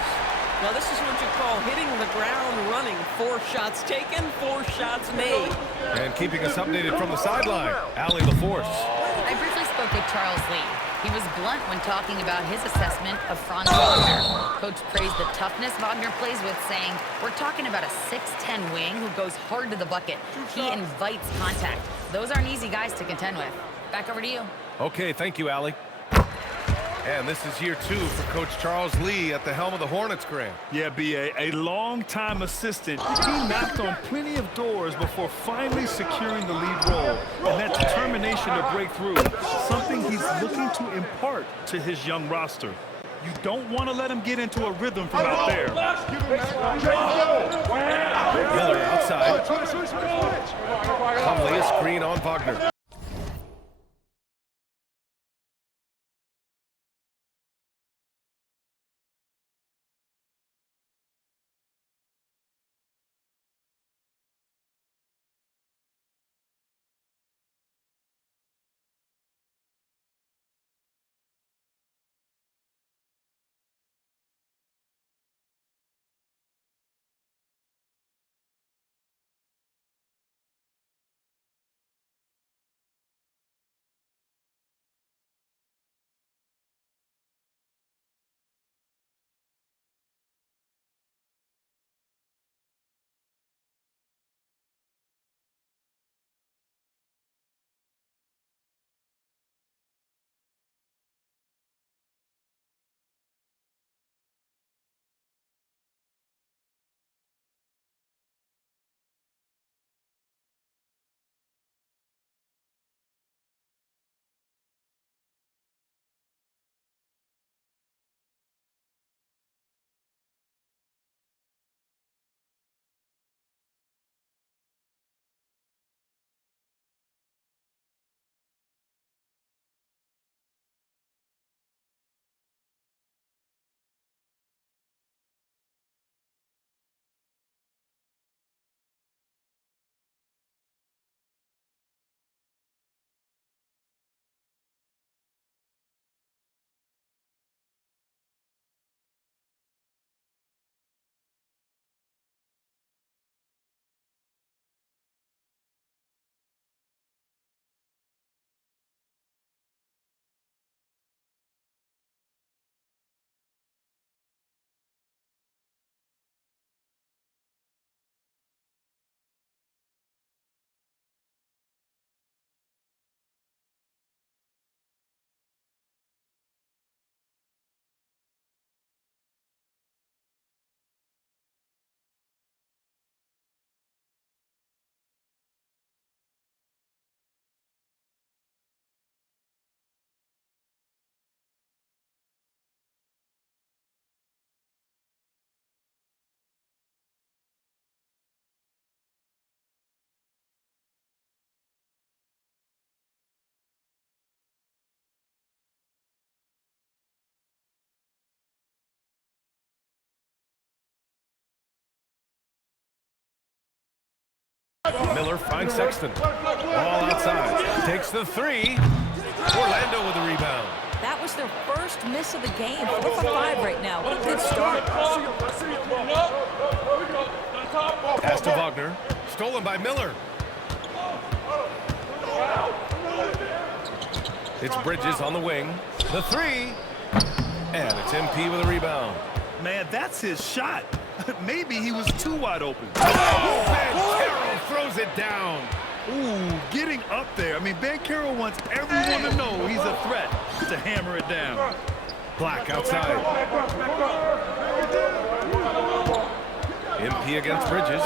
Well, this is what you call hitting the ground running. 4 shots taken, 4 shots made. And keeping us updated from the sideline, Allie LaForce. I briefly spoke with Charles Lee. He was blunt when talking about his assessment of Franz Wagner. Coach praised the toughness Wagner plays with, saying, we're talking about a 6'10 wing who goes hard to the bucket. He invites contact. Those aren't easy guys to contend with. Back over to you. Okay, thank you, Allie. And this is year 2 for Coach Charles Lee at the helm of the Hornets, Grant. Yeah, B.A., a long-time assistant. He knocked on plenty of doors before finally securing the lead role. And that determination to break through, something he's looking to impart to his young roster. You don't want to let him get into a rhythm from out there. Miller outside. Plumlee a screen on Wagner. Miller finds Sexton. Ball outside. Takes the three. Orlando with the rebound. That was their first miss of the game. 4 for 5 right now. What a good start. Pass to Wagner. Stolen by Miller. It's Bridges on the wing. The three. And it's MP with a rebound. Man, that's his shot. Maybe he was too wide open. Banchero throws it down. Ooh, getting up there. I mean, Banchero wants everyone to know he's a threat to hammer it down. Black outside. MP against Bridges.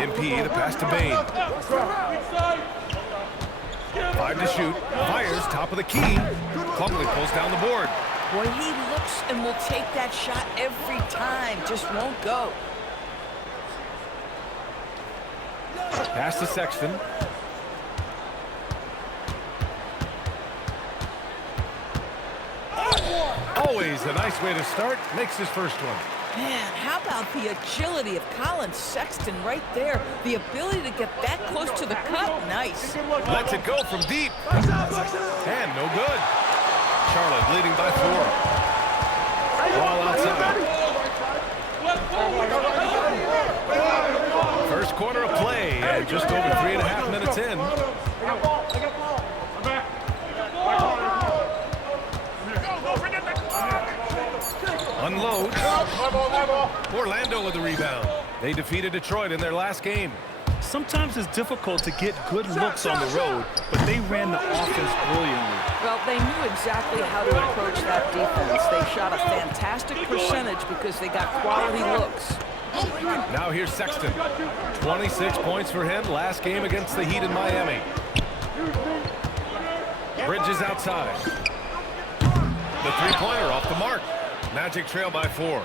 MP, the pass to Bane. 5 to shoot. Fires, top of the key. Plumlee pulls down the board. Boy, he looks and will take that shot every time. Just won't go. Pass to Sexton. Always a nice way to start. Makes his first one. Man, how about the agility of Colin Sexton right there? The ability to get that close to the cup. Nice. Lets it go from deep. And no good. Charlotte leading by 4. Ball outside. First quarter of play, and just over 3.5 minutes in. Unloads. Orlando with the rebound. They defeated Detroit in their last game. Sometimes it's difficult to get good looks on the road, but they ran the offense brilliantly. Well, they knew exactly how to approach that defense. They shot a fantastic percentage because they got quality looks. Now here's Sexton. 26 points for him last game against the Heat in Miami. Bridges outside. The three-pointer off the mark. Magic trail by 4.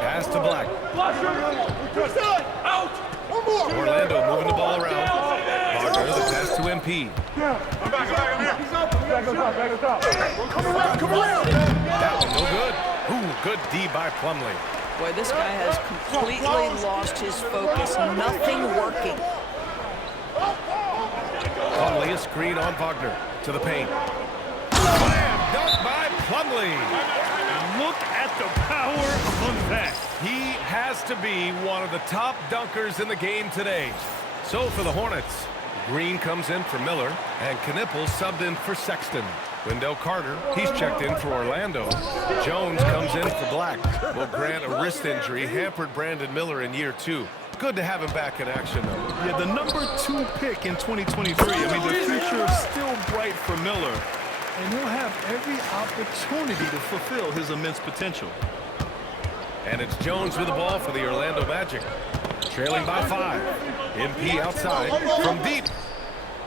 Pass to Black. Orlando moving the ball around. Wagner, the pass to MP. That one no good. Ooh, good D by Plumlee. Boy, this guy has completely lost his focus. Nothing working. Plumlee, a screen on Wagner. To the paint. Slam dunk by Plumlee. Look at the power of that. He has to be one of the top dunkers in the game today. So for the Hornets, Green comes in for Miller, and Knippel subbed in for Sexton. Wendell Carter, he's checked in for Orlando. Jones comes in for Black. Will Grant, a wrist injury, hampered Brandon Miller in year 2. Good to have him back in action, though. Yeah, the number 2 pick in 2023. I mean, the future is still bright for Miller, and he'll have every opportunity to fulfill his immense potential. And it's Jones with the ball for the Orlando Magic. Trailing by 5. MP outside from deep.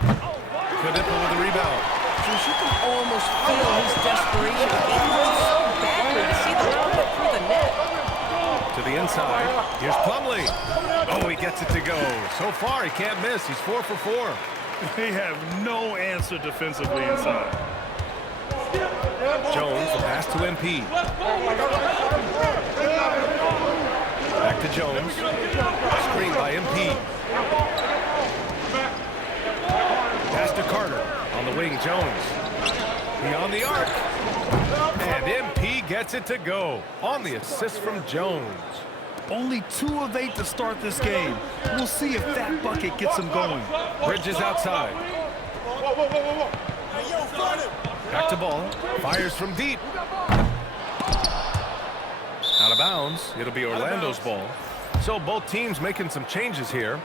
Knippel with the rebound. You can almost feel his desperation. He wants so badly to see the ball get through the net. To the inside. Here's Plumlee. Oh, he gets it to go. So far, he can't miss. He's 4 for 4. They have no answer defensively inside. Jones, the pass to MP. Back to Jones. Screen by MP. Pass to Carter. On the wing, Jones. Beyond the arc. And MP gets it to go. On the assist from Jones. Only 2 of 8 to start this game. We'll see if that bucket gets him going. Bridges outside. Back to ball. Fires from deep. Out of bounds. It'll be Orlando's ball. So both teams making some changes here.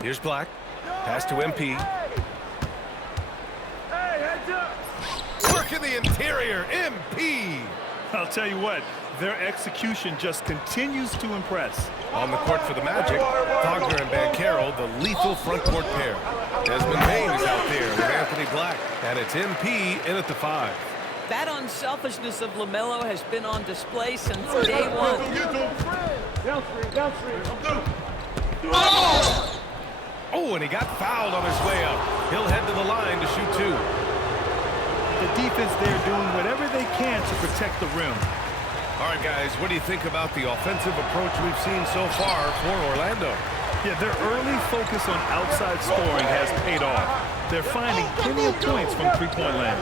Here's Black. Pass to MP. Work in the interior. MP. I'll tell you what, their execution just continues to impress. On the court for the Magic, Wagner and Banchero, the lethal front court pair. Desmond Bane is out there with Anthony Black, and it's MP in at the 5. That unselfishness of LaMelo has been on display since day one. Oh, and he got fouled on his way up. He'll head to the line to shoot 2. The defense there doing whatever they can to protect the rim. All right, guys, what do you think about the offensive approach we've seen so far for Orlando? Yeah, their early focus on outside scoring has paid off. They're finding plenty of points from three-point land.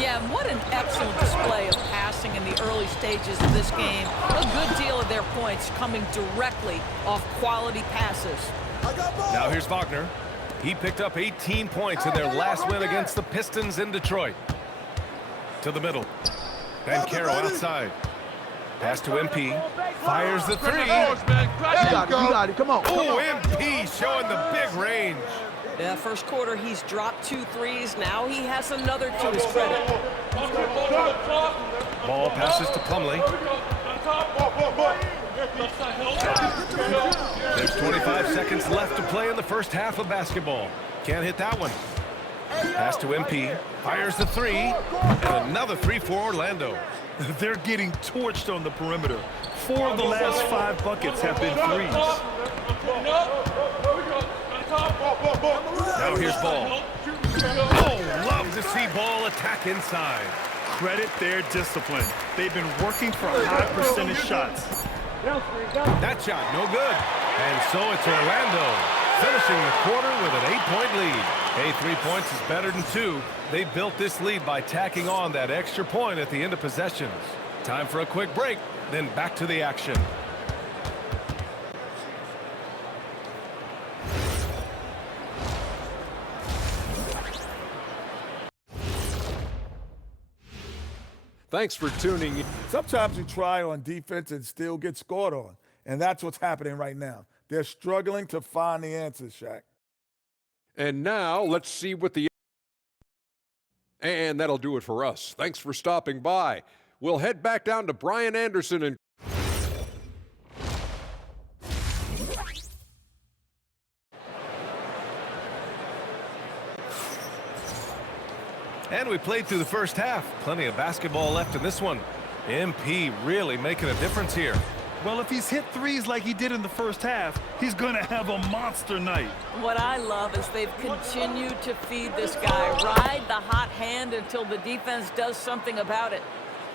Yeah, and what an excellent display of passing in the early stages of this game. A good deal of their points coming directly off quality passes. Now here's Wagner. He picked up 18 points in their last win against the Pistons in Detroit. To the middle. Banchero outside. Pass to MP. Fires the 3. You got it. Come on. Oh, MP showing the big range. Yeah, first quarter, he's dropped 2 threes. Now he has another to his credit. Ball passes to Plumlee. There's 25 seconds left to play in the first half of basketball. Can't hit that one. Pass to MP. Fires the 3. And another 3 for Orlando. They're getting torched on the perimeter. 4 of the last 5 buckets have been threes. Now here's Ball. Oh, love to see Ball attack inside. Credit their discipline. They've been working for high percentage shots. That shot, no good. And so it's Orlando, finishing the quarter with an 8-point lead. Hey, 3 points is better than 2. They built this lead by tacking on that extra point at the end of possessions. Time for a quick break, then back to the action. Thanks for tuning in. Sometimes you try on defense and still get scored on, and that's what's happening right now. They're struggling to find the answers, Shaq. And now let's see what the... And that'll do it for us. Thanks for stopping by. We'll head back down to Brian Anderson and... And we played through the first half. Plenty of basketball left in this one. MP really making a difference here. Well, if he's hit threes like he did in the first half, he's going to have a monster night. What I love is they've continued to feed this guy. Ride the hot hand until the defense does something about it.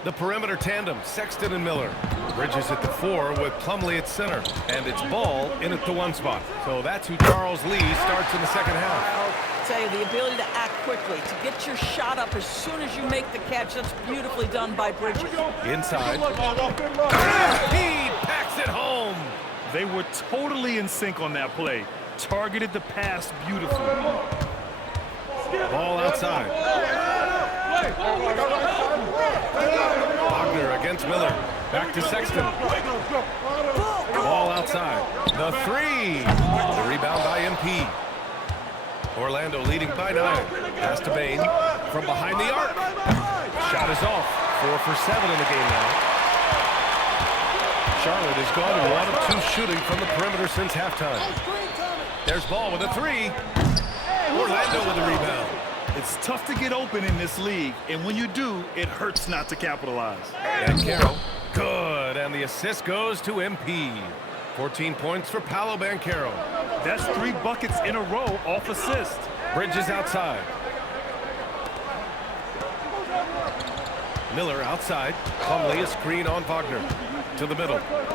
The perimeter tandem, Sexton and Miller. Bridges at the 4 with Plumlee at center. And it's Ball in at the 1 spot. So that's who Charles Lee starts in the second half. I'll tell you, the ability to act quickly, to get your shot up as soon as you make the catch, that's beautifully done by Bridges. Inside. He packs it home. They were totally in sync on that play. Targeted the pass beautifully. Ball outside. Wagner against Miller. Back to Sexton. Ball outside. The 3. The rebound by MP. Orlando leading by 9. Pass to Bane from behind the arc. Shot is off. 4 for 7 in the game now. Charlotte has gone 1 of 2 shooting from the perimeter since halftime. There's Ball with a 3. Orlando with the rebound. It's tough to get open in this league, and when you do, it hurts not to capitalize. And Banchero, good, and the assist goes to MP. 14 points for Paolo Banchero. That's 3 buckets in a row off assist. Bridges outside. Miller outside. Plumlee a screen on Wagner. To the middle. Dunk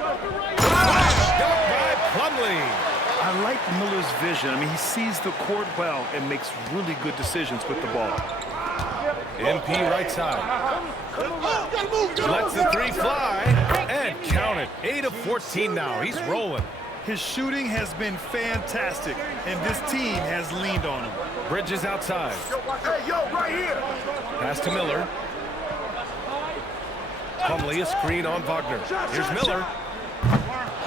by Plumlee. I like Miller's vision. I mean, he sees the court well and makes really good decisions with the ball. MP right side. Lets the 3 fly and count it. 8 of 14 now. He's rolling. His shooting has been fantastic, and this team has leaned on him. Bridges outside. Pass to Miller. Plumlee a screen on Wagner. Here's Miller.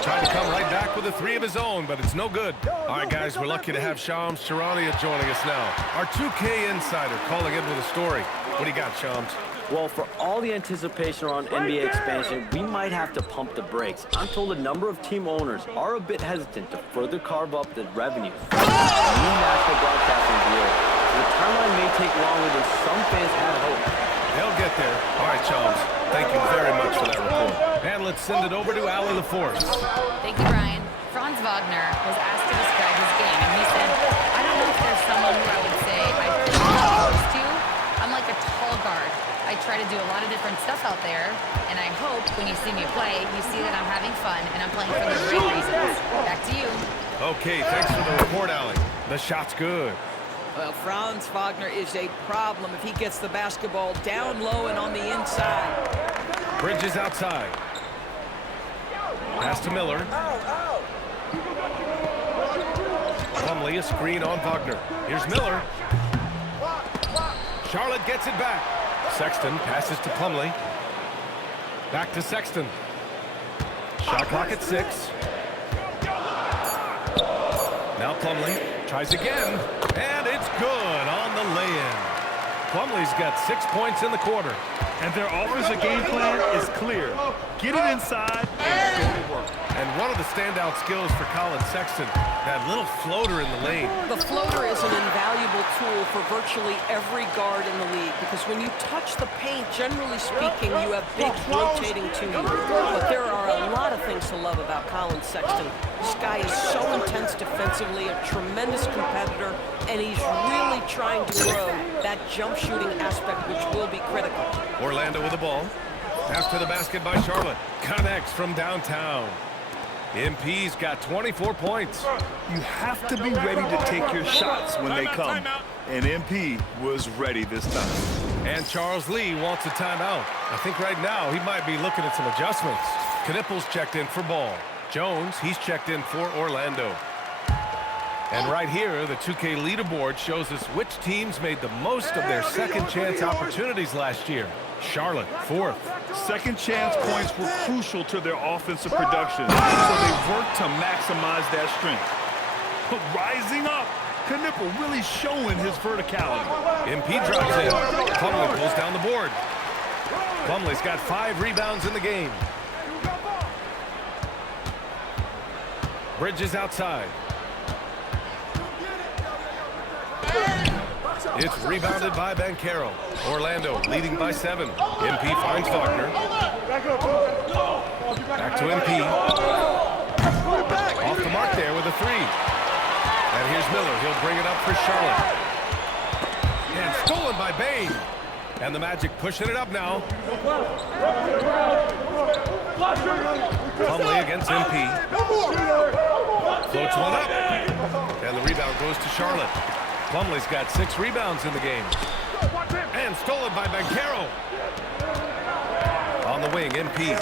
Trying to come right back with a 3 of his own, but it's no good. All right, guys, we're lucky to have Shams Charania joining us now. Our 2K insider calling in with a story. What do you got, Shams? Well, for all the anticipation around NBA expansion, we might have to pump the brakes. I'm told a number of team owners are a bit hesitant to further carve up the revenue from the new national broadcasting deal. So the timeline may take longer than some fans had hoped. They'll get there. All right, Chalmers. Thank you very much for that report. And let's send it over to Allie LaForce. Thank you, Brian. Franz Wagner was asked to describe his game, and he said, I don't know if there's someone who I would say I feel close to. I'm like a tall guard. I try to do a lot of different stuff out there, and I hope when you see me play, you see that I'm having fun and I'm playing for the right reasons. Back to you. Okay, thanks for the report, Allie. The shot's good. Well, Franz Wagner is a problem if he gets the basketball down low and on the inside. Bridges outside. Pass to Miller. Plumlee, a screen on Wagner. Here's Miller. Charlotte gets it back. Sexton passes to Plumlee. Back to Sexton. Shot clock at 6. Now Plumlee tries again, and it's good on the lay-in. Plumlee's got 6 points in the quarter. And their offensive game plan is clear. Get it inside and go to work. And one of the standout skills for Colin Sexton, that little floater in the lane. The floater is an invaluable tool for virtually every guard in the league because when you touch the paint, generally speaking, you have bigs rotating to you. But there are a lot of things to love about Colin Sexton. This guy is so intense defensively, a tremendous competitor, and he's really trying to grow that jump shooting aspect, which will be critical. Orlando with the ball. Pass to the basket by Charlotte. Connects from downtown. MP's got 24 points. You have to be ready to take your shots when they come. And MP was ready this time. And Charles Lee wants a timeout. I think right now he might be looking at some adjustments. Knippel's checked in for Ball. Jones, he's checked in for Orlando. And right here, the 2K leaderboard shows us which teams made the most of their second chance opportunities last year. Charlotte, 4th. Second chance points were crucial to their offensive production, so they worked to maximize that strength. But rising up, Knippel really showing his verticality. MP drops in. Plumlee pulls down the board. Plumlee's got 5 rebounds in the game. Bridges outside. It's rebounded by Banchero. Orlando leading by 7. MP finds Wagner. Back to MP. Off the mark there with a 3. And here's Miller. He'll bring it up for Charlotte. And stolen by Bane. And the Magic pushing it up now. Plumlee against MP. Floats one up. And the rebound goes to Charlotte. Plumlee's got 6 rebounds in the game. And stolen by Banchero. On the wing, MP.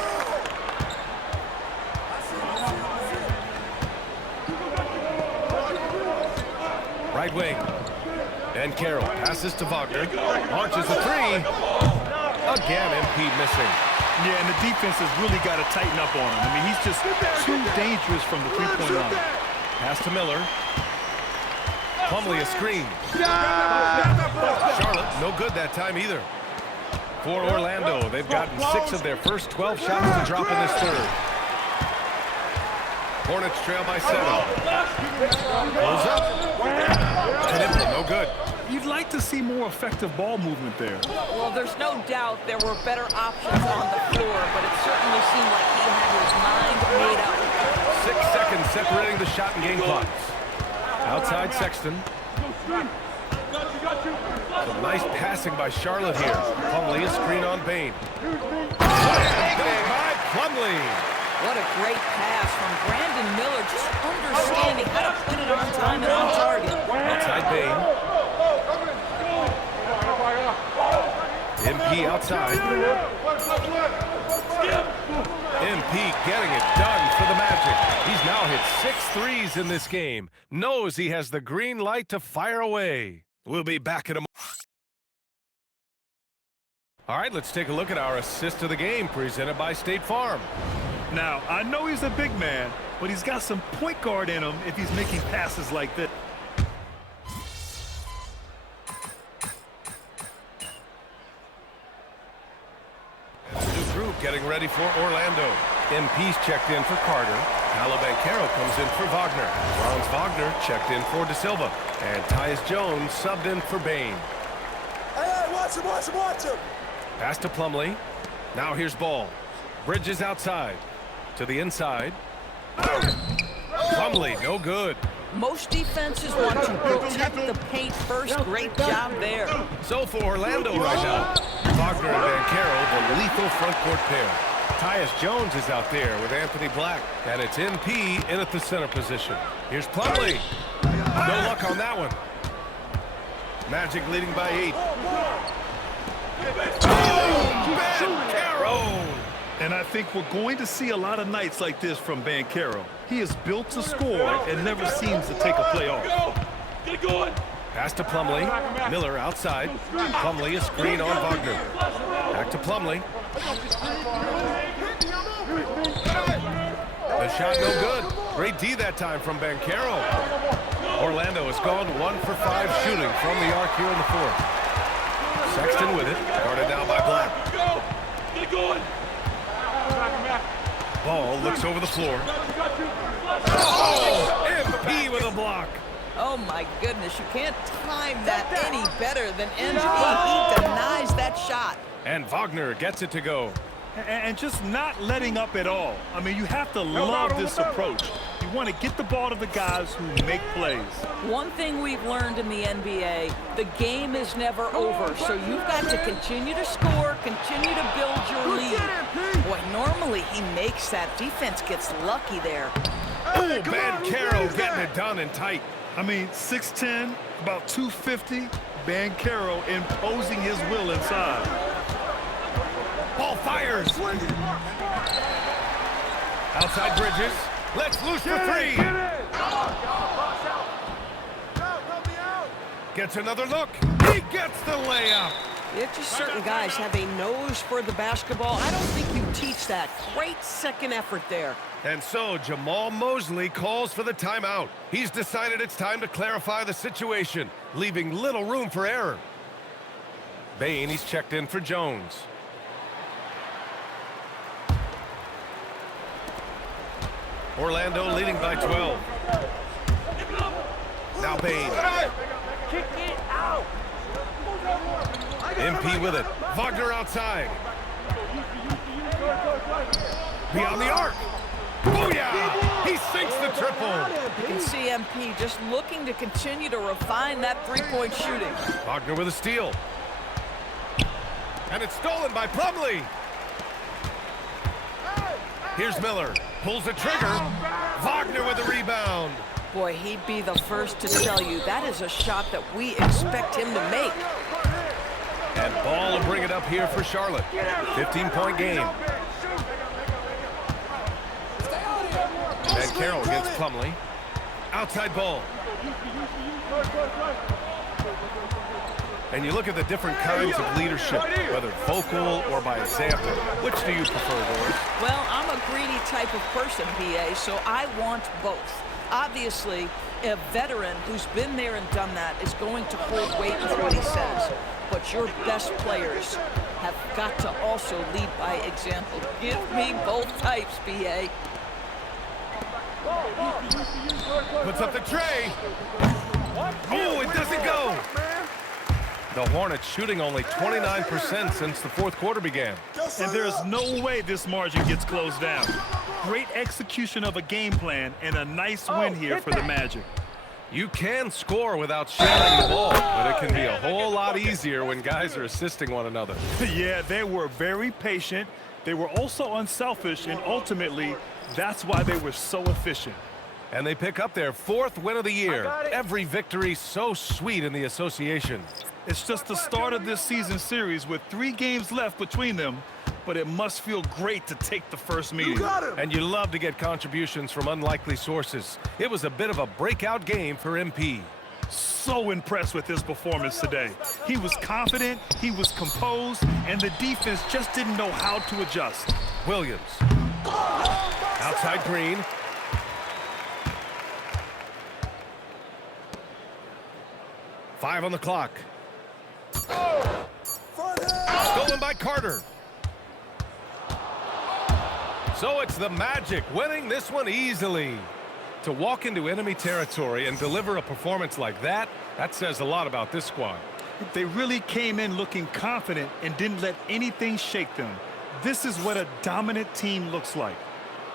Right wing. And Carroll passes to Wagner. Launches a 3. Again, MP missing. Yeah, and the defense has really got to tighten up on him. I mean, he's just too dangerous from the three-point line. Pass to Miller. Plumlee a screen. Charlotte, no good that time either. For Orlando, they've gotten 6 of their first 12 shots to drop in this third. Hornets trail by 7. Pulls up. Knippel, no good. You'd like to see more effective ball movement there. Well, there's no doubt there were better options on the floor, but it certainly seemed like he had his mind made up. 6 seconds separating the shot and game clocks. Outside Sexton. Some nice passing by Charlotte here. Plumlee a screen on Bane. By Plumlee. What a great pass from Brandon Miller, just understanding how to put it on time and on target. Outside Bane. MP outside. MP getting it done for the Magic. He's now hit 6 threes in this game. Knows he has the green light to fire away. We'll be back in a moment. All right, let's take a look at our assist of the game presented by State Farm. Now, I know he's a big man, but he's got some point guard in him if he's making passes like this. New group getting ready for Orlando. MP's checked in for Carter. Paolo Banchero comes in for Wagner. Franz Wagner checked in for De Silva. And Tyus Jones subbed in for Bane. Hey, watch him, watch him, watch him. Pass to Plumlee. Now here's ball. Bridges outside. To the inside. Plumlee, no good. Most defenses want to protect the paint first. Great job there. So for Orlando right now, Wagner and Banchero, the lethal front court pair. Tyus Jones is out there with Anthony Black, and it's MP in at the center position. Here's Plumlee. No luck on that one. Magic leading by 8. Banchero! And I think we're going to see a lot of nights like this from Banchero. He is built to score and never seems to take a play off. Get it going. Pass to Plumlee. Miller outside. Plumlee a screen on Wagner. Back to Plumlee. The shot no good. Great D that time from Banchero. Orlando has gone 1 for 5 shooting from the arc here in the 4th. Sexton with it. Guarded now by Black. Get it going. Ball looks over the floor. Oh, MP with a block. Oh, my goodness. You can't time that any better than NG. He denies that shot. And Wagner gets it to go. And just not letting up at all. I mean, you have to love this approach. You want to get the ball to the guys who make plays. One thing we've learned in the NBA, the game is never over. So you've got to continue to score, continue to build your lead. Boy, normally he makes that. Defense gets lucky there. Oh, Banchero getting it done and tight. I mean, 6'10", about 250. Banchero imposing his will inside. Ball fires. Outside Bridges. Let's loose for 3. Gets another look. He gets the layup. It's just certain guys have a nose for the basketball. I don't think you teach that. Great second effort there. And so Jamal Mosley calls for the timeout. He's decided it's time to clarify the situation, leaving little room for error. Bane, he's checked in for Jones. Orlando leading by 12. Now Bane. Kick it out. MP with it. Wagner outside. Beyond the arc. Booyah! He sinks the triple. You can see MP just looking to continue to refine that three-point shooting. Wagner with a steal. And it's stolen by Plumlee. Here's Miller. Pulls the trigger. Wagner with the rebound. Boy, he'd be the first to tell you that is a shot that we expect him to make. And Ball will bring it up here for Charlotte. 15-point game. And Carroll against Plumlee. Outside Ball. And you look at the different kinds of leadership, whether vocal or by example. Which do you prefer, Doris? Well, I'm a greedy type of person, BA, so I want both. Obviously, a veteran who's been there and done that is going to hold weight with what he says. But your best players have got to also lead by example. Give me both types, BA. Puts up the tray. Oh, it doesn't go. The Hornets shooting only 29% since the 4th quarter began. And there's no way this margin gets closed down. Great execution of a game plan and a nice win here for the Magic. You can score without sharing the ball, but it can be a whole lot easier when guys are assisting one another. Yeah, they were very patient. They were also unselfish, and ultimately, that's why they were so efficient. And they pick up their 4th win of the year. Every victory so sweet in the association. It's just the start of this season series with 3 games left between them, but it must feel great to take the first meeting. And you love to get contributions from unlikely sources. It was a bit of a breakout game for MP. So impressed with his performance today. He was confident, he was composed, and the defense just didn't know how to adjust. Williams. Outside Green. Five on the clock. Stolen by Carter. So it's the Magic winning this one easily. To walk into enemy territory and deliver a performance like that, that says a lot about this squad. They really came in looking confident and didn't let anything shake them. This is what a dominant team looks like.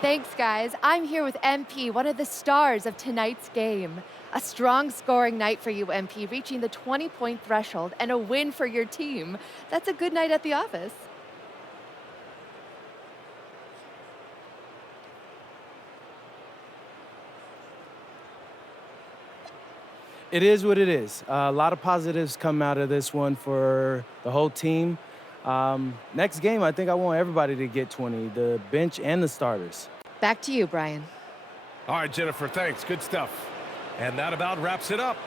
Thanks, guys. I'm here with MP, one of the stars of tonight's game. A strong scoring night for you, MP, reaching the 20-point threshold and a win for your team. That's a good night at the office. It is what it is. A lot of positives come out of this one for the whole team. Next game, I think I want everybody to get 20, the bench and the starters. Back to you, Brian. All right, Jennifer, thanks. Good stuff. And that about wraps it up.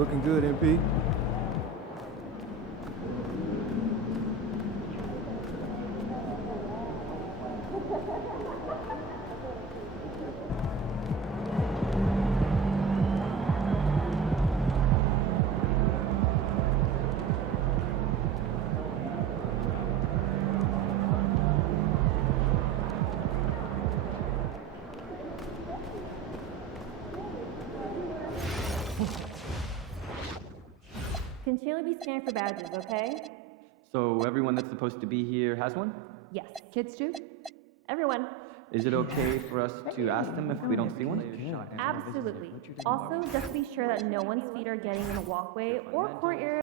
Looking good, MP. Continually be scanned for badges, okay? So everyone that's supposed to be here has one? Yes. Kids too? Everyone. Is it okay for us to ask them if we don't see one? Absolutely. Also, just be sure that no one's feet are getting in the walkway or court area.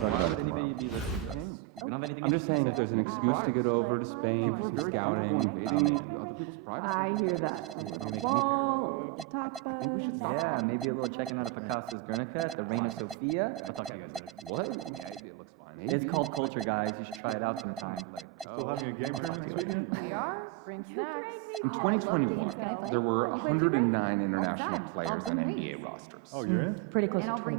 Why would anybody be listening to us? We don't have anything I'm just saying if there's an excuse to get over to Spain for some scouting. I hear that. Wall, tapas. Yeah, maybe a little checking out of Picasso's Guernica at the Reina Sofia. I'll talk to you guys later. What? Yeah, it looks fine. It's called Culture, guys. You should try it out sometime. Still having a game tournament this weekend? We are. Bring snacks. In 2021, there were 109 international players on NBA rosters. Oh, you're in? Pretty close to 20.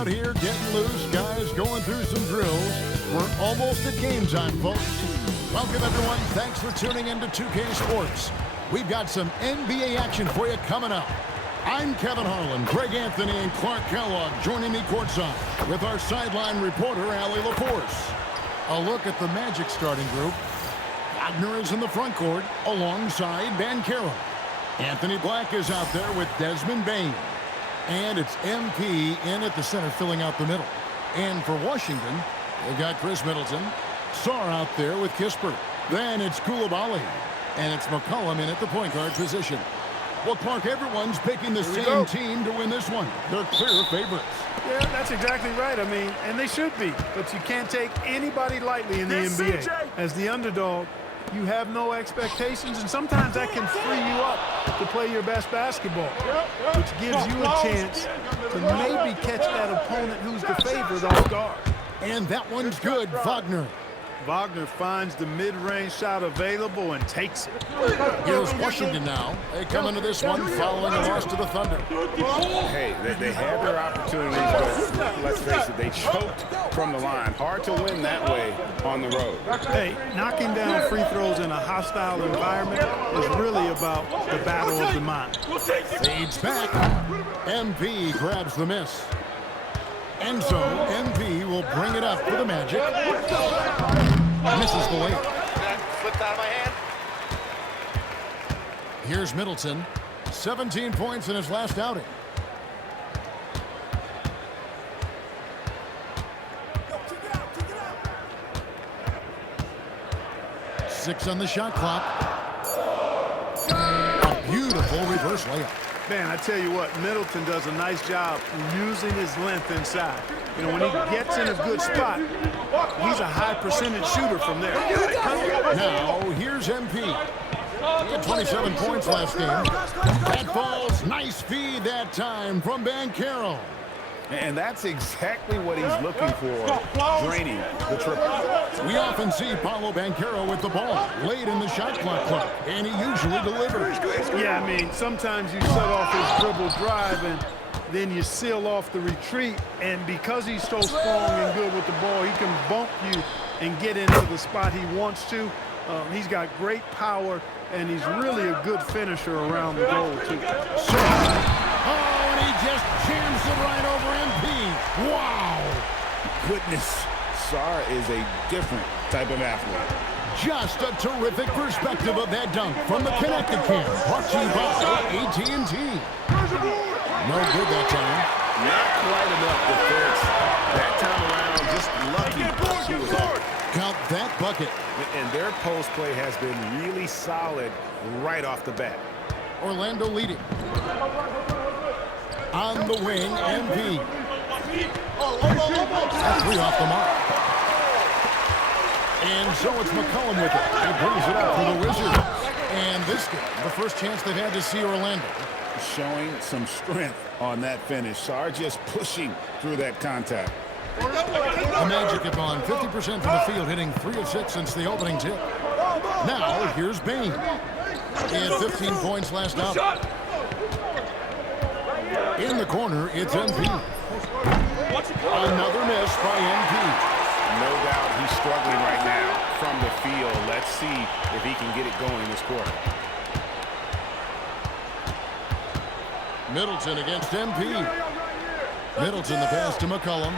out here getting loose, guys going through some drills. We're almost at game time, folks. Welcome, everyone. Thanks for tuning in to 2K Sports. We've got some NBA action for you coming up. I'm Kevin Harlan, Greg Anthony, and Clark Kellogg joining me courtside with our sideline reporter, Allie LaForce. A look at the Magic starting group. Wagner is in the front court alongside Banchero. Anthony Black is out there with Desmond Bane. And it's MP in at the center filling out the middle. And for Washington, they've got Chris Middleton. Sarr out there with Kispert. Then it's Koulibaly. And it's McCollum in at the point guard position. Well, Clark, everyone's picking the same team to win this one. They're clear favorites. Yeah, that's exactly right. I mean, and they should be. But you can't take anybody lightly in the NBA. As the underdog, you have no expectations, and sometimes that can free you up to play your best basketball, which gives you a chance to maybe catch that opponent who's the favorite off guard. And that one's good, Wagner. Wagner finds the mid-range shot available and takes it. Here's Washington now. They come into this one following a loss to the Thunder. Hey, they had their opportunities, but let's face it, they choked from the line. Hard to win that way on the road. Hey, knocking down free throws in a hostile environment is really about the battle of the mind. Fades back. MP grabs the miss. And so MP will bring it up for the Magic. Misses the layup. Slipped out of my hand. Here's Middleton. 17 points in his last outing. Six on the shot clock. A beautiful reverse layup. Man, I tell you what, Middleton does a nice job using his length inside. You know, when he gets in a good spot, he's a high percentage shooter from there. Now, here's MP. He had 27 points last game. That falls. Nice feed that time from Banchero. And that's exactly what he's looking for, draining the triple. We often see Paolo Banchero with the ball late in the shot clock, and he usually delivers. Yeah, I mean, sometimes you set off his dribble drive, and then you seal off the retreat, and because he's so strong and good with the ball, he can bump you and get into the spot he wants to. He's got great power, and he's really a good finisher around the goal, too. Oh, and he just jams it right over MP. Wow. Goodness, Sarr is a different type of athlete. Just a terrific perspective of that dunk from the Connected Camp. Brought to you by AT&T. No good that time. Not quite enough defense. That time around, just lucky she was off. Count that bucket. And their post play has been really solid right off the bat. Orlando leading. On the wing, MP. That's three off the mark. And so it's McCollum with it. He brings it up for the Wizards. And this game, the first chance they've had to see Orlando. Showing some strength on that finish. Sarr just pushing through that contact. The Magic have gone 50% from the field, hitting 3 of 6 since the opening tip. Now, here's Bane. He had 15 points last out. In the corner, it's MP. Another miss by MP. No doubt he's struggling right now from the field. Let's see if he can get it going this quarter. Middleton against MP. Middleton the pass to McCollum.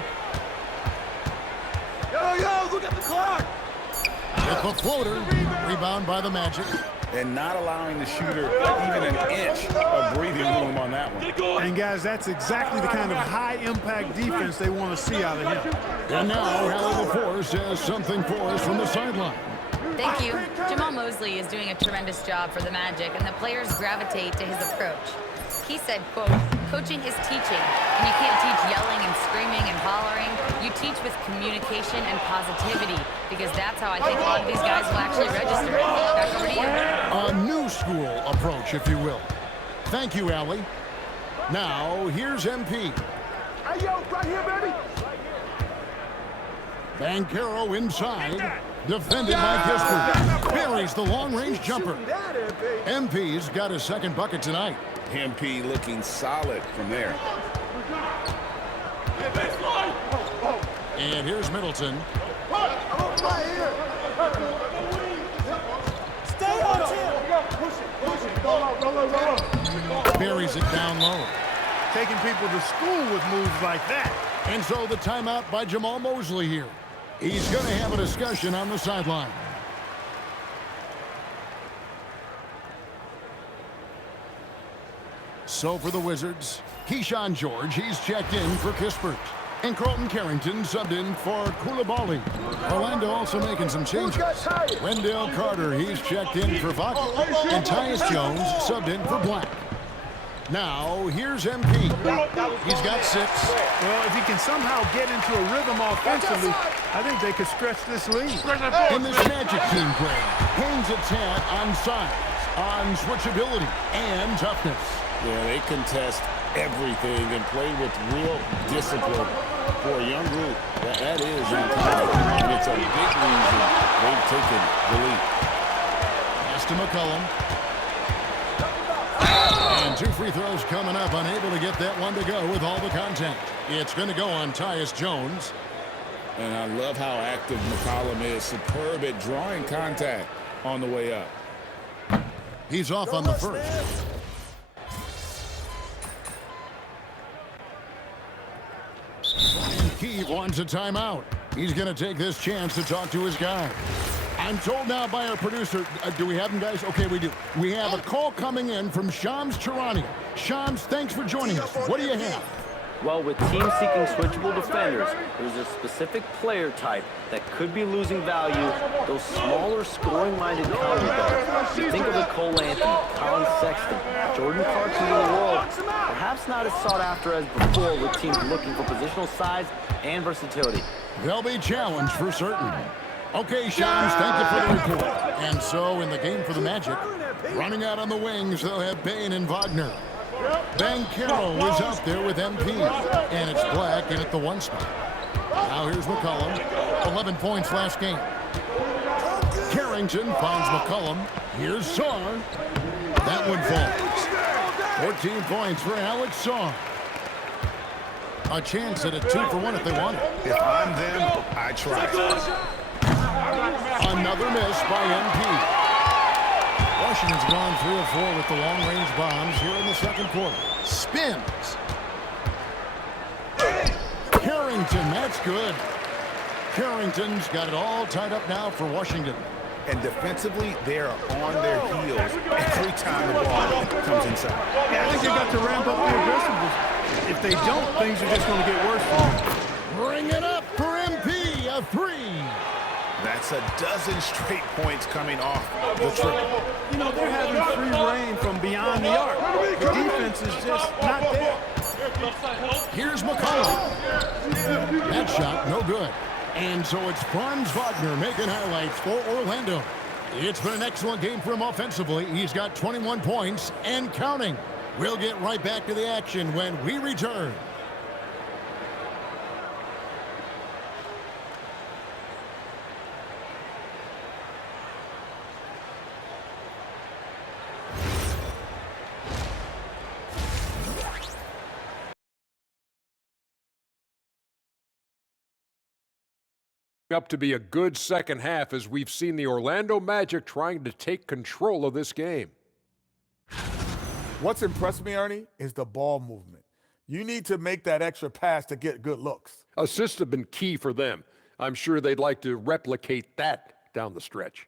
Yo, look at the clock. With the floater, rebound by the Magic. And not allowing the shooter even an inch of breathing room on that one. And guys, that's exactly the kind of high-impact defense they want to see out of him. And now, Allie LaForce has something for us from the sideline. Thank you. Jamal Mosley is doing a tremendous job for the Magic, and the players gravitate to his approach. He said, quote, coaching is teaching, and you can't teach yelling and screaming and hollering. You teach with communication and positivity, because that's how I think a lot of these guys will actually register. Back over to you. A new school approach, if you will. Thank you, Allie. Now, here's MP. Hey, yo, right here, baby. Banchero inside. Defended by Kispert. Buries the long-range jumper. MP's got his second bucket tonight. MP looking solid from there. And here's Middleton. Stay on him. Push it. Roll. Buries it down low. Taking people to school with moves like that. And so the timeout by Jamal Mosley here. He's going to have a discussion on the sideline. So for the Wizards, Keyshawn George, he's checked in for Kispert. And Carlton Carrington subbed in for Koulibaly. Orlando also making some changes. Wendell Carter, he's checked in for Vogel. And Tyus Jones subbed in for Black. Now, here's MP. He's got 6. Well, if he can somehow get into a rhythm offensively, I think they could stretch this lead. In this Magic team play, hangs its hat on size, on switchability, and toughness. Yeah, they contest everything and play with real discipline for a young group. That is incredible, and it's a big reason they've taken the lead. Pass to McCollum. And 2 free throws coming up, unable to get that one to go with all the contact. It's going to go on Tyus Jones. And I love how active McCollum is. Superb at drawing contact on the way up. He's off on the first. Keith wants a timeout. He's going to take this chance to talk to his guy. I'm told now by our producer, do we have him, guys? Okay, we do. We have a call coming in from Shams Charania. Shams, thanks for joining us. What do you have? Well, with teams seeking switchable defenders, there's a specific player type that could be losing value, those smaller scoring-minded counter guards. You think of a Cole Anthony, Colin Sexton, Jordan Clarkson of the world, perhaps not as sought after as before with teams looking for positional size and versatility. They'll be challenged for certain. Okay, Shams, thank you for the report. And so in the game for the Magic, running out on the wings, they'll have Bane and Wagner. Banchero is out there with MP, and it's Black in at the 1 spot. Now here's McCollum, 11 points last game. Carrington finds McCollum. Here's Sarr. That one falls. 14 points for Alex Sarr. A chance at a 2-for-1 if they want it. If I'm them, I try. Another miss by MP. Washington's gone 3 of 4 with the long-range bombs here in the second quarter. Spins. Carrington, that's good. Carrington's got it all tied up now for Washington. And defensively, they're on their heels every time the ball comes inside. Yeah, I think they've got to ramp up the aggressiveness. If they don't, things are just going to get worse for them. Bring it up for MP, a 3. That's a dozen straight points coming off the triple. You know, they're having free reign from beyond the arc. The defense is just not there. Here's McCollum. That shot, no good. And so it's Franz Wagner making highlights for Orlando. It's been an excellent game for him offensively. He's got 21 points and counting. We'll get right back to the action when we return. Up to be a good second half as we've seen the Orlando Magic trying to take control of this game. What's impressed me, Ernie, is the ball movement. You need to make that extra pass to get good looks. Assists have been key for them. I'm sure they'd like to replicate that down the stretch.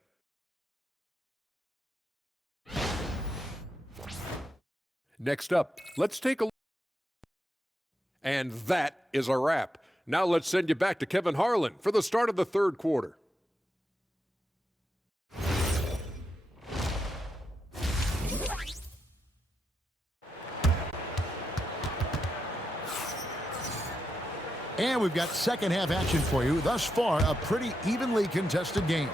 Next up, let's take a look. And that is a wrap. Now let's send you back to Kevin Harlan for the start of the third quarter. And we've got second half action for you. Thus far, a pretty evenly contested game.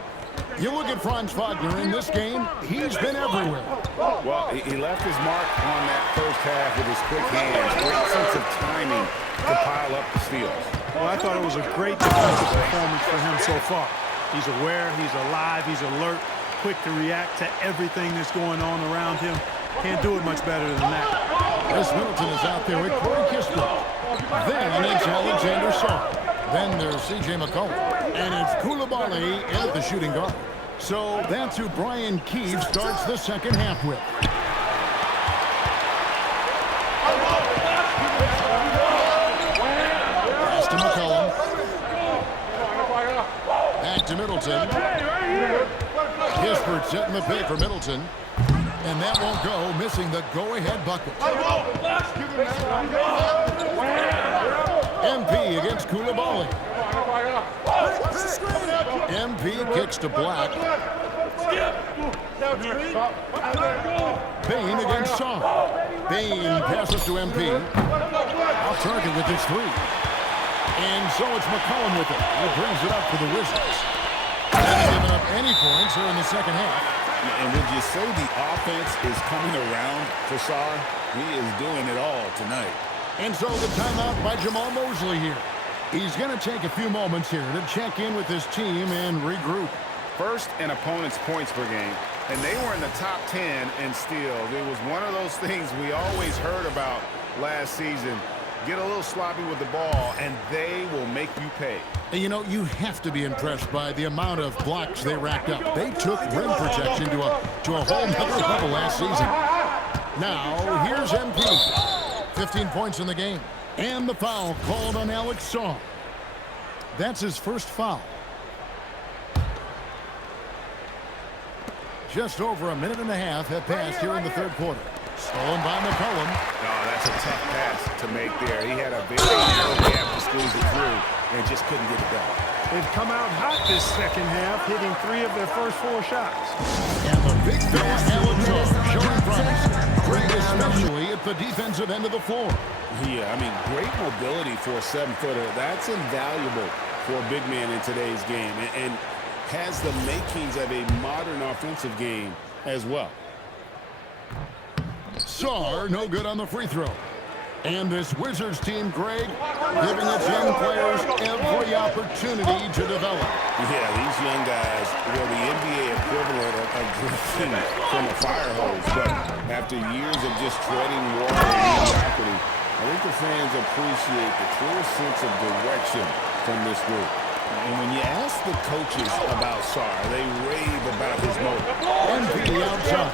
You look at Franz Wagner in this game, he's been everywhere. Well, he left his mark on that first half with his quick hands. Great sense of timing to pile up the steals. Well, I thought it was a great defensive performance for him so far. He's aware, he's alive, he's alert, quick to react to everything that's going on around him. Can't do it much better than that. Chris Middleton is out there with Corey Kispert. Then it's Alexander Sarr. Then there's C.J. McCollum. And it's Coulibaly at the shooting guard. So that's who Brian Keefe starts the second half with. Pass to McCollum. Back to Middleton. Kispert setting the pick for Middleton. And that won't go, missing the go-ahead bucket. MP against Coulibaly. MP kicks to Black. Bane against Sarr. Bane passes to MP. Off target with his three. And so it's McCollum with it. He brings it up for the Wizards. Haven't given up any points here in the second half. And would you say the offense is coming around for Sarr? He is doing it all tonight. And so the timeout by Jamal Mosley here. He's going to take a few moments here to check in with his team and regroup. First in opponent's points per game, and they were in the top 10 in steals. It was one of those things we always heard about last season. Get a little sloppy with the ball, and they will make you pay. And you know, you have to be impressed by the amount of blocks they racked up. They took rim protection to a whole nother level last season. Now, here's MP. 15 points in the game. And the foul called on Alex Sarr. That's his first foul. Just over a minute and a half have passed here in the third quarter. Stolen by McCollum. Oh, that's a tough pass to make there. He had a very narrow gap to squeeze it through and just couldn't get it done. They've come out hot this second half, hitting 3 of their first 4 shots. And the big fella Alex Sarr showing promise. Great especially at the defensive end of the floor. Yeah, I mean, great mobility for a 7-footer. That's invaluable for a big man in today's game and has the makings of a modern offensive game as well. Sarr, no good on the free throw. And this Wizards team, Greg, giving its young players every opportunity to develop. Yeah, these young guys were the NBA equivalent of drinking from a fire hose. But after years of just treading water and mediocrity, I think the fans appreciate the clear sense of direction from this group. And when you ask the coaches about Sarr, they rave about his motor. MP outside.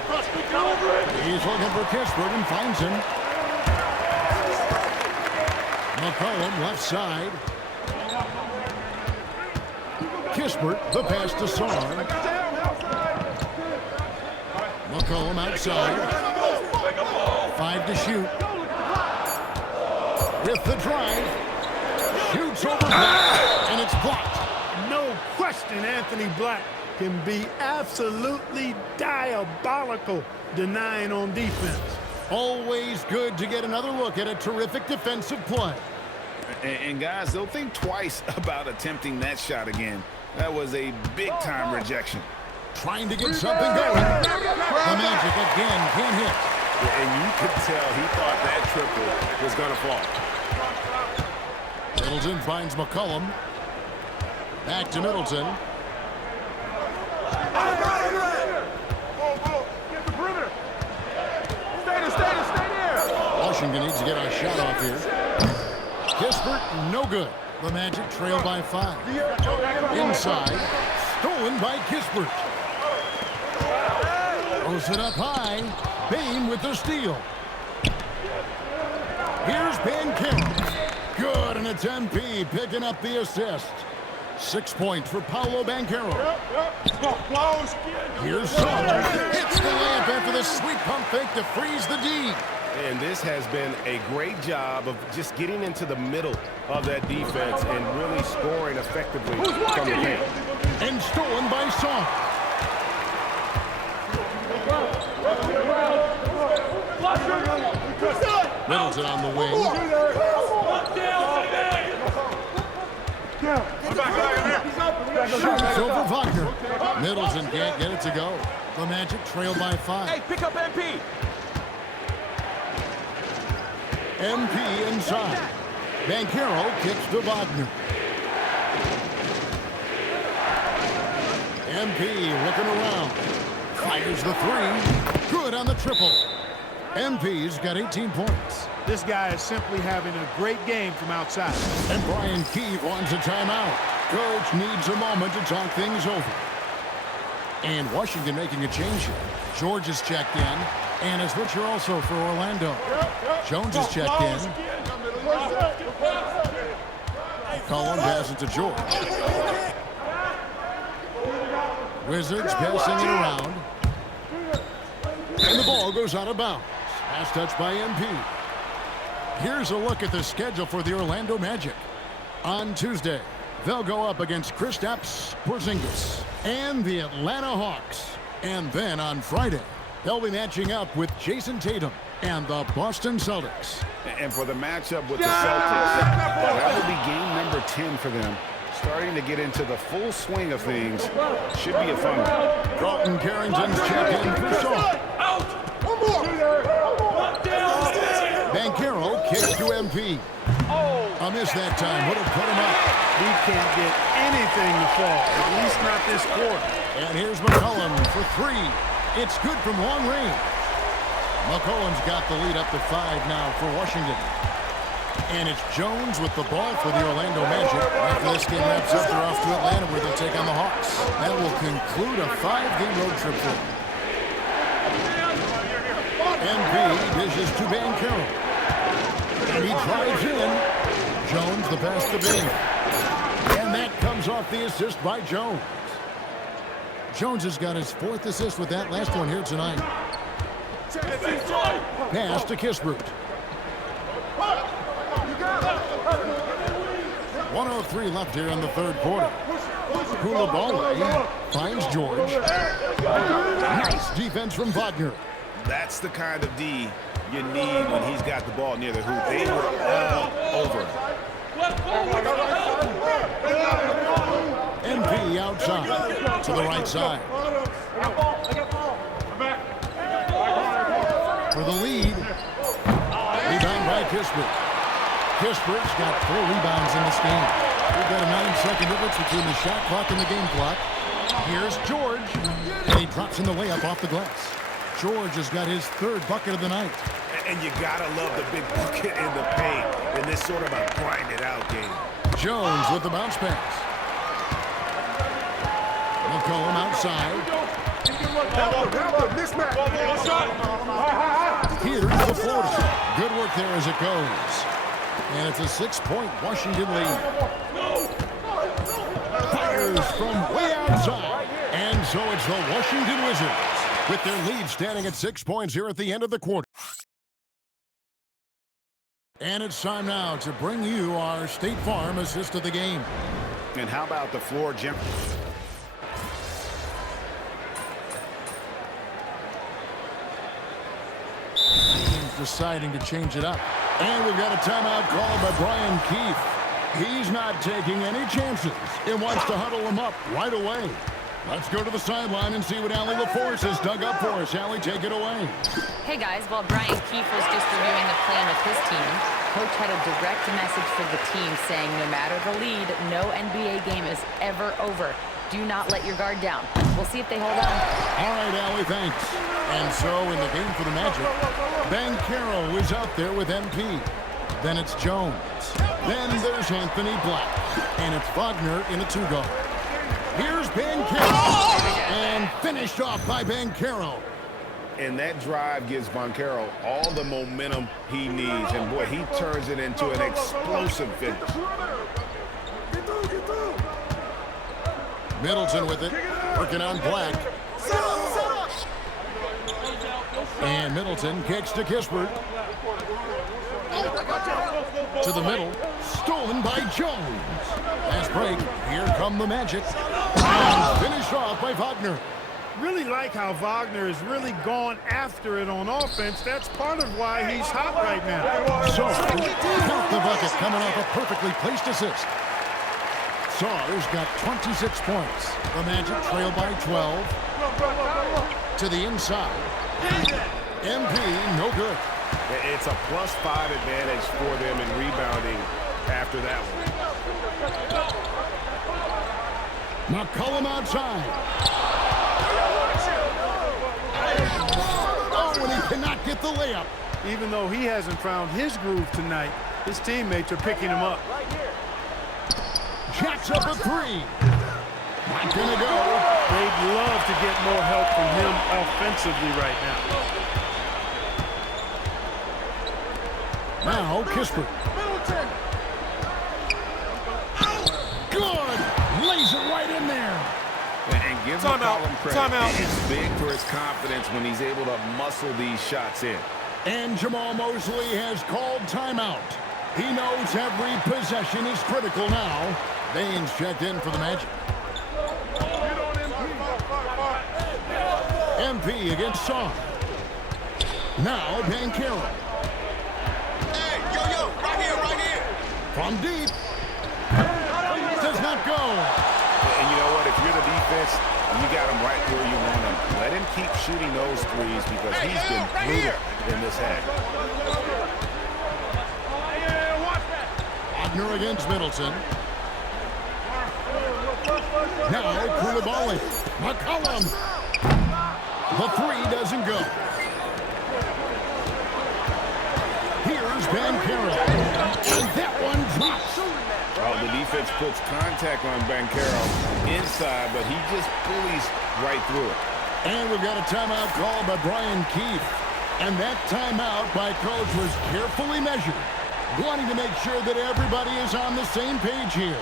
He's looking for Kispert and finds him. McCollum left side. Kispert, the pass to Sarr. McCollum outside. 5 to shoot. With the drive. Shoots over Black, and it's blocked. No question Anthony Black can be absolutely diabolical denying on defense. Always good to get another look at a terrific defensive play. And guys, they'll think twice about attempting that shot again. That was a big-time rejection. Trying to get something going. The Magic again can't hit. And you could tell he thought that triple was going to fall. Middleton finds McCollum. Back to Middleton. Get the perimeter. Stay there. Washington needs to get a shot off here. Kispert, no good. The Magic trail by 5. Inside, stolen by Kispert. Throws it up high. Bane with the steal. Here's Banchero. Good, and it's MP picking up the assist. 6 points for Paolo Banchero. Here's Sarr. Hits the layup after the sweet pump fake to freeze the D. And this has been a great job of just getting into the middle of that defense and really scoring effectively from the paint. And stolen by Sarr. Middleton on the wing. Shoots over Wagner. Middleton can't get it to go. The Magic trail by 5. Hey, pick up MP. MP inside. Banchero kicks to Wagner. MP looking around. Fires the 3. Good on the triple. MP's got 18 points. This guy is simply having a great game from outside. And Brian Keefe wants a timeout. Coach needs a moment to talk things over. And Washington making a change here. George is checked in. And a switcher also for Orlando. Jones is checked in. Cullen passes to George. Wizards passing it around. And the ball goes out of bounds. Pass touched by MP. Here's a look at the schedule for the Orlando Magic. On Tuesday, they'll go up against Kristaps Porzingis and the Atlanta Hawks. And then on Friday, they'll be matching up with Jason Tatum and the Boston Celtics. And for the matchup with the Celtics, that will be game number 10 for them. Starting to get into the full swing of things. Should be a fun one. Dalton Carrington's check in for Shaw. Banchero kicks to MP. A miss that time would have put him up. He can't get anything to fall, at least not this quarter. And here's McCollum for three. It's good from long range. McCollum's got the lead up to 5 now for Washington. And it's Jones with the ball for the Orlando Magic. After this game wraps up, they're off to Atlanta where they'll take on the Hawks. That will conclude a 5-game road trip for them. MP dishes to Banchero. And he drives in. Jones the pass to Bain. And that comes off the assist by Jones. Jones has got his 4th assist with that last one here tonight. Pass to Kispert. 1:03 left here in the third quarter. Koulibaly finds George. Nice defense from Wagner. That's the kind of D you need when he's got the ball near the hoop. They were all over. MP outside to the right side. For the lead. Rebound by Kispert. Kispert's got 4 rebounds in this game. We've got a 9-second difference between the shot clock and the game clock. Here's George. And he drops in the layup off the glass. George has got his 3rd bucket of the night. And you gotta love the big bucket in the paint in this sort of a grinded out game. Jones with the bounce pass. McCollum outside. Here's the floater. Good work there as it goes. And it's a 6-point Washington lead. Fires from way outside. And so it's the Washington Wizards with their lead standing at 6 points here at the end of the quarter. And it's time now to bring you our State Farm assist of the game. And how about the floor, Jim? Deciding to change it up. And we've got a timeout called by Brian Keefe. He's not taking any chances and wants to huddle them up right away. Let's go to the sideline and see what Allie LaForce has dug up for us. Allie, take it away. Hey guys, while Brian Keefe was just reviewing the plan with his team, Coach had a direct message for the team saying no matter the lead, no NBA game is ever over. Do not let your guard down. We'll see if they hold on. All right, Allie, thanks. And so in the game for the Magic, Banchero is out there with MP. Then it's Jones. Then there's Anthony Black. And it's Wagner in a 2-guard. Here's Banchero. And finished off by Banchero. And that drive gives Banchero all the momentum he needs. And boy, he turns it into an explosive finish. Middleton with it, working on Black. And Middleton kicks to Kispert. To the middle, stolen by Jones. Last break, here come the Magic. And finished off by Wagner. Really like how Wagner is really going after it on offense. That's part of why he's hot right now. So, count the bucket coming off a perfectly placed assist. Sars got 26 points. The Magic trail by 12. To the inside. MP, no good. It's a +5 advantage for them in rebounding after that one. McCollum outside. Oh, and he cannot get the layup. Even though he hasn't found his groove tonight, his teammates are picking him up. Jacks up a three. Not gonna go. They'd love to get more help from him offensively right now. Now Kispert. Good. Lays it right in there. And give McCollum credit. It's big for his confidence when he's able to muscle these shots in. And Jamal Mosley has called timeout. He knows every possession is critical now. Baines checked in for the Magic. MP against Song. Now Banchero. Hey, yo, right here. From deep. Does not go. And you know what? If you're the defense, you got him right where you want him. Let him keep shooting those threes because he's been brutal in this half. Wagner against Middleton. Now Koulibaly. McCollum. The three doesn't go. Here's Banchero. And that one drops. Well, the defense puts contact on Banchero inside, but he just bullies right through it. And we've got a timeout called by Brian Keefe. And that timeout by Coach was carefully measured, wanting to make sure that everybody is on the same page here.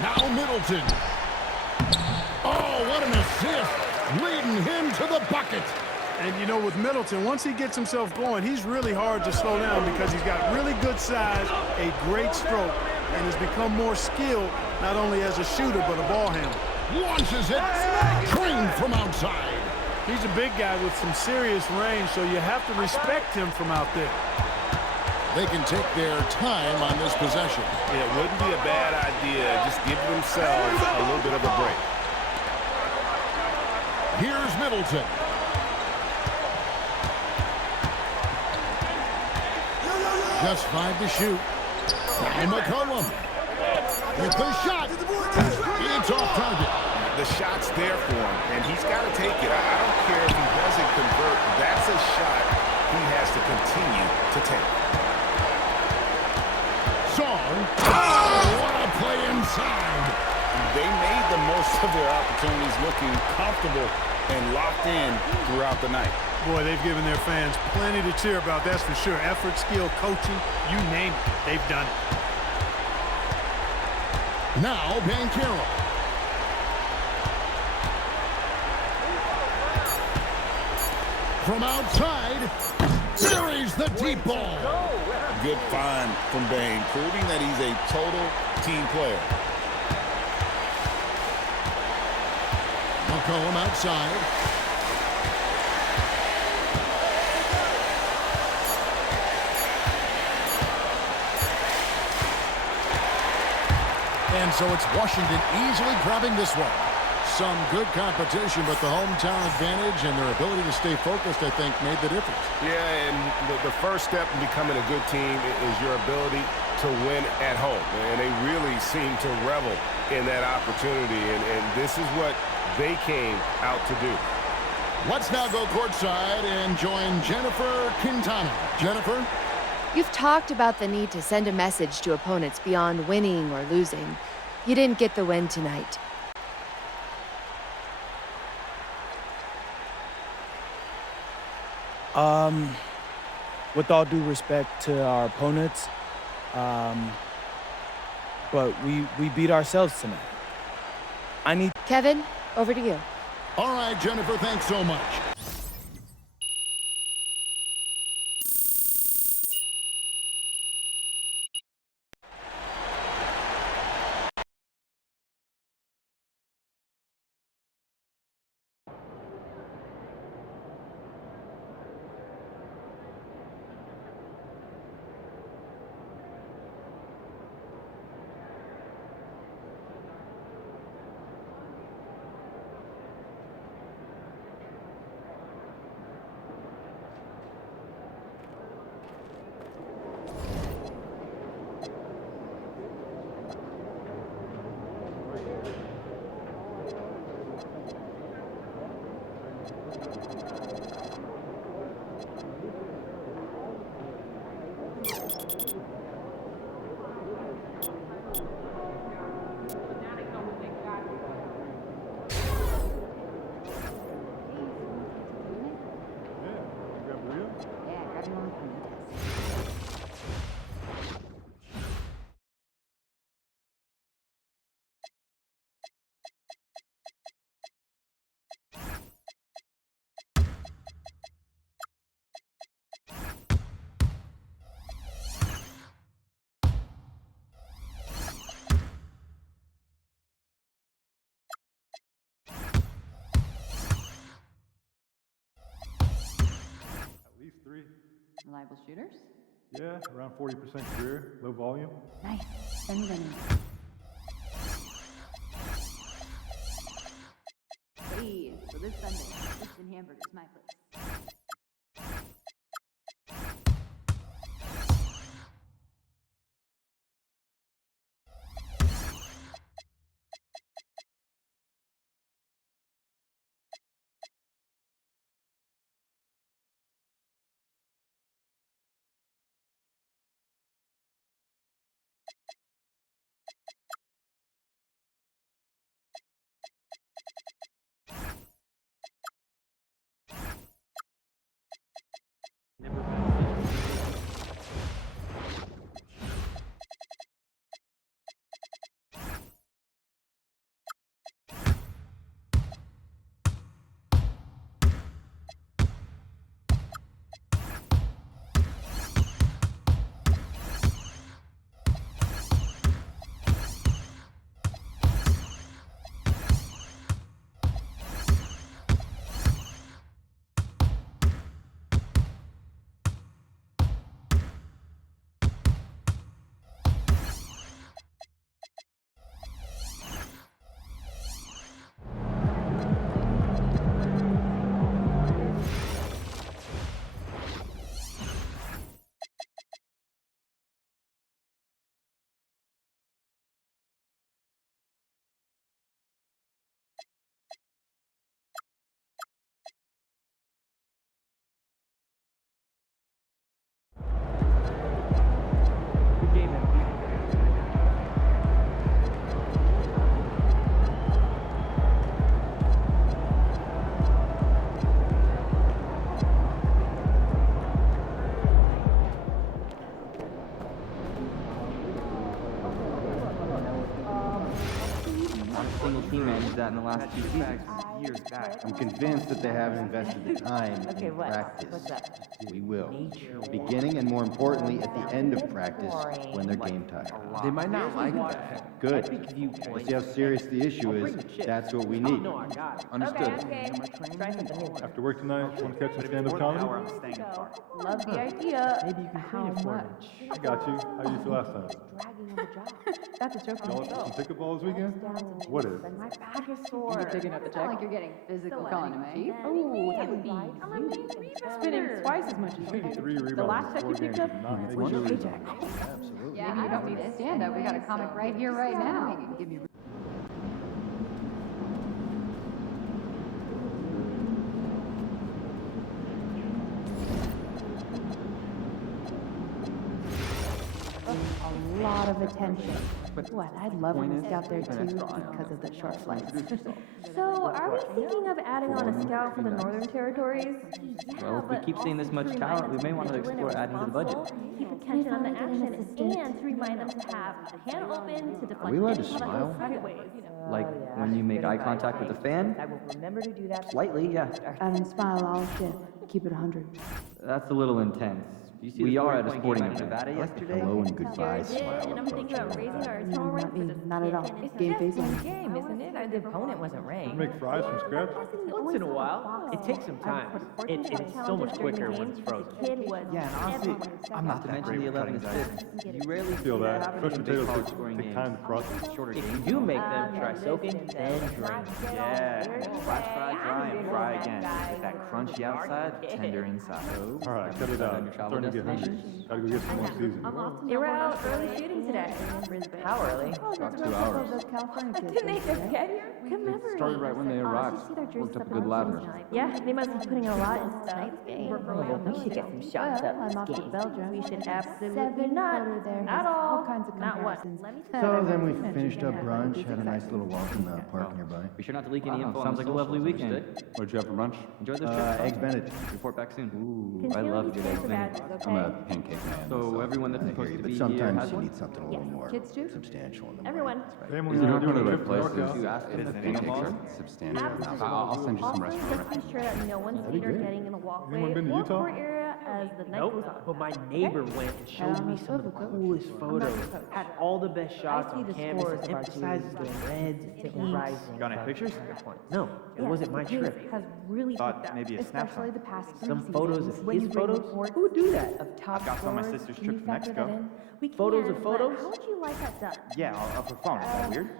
Now Middleton. Oh, what an assist. Leading him to the bucket. And, you know, with Middleton, once he gets himself going, he's really hard to slow down because he's got really good size, a great stroke, and has become more skilled, not only as a shooter, but a ball handler. Launches it. Trained from outside. He's a big guy with some serious range, so you have to respect him from out there. They can take their time on this possession. Yeah, it wouldn't be a bad idea. Just give themselves a little bit of a break. Here's Middleton. Just 5 to shoot. And McCollum with the shot. It's off target. The shot's there for him, and he's got to take it. I don't care if he doesn't convert. That's a shot he has to continue to take. Song. Oh, what a play inside. They made the most of their opportunities, looking comfortable and locked in throughout the night. Boy, they've given their fans plenty to cheer about, that's for sure. Effort, skill, coaching, you name it, they've done it. Now Banchero. From outside, buries the deep ball. Good find from Bane, proving that he's a total team player. McCollum outside. And so it's Washington easily grabbing this one. Some good competition, but the hometown advantage and their ability to stay focused, I think, made the difference. Yeah, and the first step in becoming a good team is your ability to win at home. And they really seem to revel in that opportunity, and this is what they came out to do. Let's now go courtside and join Jennifer Quintana. Jennifer? You've talked about the need to send a message to opponents beyond winning or losing. You didn't get the win tonight. With all due respect to our opponents, but we beat ourselves tonight. Kevin, over to you. All right, Jennifer, thanks so much. At least 3. Reliable shooters? Yeah, around 40% career, low volume. Nice. Send them in. Hey, so this Sunday, Houston Hamburger's my place. Team managed that in the last 2 seasons. Years back. I'm convinced that they haven't invested the time in what? practice. What's up? We will. Beginning and more importantly, at the end of practice, when they're game tired. They might not like that. Good. To see how serious the issue is, that's what we need. Understood. Okay. Try something new. After work tonight, want to catch some stand-up comedy? Love the idea. Maybe you can clean it for me. I got you. How did you feel last time? Dragging on the job. That's a joke. Y'all up for some pickleball this weekend? What is? My back is sore. You're picking up the check. Like you're getting physical, calling him, eh? Oh, that would be spinning twice as much as you did. 3 rebounds The last check in you 4 picked games up did not make was your you lose. paycheck. Absolutely. Yeah, maybe you don't need to stand up. We got a comic right here, right now. Give me. A lot of attention. What? I'd love to scout there too because of the short flights. So, are we thinking of adding on a scout for the Northern Territories? Well, if we keep seeing this much talent, we may want to explore adding to the budget. Keep attention on the action and to remind them to have a hand open to deflect Are we allowed to any smile? private ways. Like when you make eye contact with a fan? I will remember to do that. Slightly, yeah. I don't smile all shit. Keep it 100. That's a little intense. We are at a sporting event. Nevada yesterday. Hello and goodbye Did, smile and I'm thinking about raising our No, tone not me. Not at all. It's Game just face one on. game, isn't it? The opponent wasn't ranked. Make fries from scratch? Once in a while. It takes some time. It's so much quicker when it's frozen. Yeah, and honestly, I'm not to mention the 11 assists. You rarely see Feel that. happen Fresh in a big potatoes college scoring take game. time to process. Shorter If games. you do make them, try soaking, then drain. Yeah, flash fry, dry, and fry again. That crunchy outside, tender inside. All right, cut it out. On your travel Starting to get hungry. Gotta go get some more seasoning. They were out early shooting today. How early? About 2 hours. Didn't they just get here? Commemorate. Started right when they arrived. Worked up a good ladder. Yeah, they must be putting a lot into tonight's game. We should get some shots up this game. We should absolutely not. Not all. Not what. So then we finished up brunch, had a nice little walk in the park nearby. Be sure not to leak any info. Sounds like a lovely weekend. What'd you have for lunch? Enjoy the trip. Eggs Benedict. Report back soon. Ooh, I love good eggs Benedict. I'm a pancake man. So everyone that's supposed to But be here sometimes has you one? need something a little more Kids too? substantial in the Everyone. You're not going to the right places. You asked them if they Pancakes belong? are substantial. Absolutely. I'll send you some Also, restaurant just be sure that no one's feet are getting in the walkway Anyone been to or Utah? court area as the night goes on. But my neighbor went and showed me some of the coolest photos. Had all the best shots on canvas and emphasizes the reds and pinks. You got any pictures? No, it wasn't my trip. Has really Thought picked up. maybe a Especially snapshot. the past Some three photos seasons. of When his you bring photos? reports Who would do that? Of top Got some of my scorers, sister's can trip you to factor that Mexico. in? We Photos can, of but photos? How would you like that done? Yeah, off her phone. Is that weird?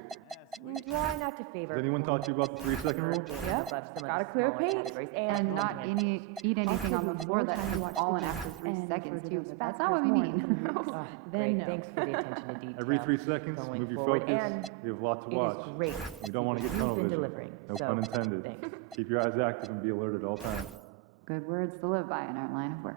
Try not to favor. Has anyone talked to you about the 3-second rule? Yep. Gotta clear paint And not eat anything on the floor that has fallen after 3 seconds, too. That's not what we mean. Then thanks for the attention to detail. Every 3 seconds, Going move your forward. focus. And We have a lot to it is watch. great. We don't want to get You've tunnel been vision. delivering. No So, pun intended. thanks. Keep your eyes active and be alert at all times. Good words to live by in our line of work.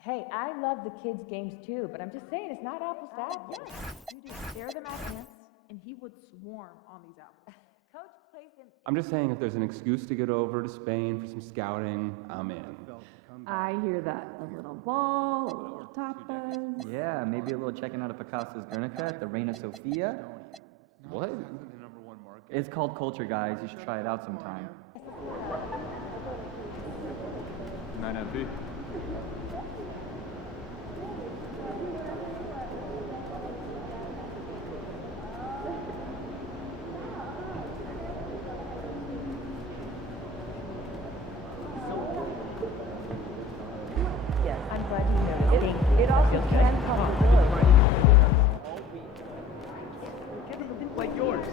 Hey, I love the kids' games too, but I'm just saying it's not apples to apples. You do stare them at ants, and he would swarm on these apples. Coach plays him. I'm just saying if there's an excuse to get over to Spain for some scouting, I'm in. I hear that. A little ball, a little tapas. Yeah, maybe a little checking out of Picasso's Guernica at the Reina Sofia. What? It's called Culture, guys. You should try it out sometime. 9 MP. Yes, I'm glad you noticed. It also can possibility. Like yours.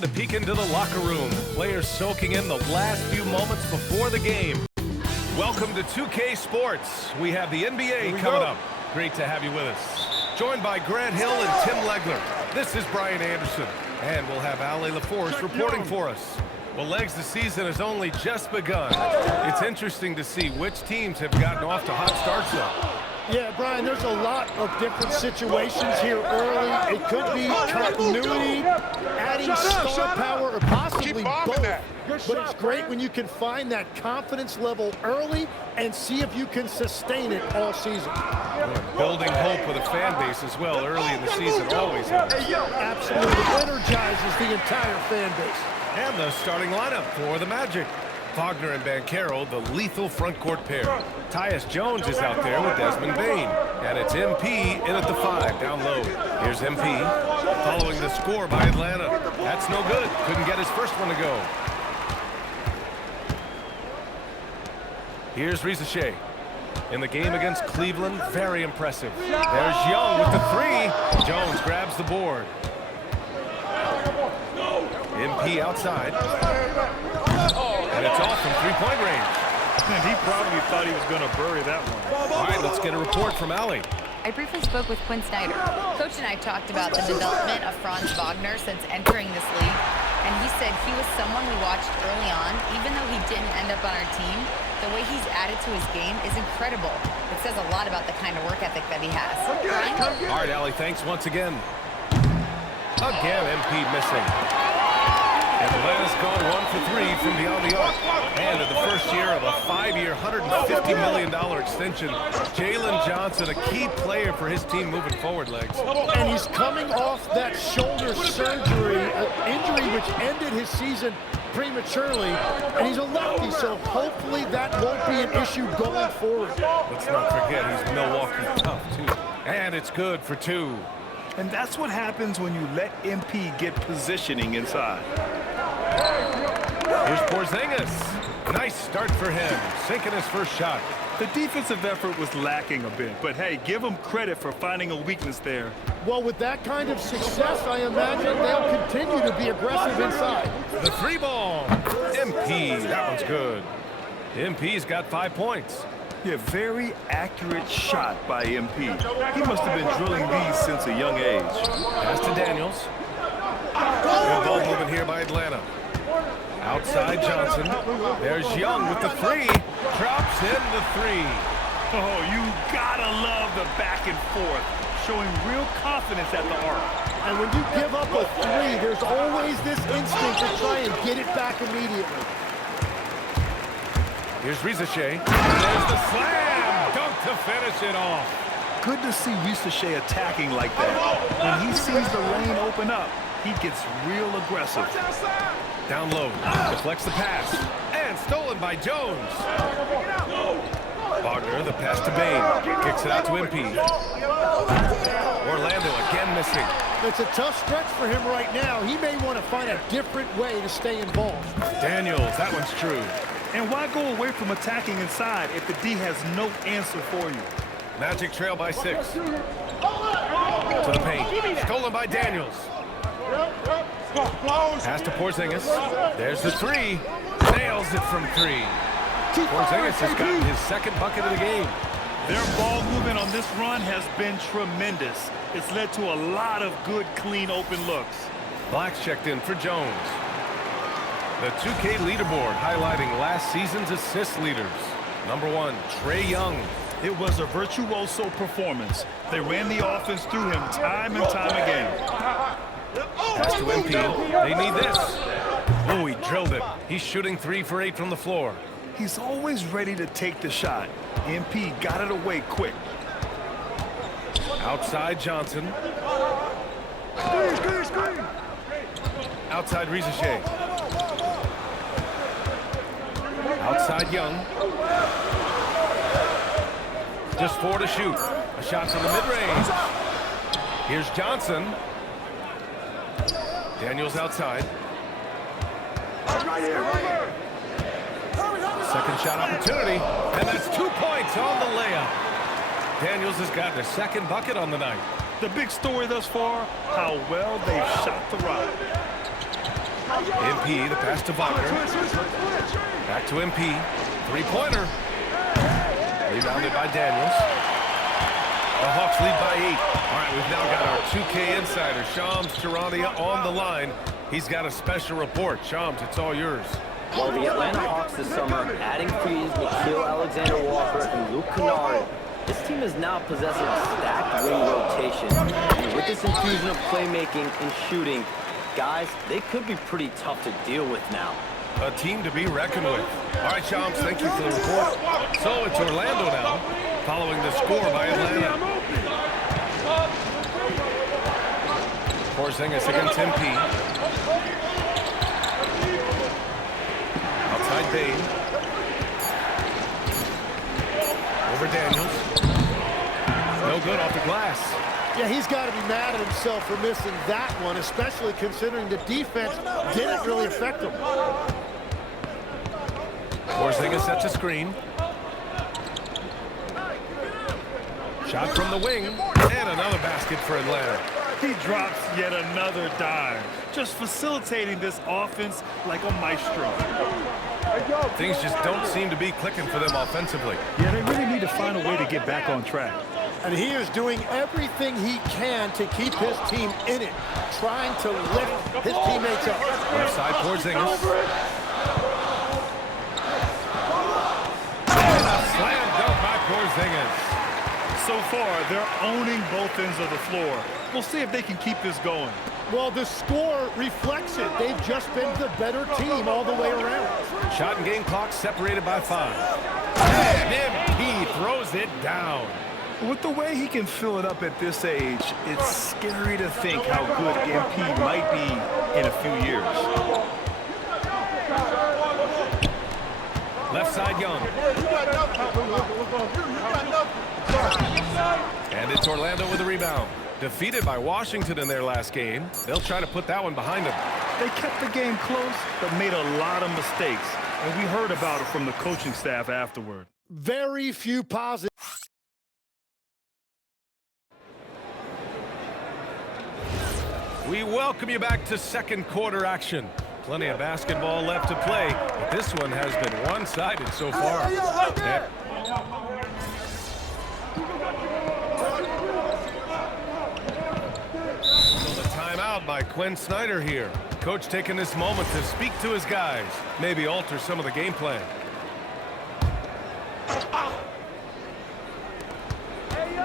And a peek into the locker room. Players soaking in the last few moments before the game. Welcome to 2K Sports. We have the NBA coming up. Great to have you with us. Joined by Grant Hill and Tim Legler. This is Brian Anderson. And we'll have Ali LaForce reporting for us. Well, Legs, the season has only just begun. It's interesting to see which teams have gotten off to hot starts though. Yeah, Brian, there's a lot of different situations here early. It could be continuity, adding star power, or possibly both. But it's great when you can find that confidence level early and see if you can sustain it all season. Building hope with a fan base as well early in the season always helps. Absolutely energizes the entire fan base. And the starting lineup for the Magic. Wagner and Banchero, the lethal front court pair. Tyus Jones is out there with Desmond Bane. And it's MP in at the 5, down low. Here's MP, following the score by Atlanta. That's no good. Couldn't get his first one to go. Here's Risache. In the game against Cleveland, very impressive. There's Young with the 3. Jones grabs the board. MP outside. And it's off from three-point range. And he probably thought he was going to bury that one. All right, let's get a report from Ali. I briefly spoke with Quinn Snyder. Coach and I talked about the development of Franz Wagner since entering this league, and he said he was someone we watched early on. Even though he didn't end up on our team, the way he's added to his game is incredible. It says a lot about the kind of work ethic that he has. All right, Ali, thanks once again. Again, MP missing. Atlanta's gone 1 for 3 from beyond the arc. And in the first year of a 5-year, $150 million extension, Jalen Johnson, a key player for his team moving forward, Legs. And he's coming off that shoulder surgery, an injury which ended his season prematurely, and he's a lefty, so hopefully that won't be an issue going forward. Let's not forget he's Milwaukee tough, too. And it's good for 2. And that's what happens when you let MP get positioning inside. Here's Porzingis. Nice start for him, sinking his first shot. The defensive effort was lacking a bit, but hey, give him credit for finding a weakness there. Well, with that kind of success, I imagine they'll continue to be aggressive inside. The 3 ball. MP, that one's good. MP's got 5 points. Yeah, very accurate shot by MP. He must have been drilling these since a young age. Pass to Daniels. Good ball movement here by Atlanta. Outside Johnson. There's Young with the 3. Drops in the 3. Oh, you gotta love the back and forth. Showing real confidence at the arc. And when you give up a 3, there's always this instinct to try and get it back immediately. Here's Risache. There's the slam. Dunk to finish it off. Good to see Risache attacking like that. When he sees the lane open up, he gets real aggressive. Down low. Deflects the pass. And stolen by Jones. Wagner, the pass to Bane. Kicks it out to MP. Orlando again missing. It's a tough stretch for him right now. He may want to find a different way to stay involved. Daniels, that one's true. And why go away from attacking inside if the D has no answer for you? Magic trail by 6. To the paint. Stolen by Daniels. Pass to Porzingis. There's the 3. Nails it from 3. Porzingis has gotten his second bucket of the game. Their ball movement on this run has been tremendous. It's led to a lot of good, clean, open looks. Black's checked in for Jones. The 2K leaderboard highlighting last season's assist leaders. Number 1, Trae Young. It was a virtuoso performance. They ran the offense through him time and time again. Pass to MP. They need this. Oh, he drilled it. He's shooting 3 for 8 from the floor. He's always ready to take the shot. MP got it away quick. Outside Johnson. Outside Risache. Outside Young. Just 4 to shoot. A shot from the mid-range. Here's Johnson. Daniels outside. Second shot opportunity. And that's 2 points on the layup. Daniels has gotten a second bucket on the night. The big story thus far, how well they've shot the rock. MP, the pass to Wagner. Back to MP. Three-pointer. Rebounded by Daniels. The Hawks lead by 8. All right, we've now got our 2K insider, Shams Charania, on the line. He's got a special report. Shams, it's all yours. Well, the Atlanta Hawks this summer adding frees Nickeil Alexander-Walker and Luke Kennard. This team is now possessing a stacked wing rotation. And with this infusion of playmaking and shooting, guys, they could be pretty tough to deal with now. A team to be reckoned with. All right, Shams, thank you for the report. So it's Orlando now, following the score by Atlanta. Porzingis against MP. Outside Bane. Over Daniels. No good off the glass. Yeah, he's got to be mad at himself for missing that one, especially considering the defense didn't really affect him. Porzingis sets a screen. Shot from the wing, and another basket for Atlanta. He drops yet another dime, just facilitating this offense like a maestro. Things just don't seem to be clicking for them offensively. Yeah, they really need to find a way to get back on track. And he is doing everything he can to keep his team in it, trying to lift his teammates up. Left side, Porzingis. And a slam dunk by Porzingis. So far, they're owning both ends of the floor. We'll see if they can keep this going. Well, the score reflects it. They've just been the better team all the way around. Shot and game clock separated by 5. And MP throws it down. With the way he can fill it up at this age, it's scary to think how good MP might be in a few years. Left side, Young. And it's Orlando with the rebound. Defeated by Washington in their last game. They'll try to put that one behind them. They kept the game close, but made a lot of mistakes. And we heard about it from the coaching staff afterward. Very few positives. We welcome you back to second quarter action. Plenty of basketball left to play, but this one has been one-sided so far. So the timeout by Quinn Snyder here. Coach taking this moment to speak to his guys, maybe alter some of the game plan.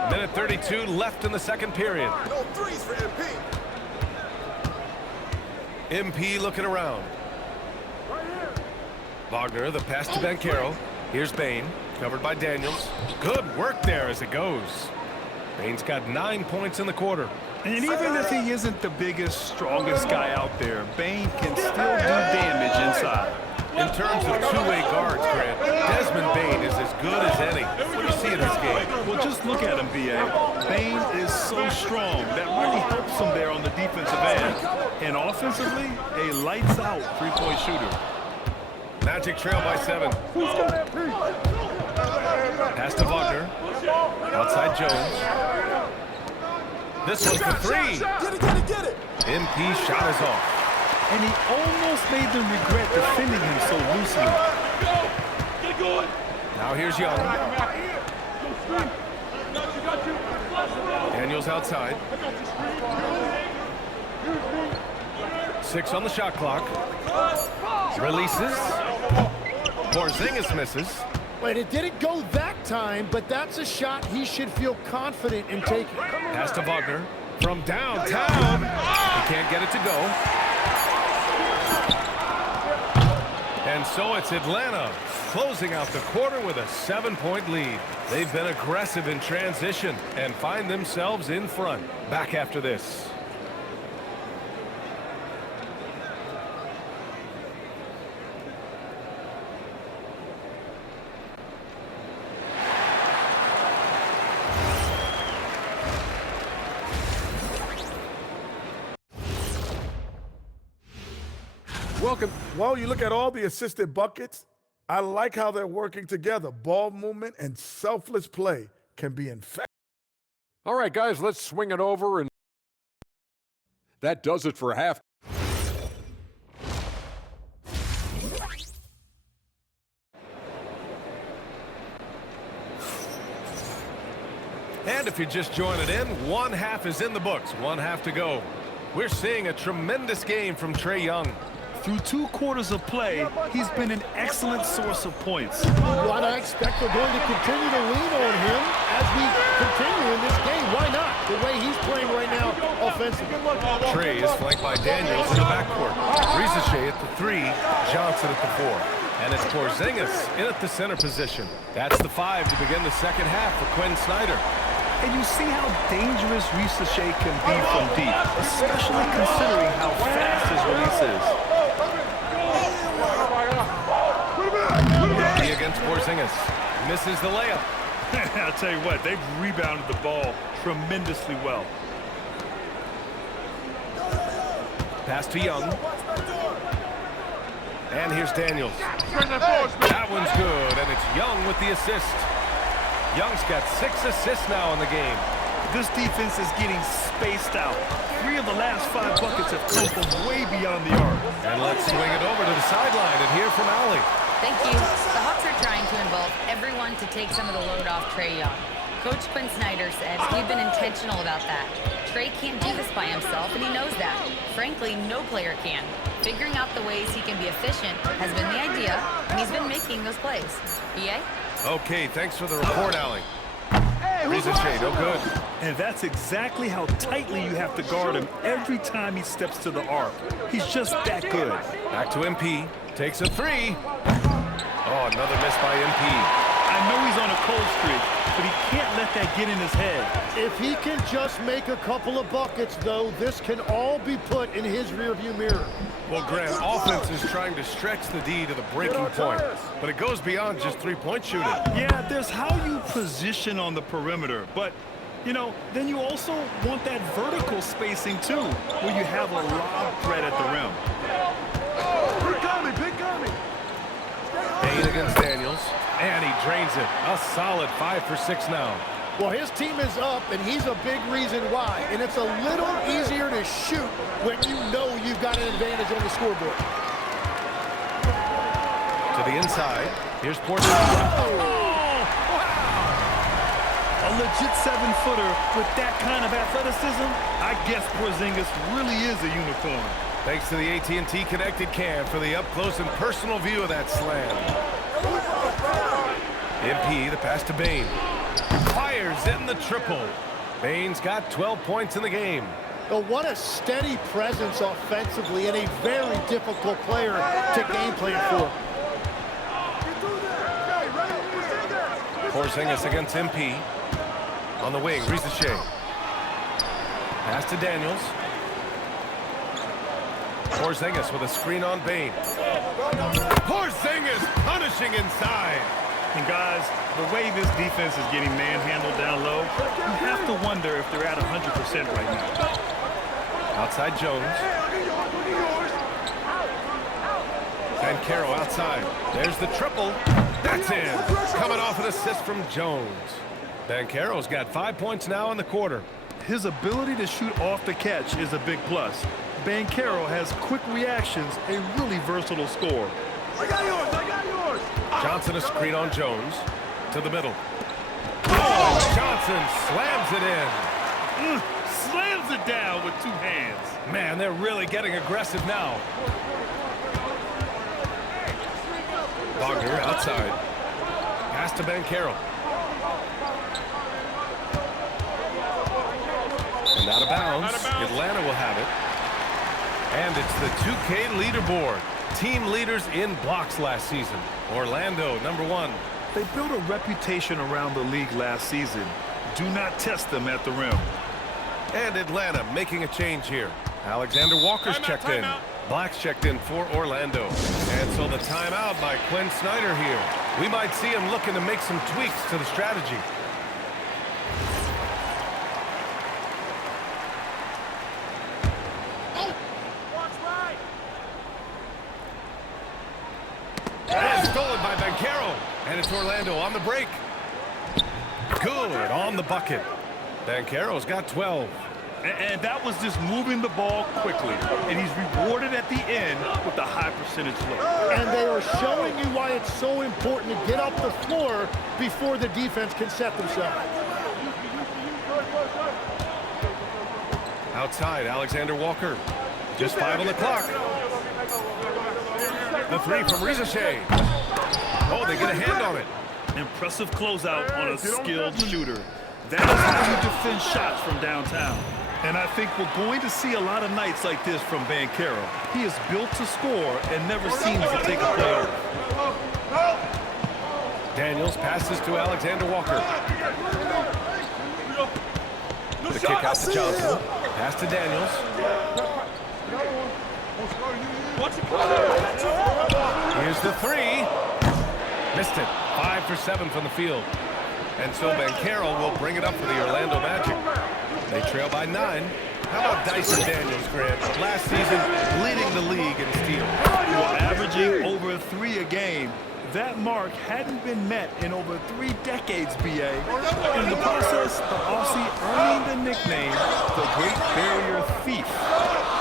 Minute 32 left in the second period. No threes for MP. MP looking around. Wagner, the pass to Banchero. Here's Bane, covered by Daniels. Good work there as it goes. Bane's got 9 points in the quarter. And even if he isn't the biggest, strongest guy out there, Bane can still do damage inside. In terms of two-way guards, Grant, Desmond Bane is as good as any. What do you see in this game? Well, just look at him, B.A. Bane is so strong. That really helps him there on the defensive end. And offensively, a lights-out three-point shooter. Magic trail by 7. Pass to Wagner. Outside Jones. This one for 3. Get it. MP shot is off. And he almost made them regret defending him so loosely. Now here's Young. Daniels outside. 6 on the shot clock. Releases. Porzingis misses. Wait, it didn't go that time, but that's a shot he should feel confident in taking. Pass to Wagner from downtown. He can't get it to go. And so it's Atlanta closing out the quarter with a 7-point lead. They've been aggressive in transition and find themselves in front. Back after this. Welcome. Well, you look at all the assisted buckets. I like how they're working together. Ball movement and selfless play can be infectious. All right, guys, let's swing it over. And that does it for half. And if you're just joining in, one half is in the books. One half to go. We're seeing a tremendous game from Trae Young. Through 2 quarters of play, he's been an excellent source of points. What I expect they're going to continue to lean on him as we continue in this game. Why not? The way he's playing right now offensively. Trae is flanked by Daniels in the backcourt. Risache at the 3, Johnson at the 4. And it's Porzingis in at the center position. That's the 5 to begin the second half for Quinn Snyder. And you see how dangerous Risache can be from deep, especially considering how fast his release is. He against Porzingis. Misses the layup. I'll tell you what, they've rebounded the ball tremendously well. Pass to Young. And here's Daniels. That one's good, and it's Young with the assist. Young's got 6 assists now in the game. This defense is getting spaced out. 3 of the last 5 buckets have come from way beyond the arc. And let's swing it over to the sideline and hear from Allie. Thank you. The Hawks are trying to involve everyone to take some of the load off Trae Young. Coach Quinn Snyder said we've been intentional about that. Trae can't do this by himself, and he knows that. Frankly, no player can. Figuring out the ways he can be efficient has been the idea, and he's been making those plays. EA? Okay, thanks for the report, Allie. Risache, no good. And that's exactly how tightly you have to guard him every time he steps to the arc. He's just that good. Back to MP. Takes a 3. Oh, another miss by MP. I know he's on a cold streak, but he can't let that get in his head. If he can just make a couple of buckets, though, this can all be put in his rearview mirror. Well, Grant, offense is trying to stretch the D to the breaking point, but it goes beyond just three-point shooting. Yeah, there's how you position on the perimeter, but, you know, then you also want that vertical spacing, too, where you have a lob threat at the rim. Payne against Daniels, and he drains it. A solid 5 for 6 now. Well, his team is up, and he's a big reason why. And it's a little easier to shoot when you know you've got an advantage on the scoreboard. To the inside. Here's Porzingis. Oh, wow. A legit 7-footer with that kind of athleticism, I guess Porzingis really is a unicorn. Thanks to the AT&T Connected Cam for the up-close and personal view of that slam. MP, the pass to Bane. Fires in the triple. Bane's got 12 points in the game. But what a steady presence offensively and a very difficult player to game plan for. Porzingis against MP. On the wing, Risache. Pass to Daniels. Porzingis with a screen on Bane. Porzingis punishing inside. And guys, the way this defense is getting manhandled down low, you have to wonder if they're at 100% right now. Outside Jones. Banchero outside. There's the triple. That's in. Coming off an assist from Jones. Banchero's got 5 points now in the quarter. His ability to shoot off the catch is a big plus. Banchero has quick reactions, a really versatile scorer. I got yours, I got yours. Johnson a screen on Jones. To the middle. Oh, Johnson slams it in. Slams it down with 2 hands. Man, they're really getting aggressive now. Wagner outside. Pass to Banchero. And out of bounds. Atlanta will have it. And it's the 2K leaderboard. Team leaders in blocks last season. Orlando, #1. They built a reputation around the league last season. Do not test them at the rim. And Atlanta making a change here. Alexander Walker's checked in. Black's checked in for Orlando. And so the timeout by Quinn Snyder here. We might see him looking to make some tweaks to the strategy. And stolen by Banchero. And it's Orlando on the break. Good on the bucket. Banchero's got 12. And that was just moving the ball quickly. And he's rewarded at the end with a high percentage look. And they are showing you why it's so important to get up the floor before the defense can set themselves. Outside, Alexander Walker. Just 5 on the clock. The three from Rizachet. Oh, they get a hand on it. Impressive closeout on a skilled shooter. That is how you defend shots from downtown. And I think we're going to see a lot of nights like this from Banchero. He is built to score and never seems to take a play off. Daniels passes to Alexander Walker. The kick out to Johnson. Pass to Daniels. Here's the three. Missed it. 5 for 7 from the field. And so Banchero will bring it up for the Orlando Magic. They trail by 9. How about Dyson Daniels, Grant? Last season, leading the league in steals. Well, averaging over 3 a game. That mark hadn't been met in over 3 decades, B.A. In the process, the Aussie earning the nickname, the Great Barrier Thief.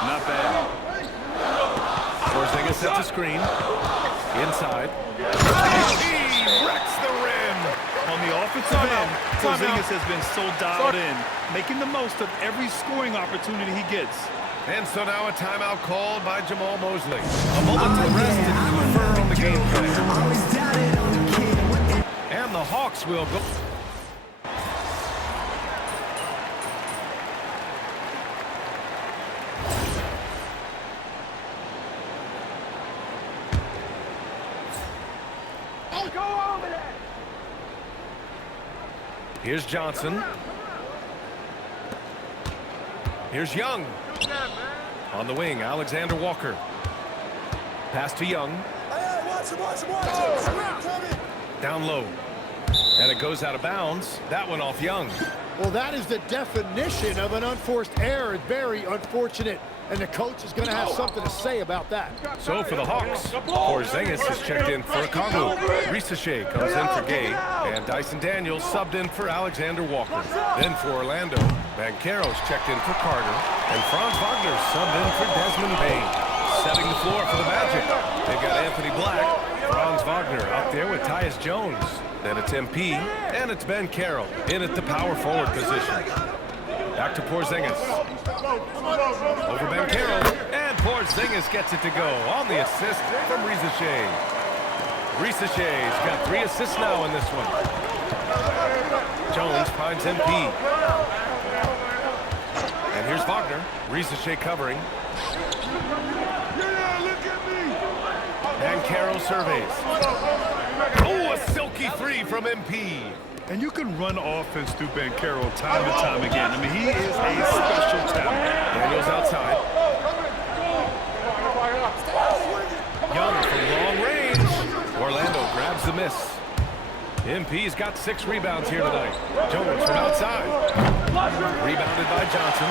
Not bad. Porzingis sets a screen. Inside. He wrecks the rim. On the offensive end, Porzingis has been so dialed in, making the most of every scoring opportunity he gets. And so now a timeout called by Jamal Mosley. A moment to rest and confer on the game plan. And the Hawks will go. Here's Johnson. Here's Young. On the wing, Alexander Walker. Pass to Young. Down low. And it goes out of bounds. That one off Young. Well, that is the definition of an unforced error. Very unfortunate. And the coach is going to have something to say about that. So for the Hawks, Porzingis is checked in for Okongwu. Rizachet comes in for Gay. And Dyson Daniels subbed in for Alexander Walker. Then for Orlando, Banchero's checked in for Carter. And Franz Wagner subbed in for Desmond Bane. Setting the floor for the Magic. They've got Anthony Black, Franz Wagner out there with Tyus Jones. Then it's MP, and it's Banchero in at the power forward position. Back to Porzingis. Over Banchero, and Porzingis gets it to go on the assist from Rizachet. Rizachet's got 3 assists now in this one. Jones finds MP. And here's Wagner. Rizachet covering. Banchero surveys. Oh, a silky 3 from MP. And you can run offense through Banchero time and time again. I mean, he is a special talent. Daniels outside. Young from long range. Orlando grabs the miss. MP's got 6 rebounds here tonight. Jones from outside. Rebounded by Johnson.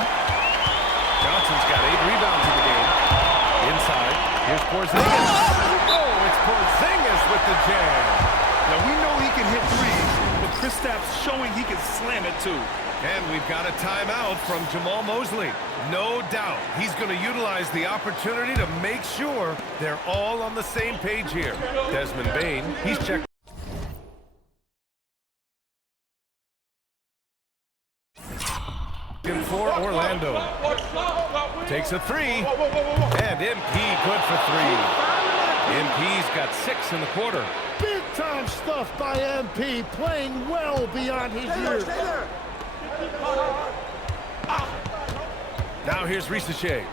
Johnson's got 8 rebounds in the game. Inside. Here's Porzingis. Oh, it's Porzingis with the jam. Now, we know he can hit threes, but Kristaps showing he can slam it too. And we've got a timeout from Jamal Mosley. No doubt he's going to utilize the opportunity to make sure they're all on the same page here. Desmond Bane, he's checked. In for Orlando. Takes a 3. And MP good for 3. MP's got 6 in the quarter. Big-time stuff by MP, playing well beyond his years. Now here's Rizachet.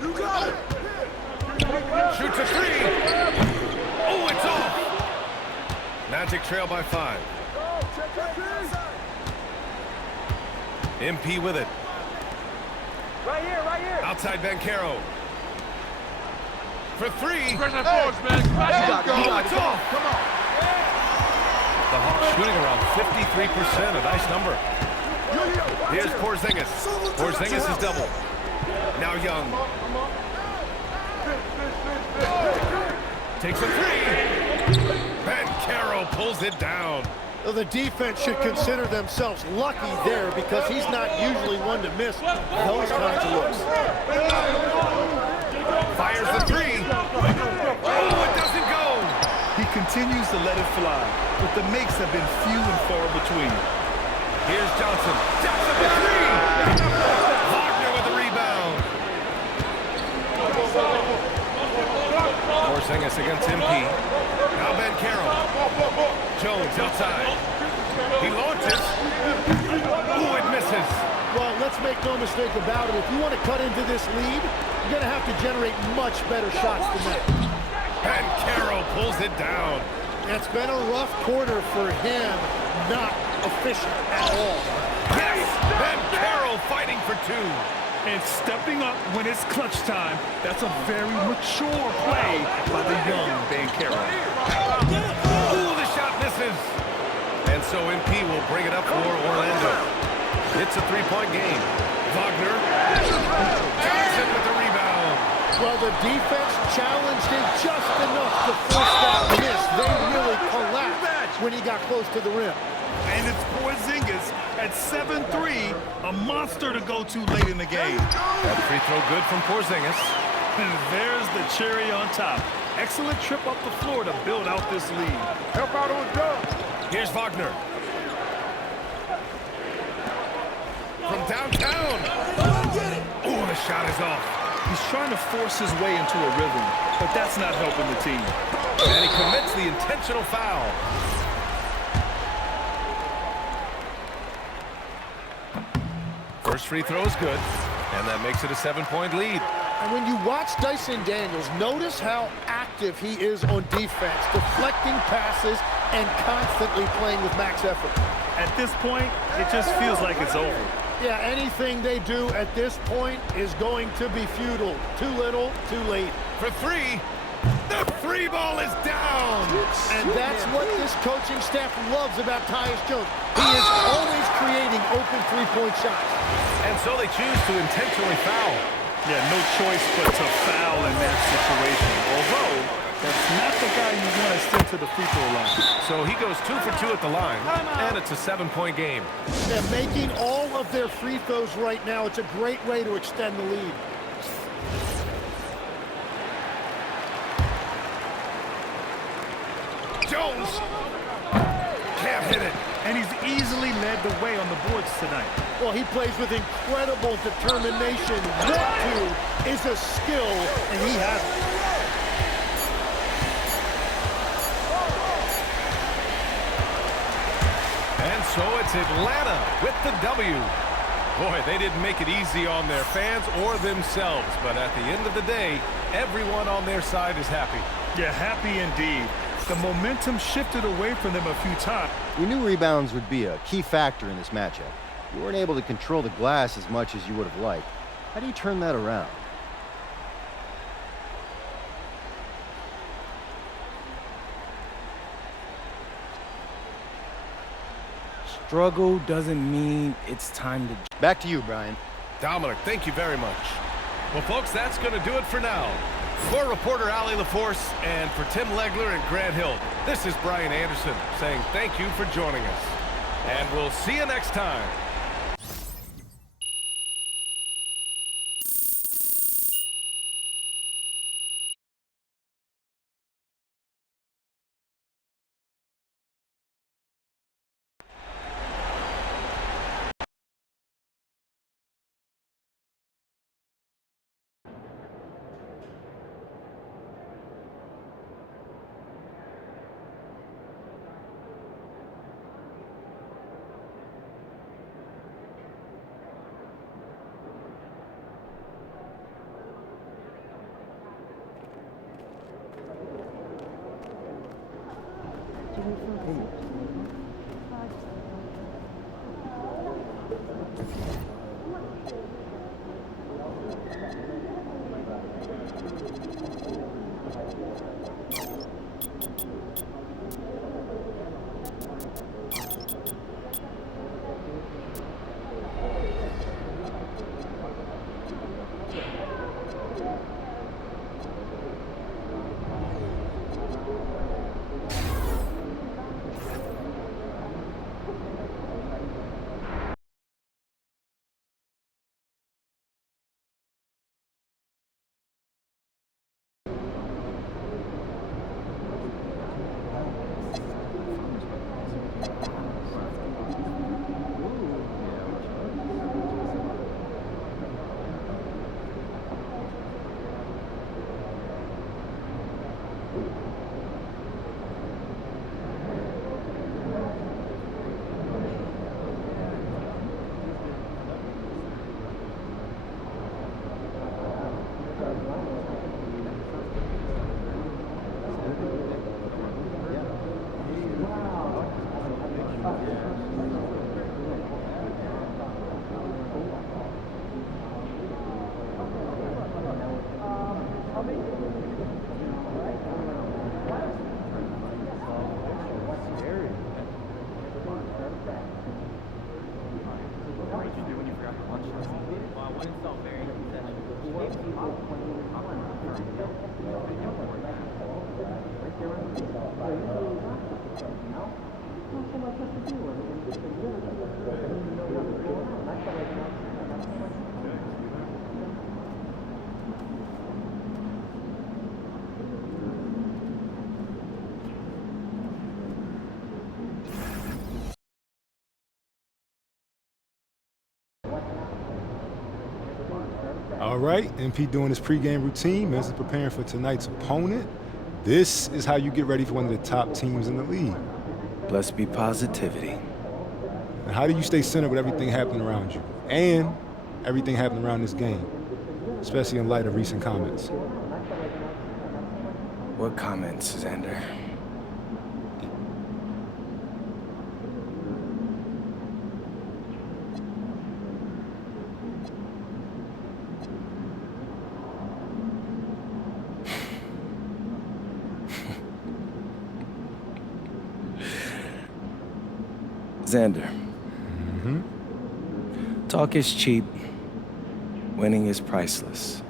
Shoots a 3. Oh, it's off. Magic trail by 5. MP with it. Right here. Outside Banchero. For 3. Hey. Oh, it's off. Come on. The Hawks shooting around 53%, a nice number. Here's Porzingis. Porzingis is double. Now Young. Takes a 3. Banchero pulls it down. Well, the defense should consider themselves lucky there because he's not usually one to miss those kinds of looks. Fires the 3. Oh, it doesn't go. He continues to let it fly, but the makes have been few and far between. Here's Johnson. Johnson the 3. Wagner with the rebound. Porzingis against MP. Now Banchero. Jones outside. He launches. Ooh, it misses. Well, let's make no mistake about it. If you want to cut into this lead, you're going to have to generate much better shots than that. Banchero pulls it down. It's been a rough quarter for him. Not efficient at all. Yes! Banchero fighting for two. And stepping up when it's clutch time. That's a very mature play by the young Banchero. Ooh, the shot misses. And so MP will bring it up for Orlando. It's a three-point game. Wagner. Johnson with the rebound. Well, the defense challenged him just enough to force that miss. They really collapsed when he got close to the rim. And it's Porzingis at 7'3", a monster to go to late in the game. That free throw good from Porzingis. And there's the cherry on top. Excellent trip up the floor to build out this lead. Help out on dunk. Here's Wagner. From downtown. Oh, the shot is off. He's trying to force his way into a rhythm, but that's not helping the team. And he commits the intentional foul. First free throw is good, and that makes it a 7-point lead. And when you watch Dyson Daniels, notice how active he is on defense, deflecting passes and constantly playing with max effort. At this point, it just feels like it's over. Yeah, anything they do at this point is going to be futile. Too little, too late. For three, the free ball is down. And that's what this coaching staff loves about Tyus Jones. He is always creating open three-point shots. And so they choose to intentionally foul. Yeah, no choice but to foul in that situation. Although, that's not the guy you want to send to the free throw line. So he goes 2 for 2 at the line, and it's a 7-point game. They're making all of their free throws right now. It's a great way to extend the lead. Jones can't hit it. And he's easily led the way on the boards tonight. Well, he plays with incredible determination. Want to is a skill, and he has it. And so it's Atlanta with the W. Boy, they didn't make it easy on their fans or themselves, but at the end of the day, everyone on their side is happy. Yeah, happy indeed. The momentum shifted away from them a few times. We knew rebounds would be a key factor in this matchup. You weren't able to control the glass as much as you would have liked. How do you turn that around? Struggle doesn't mean it's time to... Back to you, Brian. Dominic, thank you very much. Well, folks, that's going to do it for now. For reporter Allie LaForce and for Tim Legler and Grant Hill, this is Brian Anderson saying thank you for joining us. And we'll see you next time. All right, MP doing his pregame routine. Men's is preparing for tonight's opponent. This is how you get ready for one of the top teams in the league. Blessed be positivity. And how do you stay centered with everything happening around you? And everything happening around this game, especially in light of recent comments. What comments, Xander? Xander. Talk is cheap. Winning is priceless.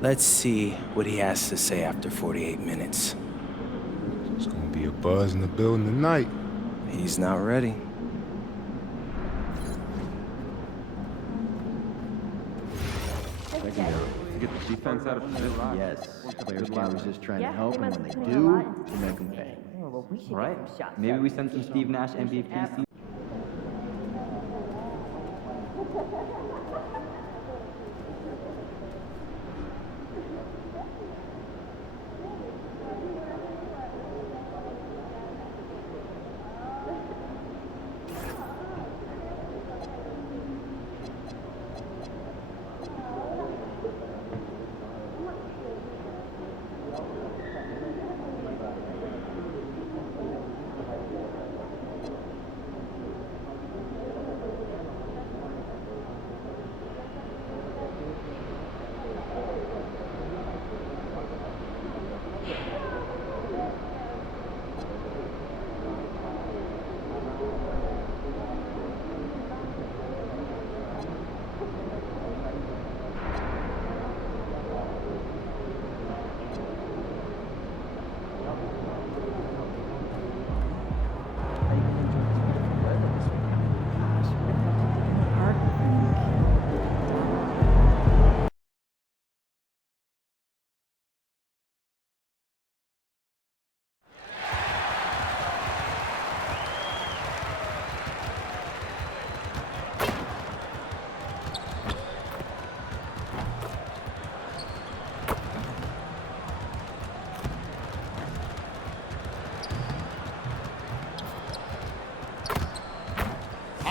Let's see what he has to say after 48 minutes. It's going to be a buzz in the building tonight. He's not ready. To get the defense out of position. Yes, players can't resist trying Yeah, to help, they and must when be they putting a lot do, into they make them pay. Right? Maybe we send some Steve Nash MVP.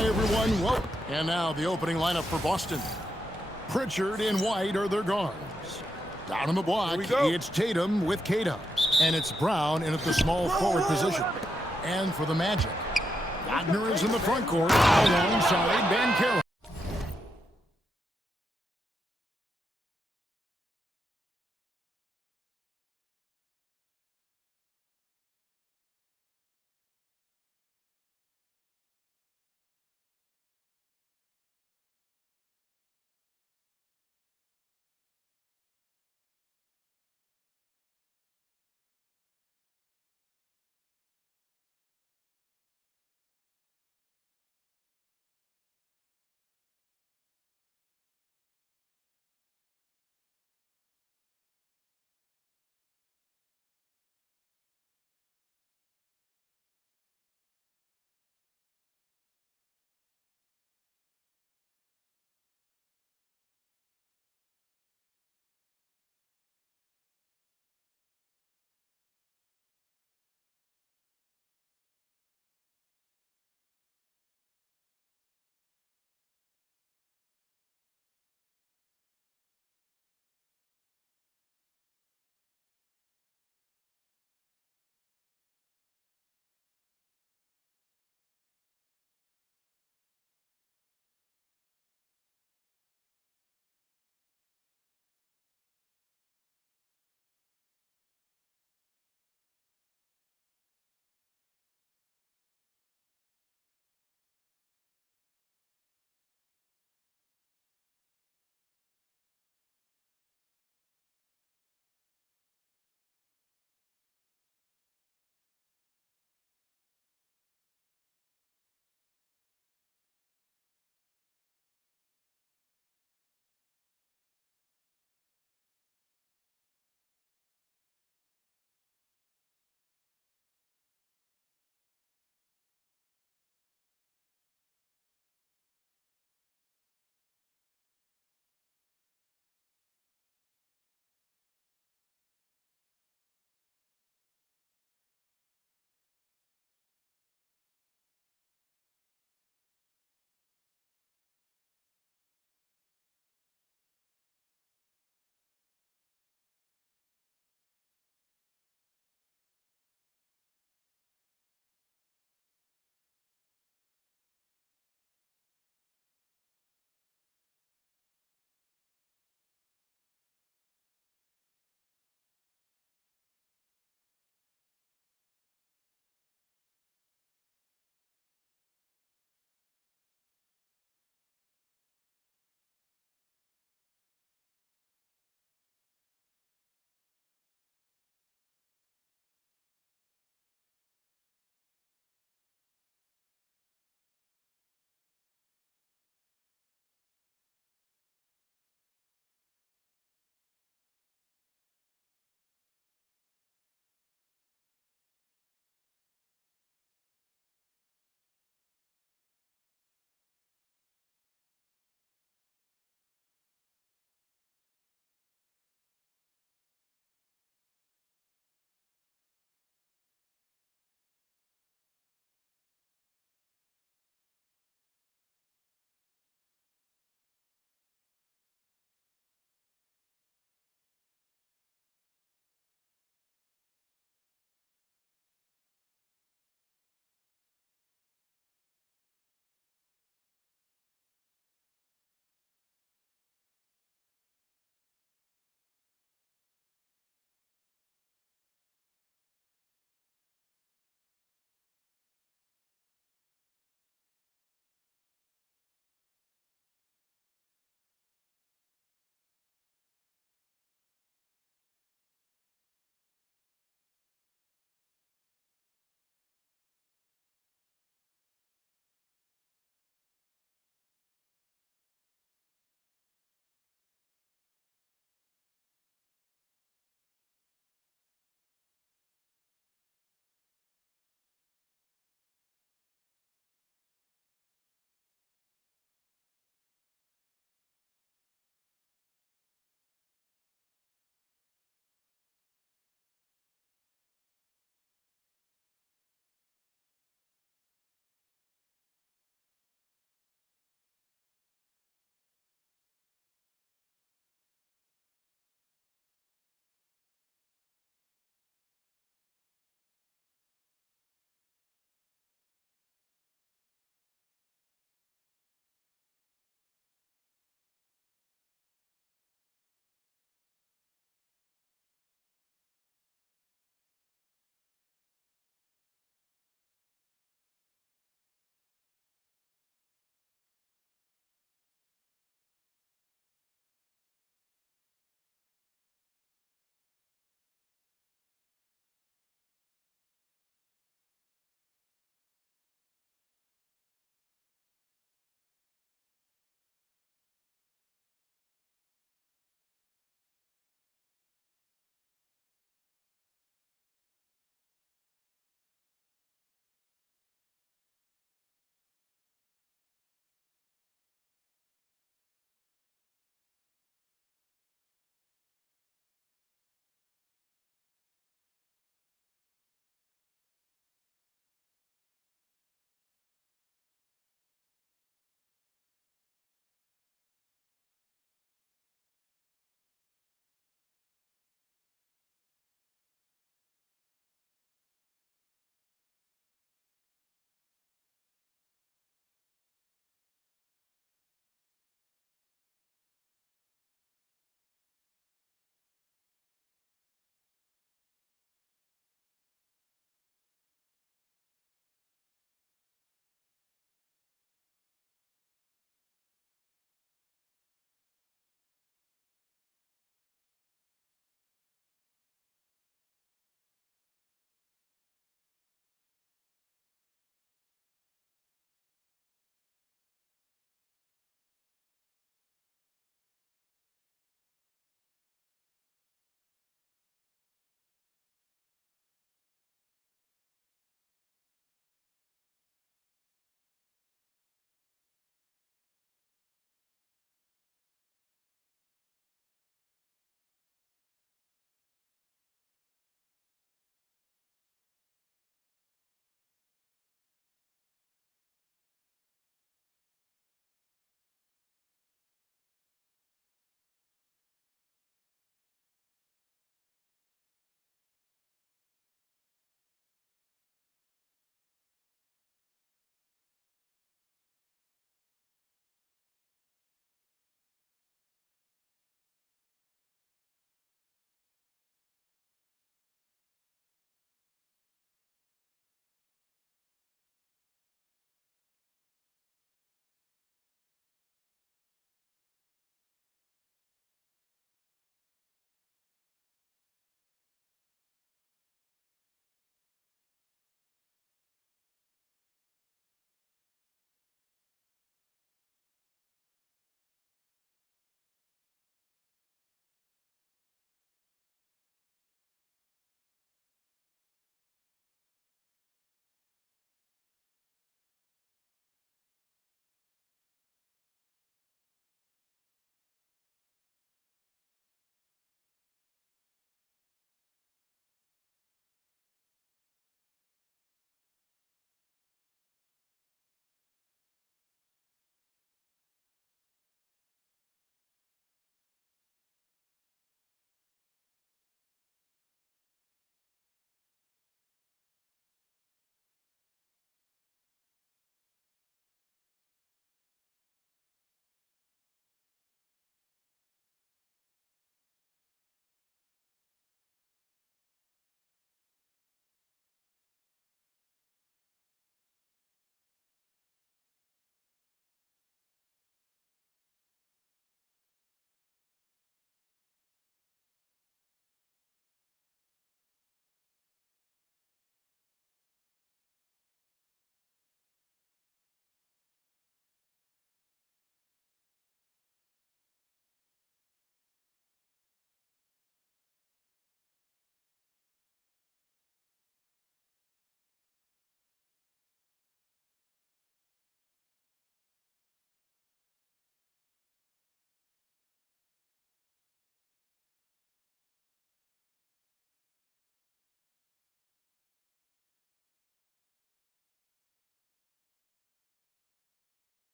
Hi, everyone. Well, and now the opening lineup for Boston. Pritchard and White are their guards. Down in the block, it's Tatum with Queta. And it's Brown in at the small forward position. And for the Magic, Wagner is in the front court alongside Banchero.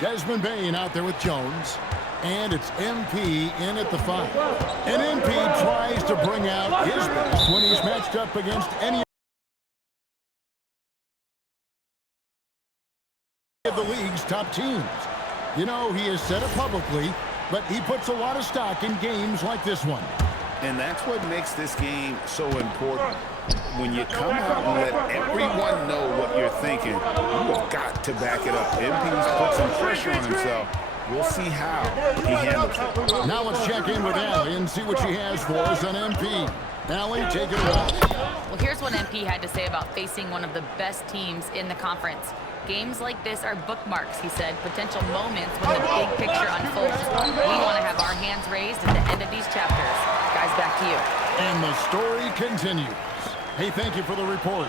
Desmond Bain out there with Jones. And it's MP in at the 5. And MP tries to bring out his best when he's matched up against any of the league's top teams. You know, he has said it publicly, but he puts a lot of stock in games like this one. And that's what makes this game so important. When you come out and let everyone know what you're thinking, you have got to back it up. MP's put some pressure on himself. We'll see how he handles it. Now let's check in with Allie and see what she has for us on MP. Allie, take it away. Well, here's what MP had to say about facing one of the best teams in the conference. Games like this are bookmarks, he said, potential moments when the big picture unfolds. We want to have our hands raised at the end of these chapters. Guys, back to you. And the story continues. Hey, thank you for the report.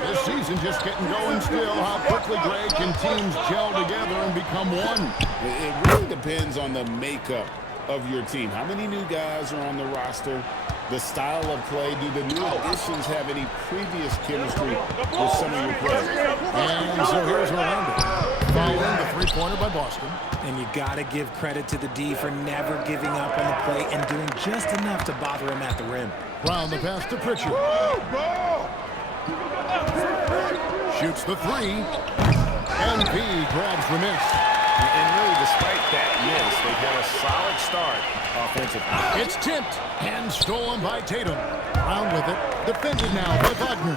This season just getting going still. How quickly, Greg, can teams gel together and become one? It really depends on the makeup of your team. How many new guys are on the roster? The style of play. Do the new additions have any previous chemistry with some of your players? And so here's Orlando. Following the three-pointer by Boston. And you got to give credit to the D for never giving up on the play and doing just enough to bother him at the rim. Brown the pass to Pritchard. Shoots the 3. MP grabs the miss. And really, despite that miss, they've had a solid start offensively. It's tipped and stolen by Tatum. Brown with it. Defended now by Wagner.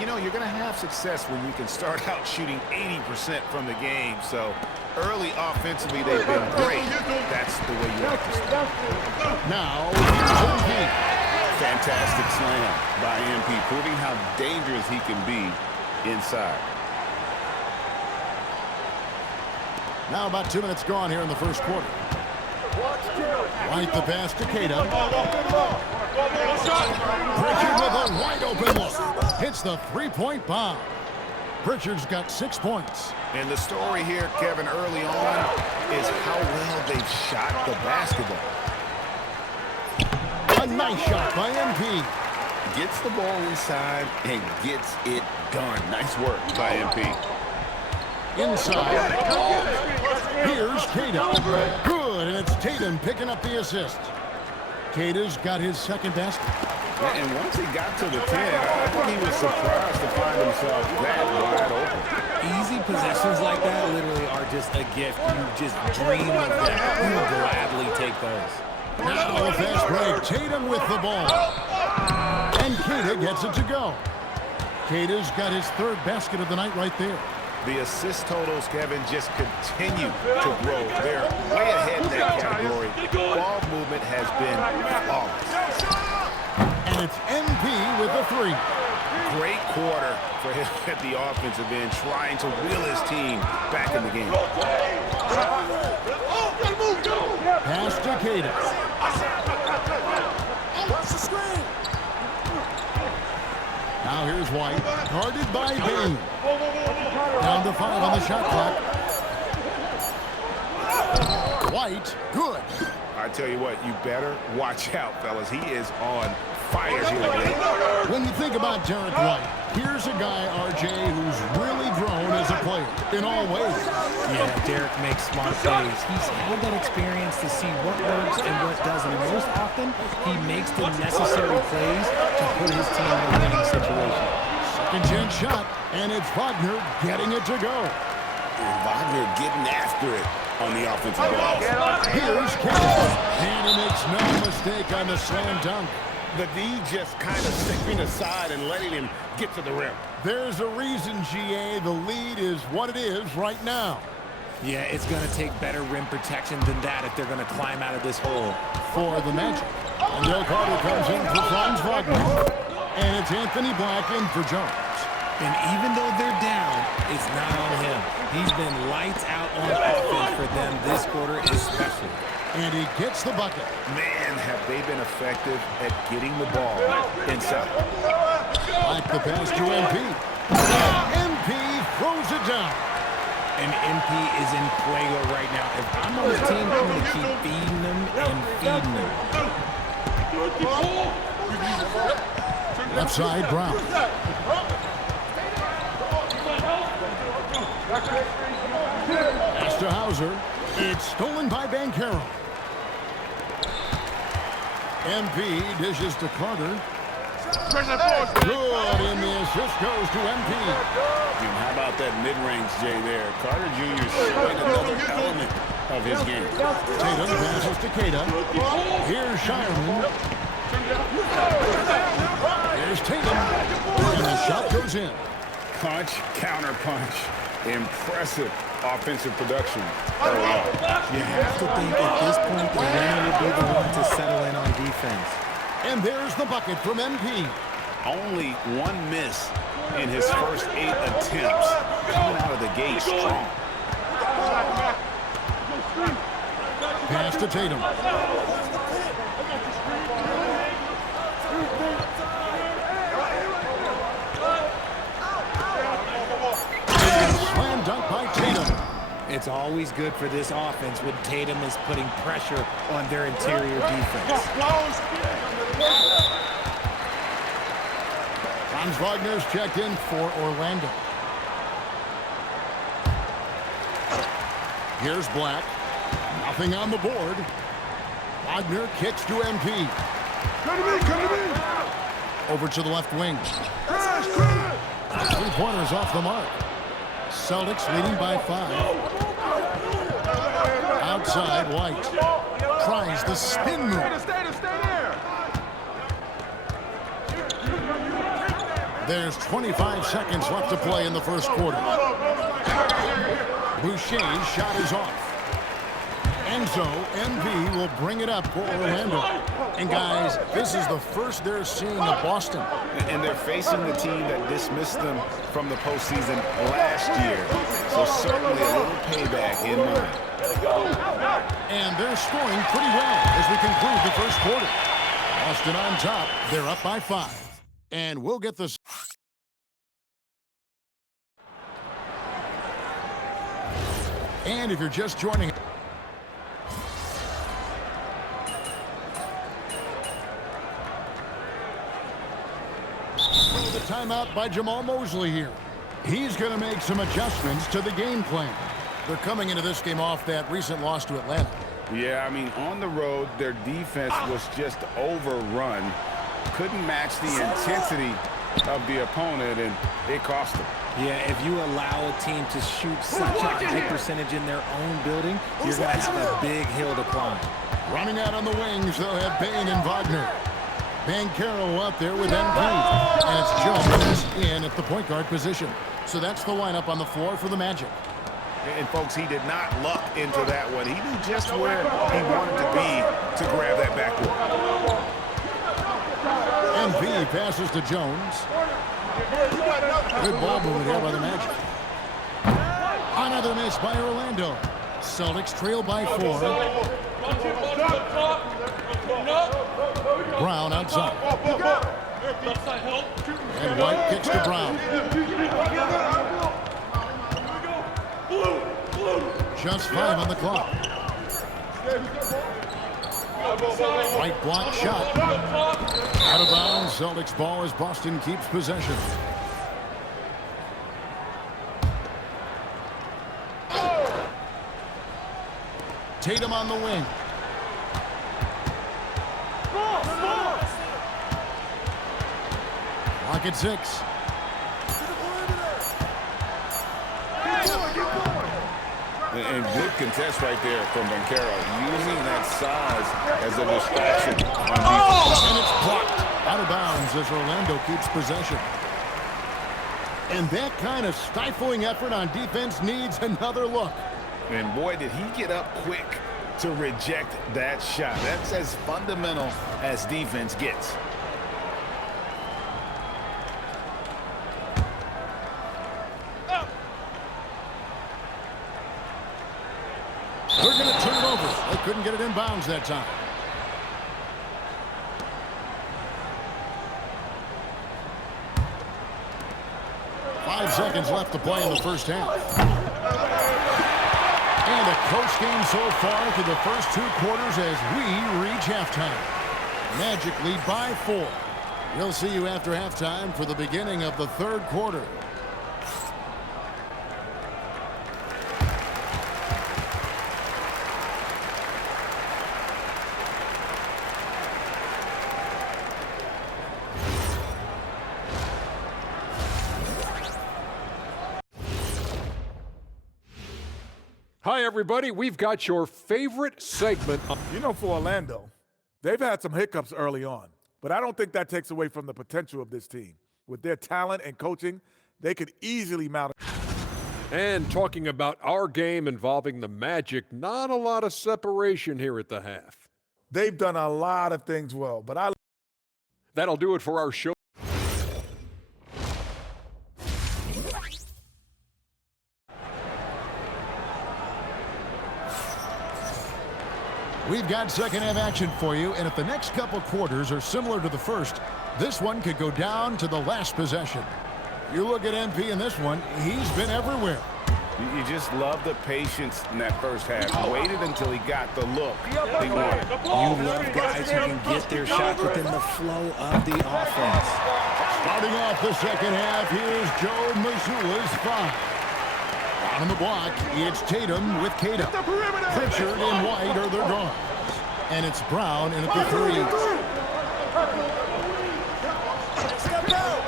You know, you're going to have success when you can start out shooting 80% from the game. So early offensively, they've been great. That's the way you have to start. Now, here's MP. Fantastic slam by MP, proving how dangerous he can be inside. Now about 2 minutes gone here in the first quarter. Right the pass to Cato. Pritchard with a wide open look. Hits the three-point bomb. Pritchard's got 6 points. And the story here, Kevin, early on is how well they've shot the basketball. A nice shot by MP. Gets the ball inside and gets it done. Nice work by MP. Inside. Here's Cato. Good, and it's Tatum picking up the assist. Cato's got his second basket. And once he got to the 10, I think he was surprised to find himself that wide open. Easy possessions like that literally are just a gift. You just dream of them. You would gladly take those. Now a fast break. Tatum with the ball. And Cato gets it to go. Cato's got his third basket of the night right there. The assist totals, Kevin, just continue to grow. They're way ahead in that category. Ball movement has been flawless. And it's MP with the 3. Great quarter for him at the offensive end, trying to wheel his team back in the game. Pass to Cato. Now here's White, guarded by Bain. Down to 5 on the shot clock. White, good. I tell you what, you better watch out, fellas. He is on fire here today. When you think about Derek White, here's a guy, RJ, who's really grown as a player in all ways. Yeah, Derek makes smart plays. He's had that experience to see what works and what doesn't. Most often, he makes the necessary plays to put his team in a winning situation. Second chance shot, and it's Wagner getting it to go. And Wagner getting after it on the offensive glass. Here's Cato, and he makes no mistake on the slam dunk. The D just kind of stepping aside and letting him get to the rim. There's a reason, GA, the lead is what it is right now. Yeah, it's going to take better rim protection than that if they're going to climb out of this hole. For the Magic. And Joe Carter comes in for Franz Wagner. And it's Anthony Black in for Jones. And even though they're down, it's not on him. He's been lights out on offense for them this quarter especially. And he gets the bucket. Man, have they been effective at getting the ball inside. Like the pass to MP. MP throws it down. And MP is in fuego right now. If I'm on the team, I'm going to keep feeding them and feeding them. Left side, Brown. Pass to Hauser. It's stolen by Banchero. MP dishes to Carter. Good, and the assist goes to MP. And how about that mid-range, Jay, there? Carter Jr. showing another element of his game. Tatum passes to Queta. Here's Shireman. Here's Tatum. And the shot goes in. Punch, counter punch. Impressive offensive production. You have to think at this point the winner would be the one to settle in on defense. And there's the bucket from MP. Only one miss in his first 8 attempts. Coming out of the gate strong. Pass to Tatum. Slam dunk by Tatum. It's always good for this offense when Tatum is putting pressure on their interior defense. Franz Wagner's checked in for Orlando. Here's Black. Nothing on the board. Wagner kicks to MP. Come to me. Over to the left wing. Three-pointers off the mark. Celtics leading by 5. Outside, White. Tries the spin move. There's 25 seconds left to play in the first quarter. Boucher's shot is off. Enzo, MV will bring it up for Orlando. And guys, this is the first they're seeing of Boston. And they're facing the team that dismissed them from the postseason last year. So certainly a little payback in mind. And they're scoring pretty well as we conclude the first quarter. Boston on top. They're up by 5. And we'll get this. And if you're just joining. The timeout by Jamal Mosley here. He's going to make some adjustments to the game plan. They're coming into this game off that recent loss to Atlanta. Yeah, I mean, on the road, their defense was just overrun. Couldn't match the intensity of the opponent, and it cost them. Yeah, if you allow a team to shoot such a high percentage in their own building, you're going to have a big hill to climb. Running out on the wings, they'll have Bane and Wagner. Banchero out there with MP. And it's Jones in at the point guard position. So that's the lineup on the floor for the Magic. And folks, he did not luck into that one. He knew just where he wanted to be to grab that backboard. MP passes to Jones. Good ball movement here by the Magic. Another miss by Orlando. Celtics trail by 4. Brown outside. And White kicks to Brown. Just 5 on the clock. White block shot. Out of bounds. Celtics ball as Boston keeps possession. Tatum on the wing. Clock at 6. And good contest right there from Banchero, using that size as a distraction on defense. And it's blocked out of bounds as Orlando keeps possession. And that kind of stifling effort on defense needs another look. And boy, did he get up quick to reject that shot. That's as fundamental as defense gets. They're going to turn it over. They couldn't get it in bounds that time. Five seconds left to play in the first half. And a close game so far through the first 2 quarters as we reach halftime. Magic lead by 4. We'll see you after halftime for the beginning of the third quarter. Hi, everybody. We've got your favorite segment. You know, for Orlando, they've had some hiccups early on, but I don't think that takes away from the potential of this team. With their talent and coaching, they could easily mount. And talking about our game involving the Magic, not a lot of separation here at the half. They've done a lot of things well, but That'll do it for our show. We've got second half action for you, and if the next couple quarters are similar to the first, this one could go down to the last possession. You look at MP in this one, he's been everywhere. You just love the patience in that first half. Waited until he got the look he wanted. You love guys who can get their shots within the flow of the offense. Starting off the second half, here's Joe Mazzulla's 5. On the block, it's Tatum with Kata. Pritchard and White are their guards. And it's Brown in at the 3.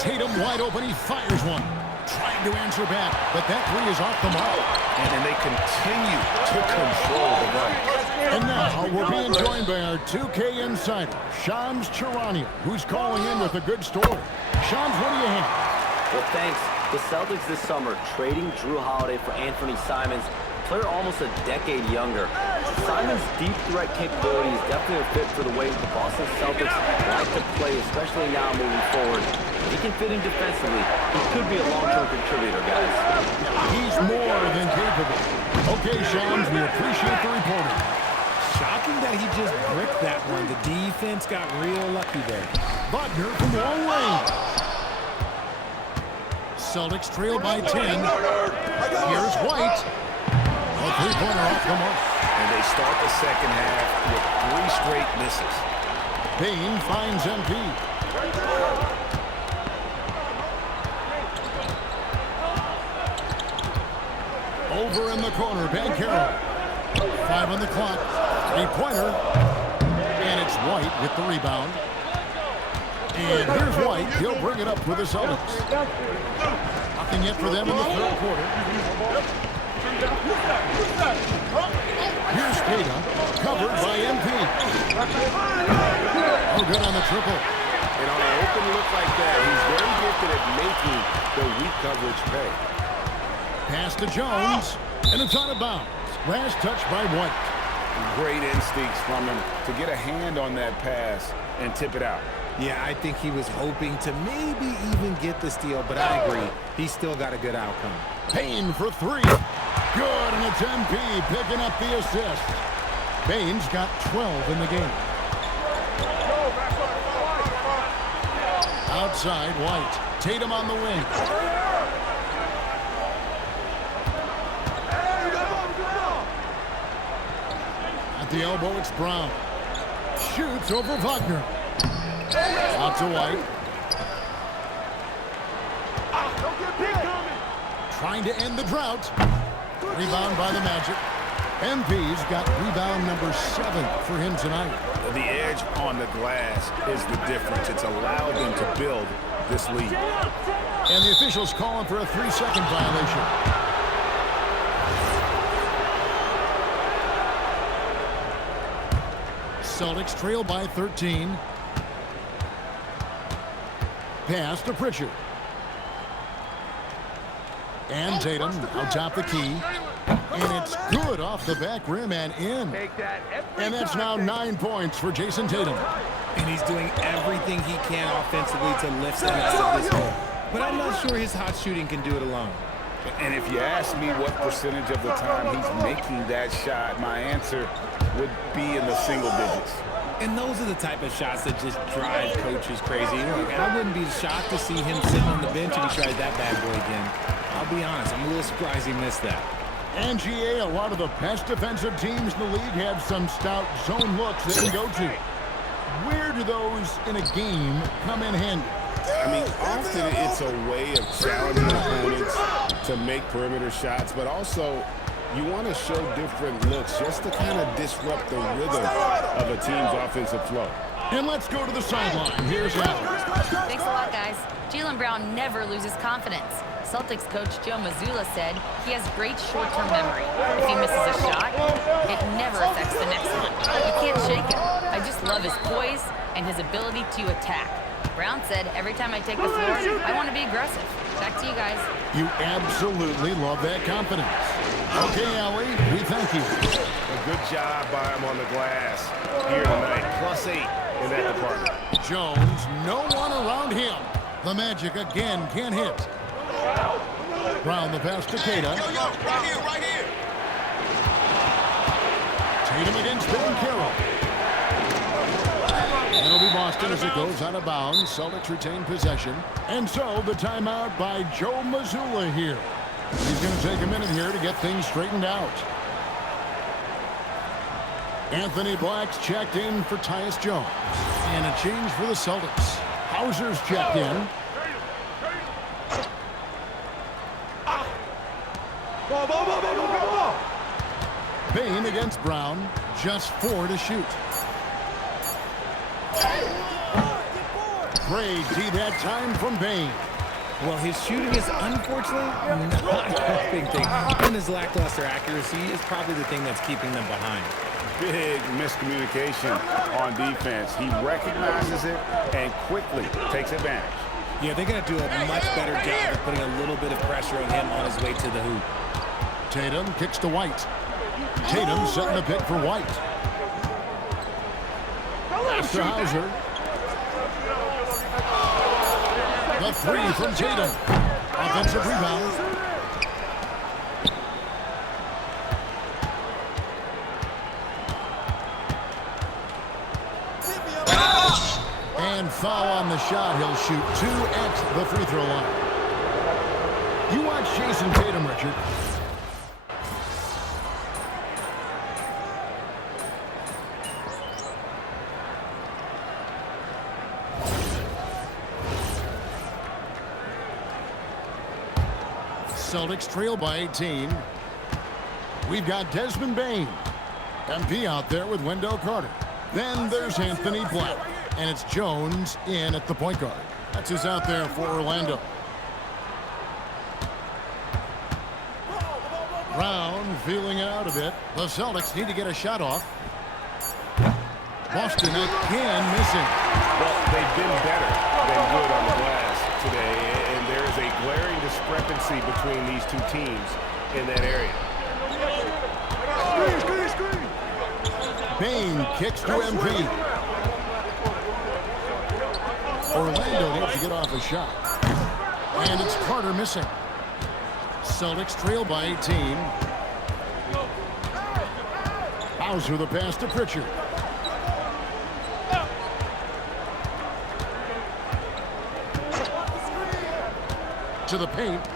Tatum wide open, he fires one. Trying to answer back, but that 3 is off the mark. And they continue to control the ball. And now we're being joined by our 2K insider, Shams Charania, who's calling in with a good story. Shams, what do you have? Well, thanks. The Celtics this summer trading Drew Holiday for Anthony Simons, a player almost a decade younger. Simons' deep threat capability is definitely a fit for the way the Boston Celtics like to play, especially now moving forward. If he can fit in defensively, he could be a long-term contributor, guys. He's more than capable. Okay, Shams, we appreciate the reporting. Shocking that he just bricked that one. The defense got real lucky there. Butner from long range. Celtics trail by 10. Here's White. A three-pointer off the mark. And they start the second half with 3 straight misses. Payne finds MP. Over in the corner, Banchero. 5 on the clock. 3-pointer. And it's White with the rebound. And here's White. He'll bring it up for the Celtics. Nothing yet for them in the third quarter. Here's Kata, covered by MP. Oh, good on the triple. And on an open look like that, he's very gifted at making the weak coverage pay. Pass to Jones, and it's out of bounds. Last touch by White. Great instincts from him to get a hand on that pass and tip it out. Yeah, I think he was hoping to maybe even get the steal, but I agree. He still got a good outcome. Payne for 3. Good, and it's MP picking up the assist. Payne's got 12 in the game. Outside, White. Tatum on the wing. At the elbow, it's Brown. Shoots over Wagner. Out to White. Trying to end the drought. Rebound by the Magic. MP's got rebound number 7 for him tonight. The edge on the glass is the difference. It's allowed them to build this lead. And the officials calling for a 3-second violation. Celtics trail by 13. Pass to Pritchard. And Tatum out top the key. And it's good off the back rim and in. And that's now 9 points for Jason Tatum. And he's doing everything he can offensively to lift them out of this hole. But I'm not sure his hot shooting can do it alone. And if you ask me what percentage of the time he's making that shot, my answer would be in the single digits. And those are the type of shots that just drive coaches crazy. Look, I wouldn't be shocked to see him sitting on the bench if he tries that bad boy again. I'll be honest, I'm a little surprised he missed that. And GA, a lot of the best defensive teams in the league have some stout zone looks they can go to. Where do those in a game come in handy? I mean, often it's a way of challenging opponents to make perimeter shots, but also you want to show different looks just to kind of disrupt the rhythm of a team's offensive flow. And let's go to the sideline. Here's Adams. Thanks a lot, guys. Jaylen Brown never loses confidence. Celtics coach Joe Mazzulla said he has great short-term memory. If he misses a shot, it never affects the next one. You can't shake him. I just love his poise and his ability to attack. Brown said, every time I take the floor, I want to be aggressive. Back to you guys. You absolutely love that confidence. Okay, Allie, we thank you. A good job by him on the glass here tonight. +8 in that department. Jones, no one around him. The Magic again can't hit. Brown the pass to Keita. Right here. Tatum against Banchero. It'll be Boston as it goes out of bounds. Celtics retain possession. And so the timeout by Joe Mazzulla here. He's going to take a minute here to get things straightened out. Anthony Black's checked in for Tyus Jones. And a change for the Celtics. Hauser's checked in. Bane against Brown. Just 4 to shoot. Great D that time from Bane. Well, his shooting is unfortunately not a big thing. And his lackluster accuracy is probably the thing that's keeping them behind. Big miscommunication on defense. He recognizes it and quickly takes advantage. Yeah, they're going to do a much better job of putting a little bit of pressure on him on his way to the hoop. Tatum kicks to White. Tatum setting the pick for White. To Hauser. The 3 from Tatum. Offensive rebound. And foul on the shot. He'll shoot 2 at the free throw line. You watch Jason Tatum, Richard. Celtics trail by 18. We've got Desmond Bane. MP out there with Wendell Carter. Then there's Anthony Black. And it's Jones in at the point guard. That's who's out there for Orlando. Brown feeling out a bit. The Celtics need to get a shot off. Boston again missing. Well, they've been better than good on the glass today. And there is a glaring discrepancy between these two teams in that area. Bane kicks to MP. Orlando needs to get off a shot. And it's Carter missing. Celtics trail by 18. Hauser the pass to Pritchard. To the paint.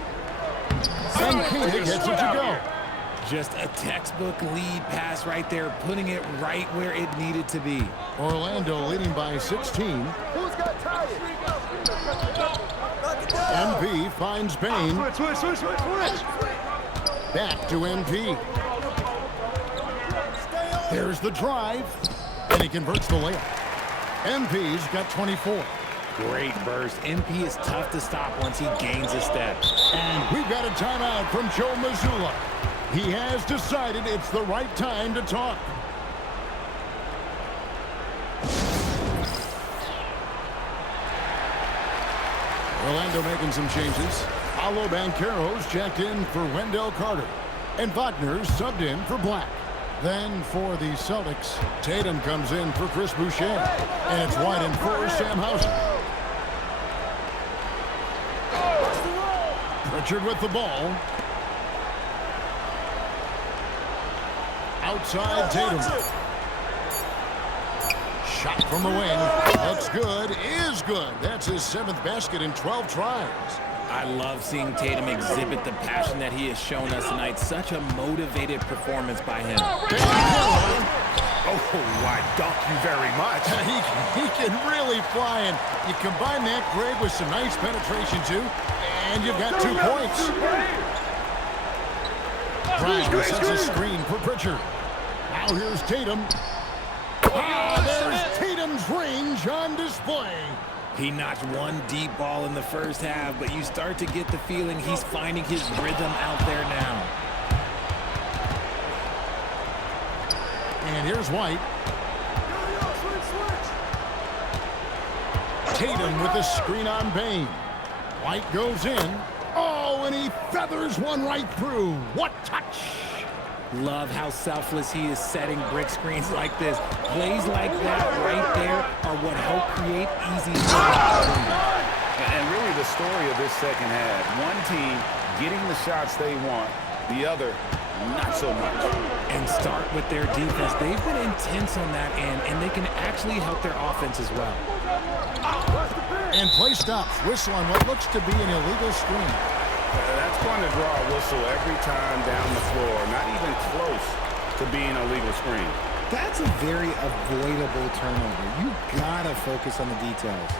And Keita gets it to go. Just a textbook lead pass right there, putting it right where it needed to be. Orlando leading by 16. Who's got tired? MP finds Bane. Switch. Back to MP. There's the drive. And he converts the layup. MP's got 24. Great burst. MP is tough to stop once he gains a step. And we've got a timeout from Joe Mazzulla. He has decided it's the right time to talk. Orlando making some changes. Paolo Banchero's checked in for Wendell Carter. And Wagner's subbed in for Black. Then for the Celtics, Tatum comes in for Chris Boucher. And it's wide in for Sam Hauser. Pritchard with the ball. Outside Tatum. Shot from the wing. Looks good. Is good. That's his 7th basket in 12 tries. I love seeing Tatum exhibit the passion that he has shown us tonight. Such a motivated performance by him. Oh, I dunk you very much. He can really fly, and you combine that, Greg, with some nice penetration, too, and you've got 2 points. Brown sets a screen for Pritchard. Now here's Tatum. There's Tatum Jones' range on display. He notched one deep ball in the first half, but you start to get the feeling he's finding his rhythm out there now. And here's White. Tatum with the screen on Bane. White goes in. Oh, and he feathers one right through. What touch! Love how selfless he is setting brick screens like this. Plays like that right there are what help create easy scoring. And really the story of this second half. One team getting the shots they want, the other not so much. And start with their defense. They've been intense on that end, and they can actually help their offense as well. And play stops. Whistle on what looks to be an illegal screen. That's going to draw a whistle every time down the floor. Not even close to being a legal screen. That's a very avoidable turnover. You gotta focus on the details.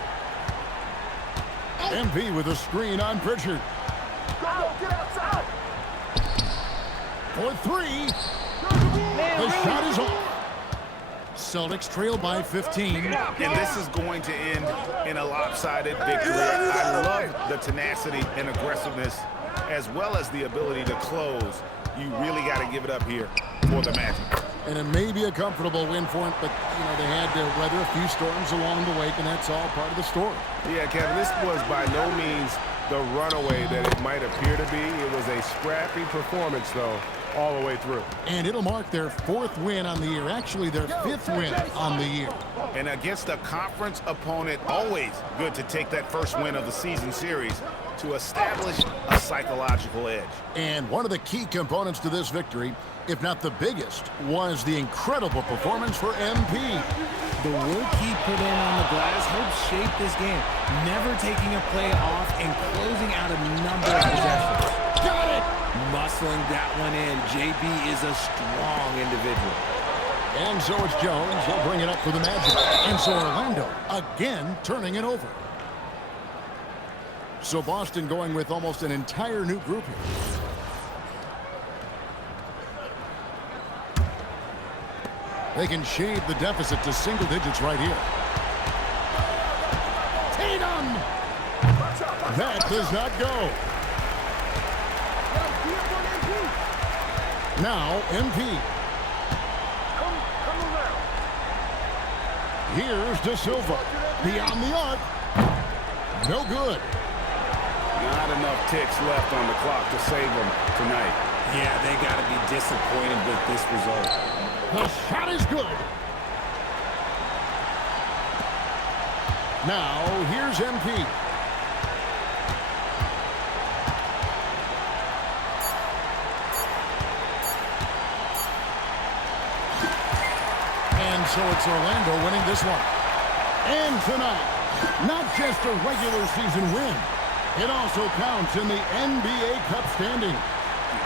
MP with a screen on Pritchard. Go, get outside. For three. The shot is off. Celtics trail by 15. And this is going to end in a lopsided victory. I love the tenacity and aggressiveness as well as the ability to close. You really got to give it up here for the Magic. And it may be a comfortable win for them, but, you know, they had to weather a few storms along the way, and that's all part of the story. Yeah, Kevin, this was by no means the runaway that it might appear to be. It was a scrappy performance, though, all the way through. And it'll mark their 4th win on the year, actually their 5th win on the year. And against a conference opponent, always good to take that first win of the season series to establish a psychological edge. And one of the key components to this victory, if not the biggest, was the incredible performance for MP. The work he put in on the glass helped shape this game, never taking a play off and closing out a number of possessions. Got it! Muscling that one in. JB is a strong individual. And so it's Jones. He'll bring it up for the Magic. And so Orlando again turning it over. So Boston going with almost an entire new group here. They can shave the deficit to single digits right here. Tatum! That does not go. Now, MP. Here's De Silva. Beyond the arc. No good. Not enough ticks left on the clock to save them tonight. Yeah, they got to be disappointed with this result. The shot is good. Now, here's MP. And so it's Orlando winning this one. And tonight, not just a regular season win, it also counts in the NBA Cup standing.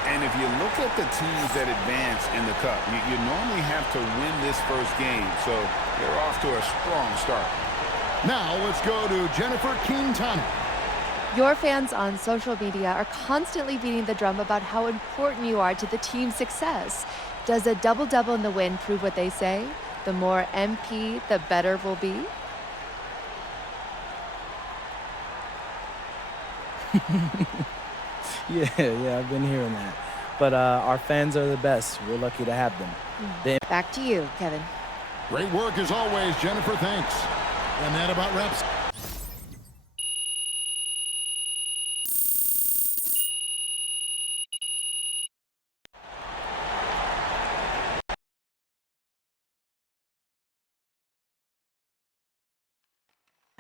And if you look at the teams that advance in the Cup, you normally have to win this first game, so they're off to a strong start. Now let's go to Jennifer Quintana. Your fans on social media are constantly beating the drum about how important you are to the team's success. Does a double-double in the win prove what they say? The more MP, the better we'll be? Yeah, I've been hearing that. But our fans are the best. We're lucky to have them. Back to you, Kevin. Great work as always, Jennifer. Thanks. And that about wraps.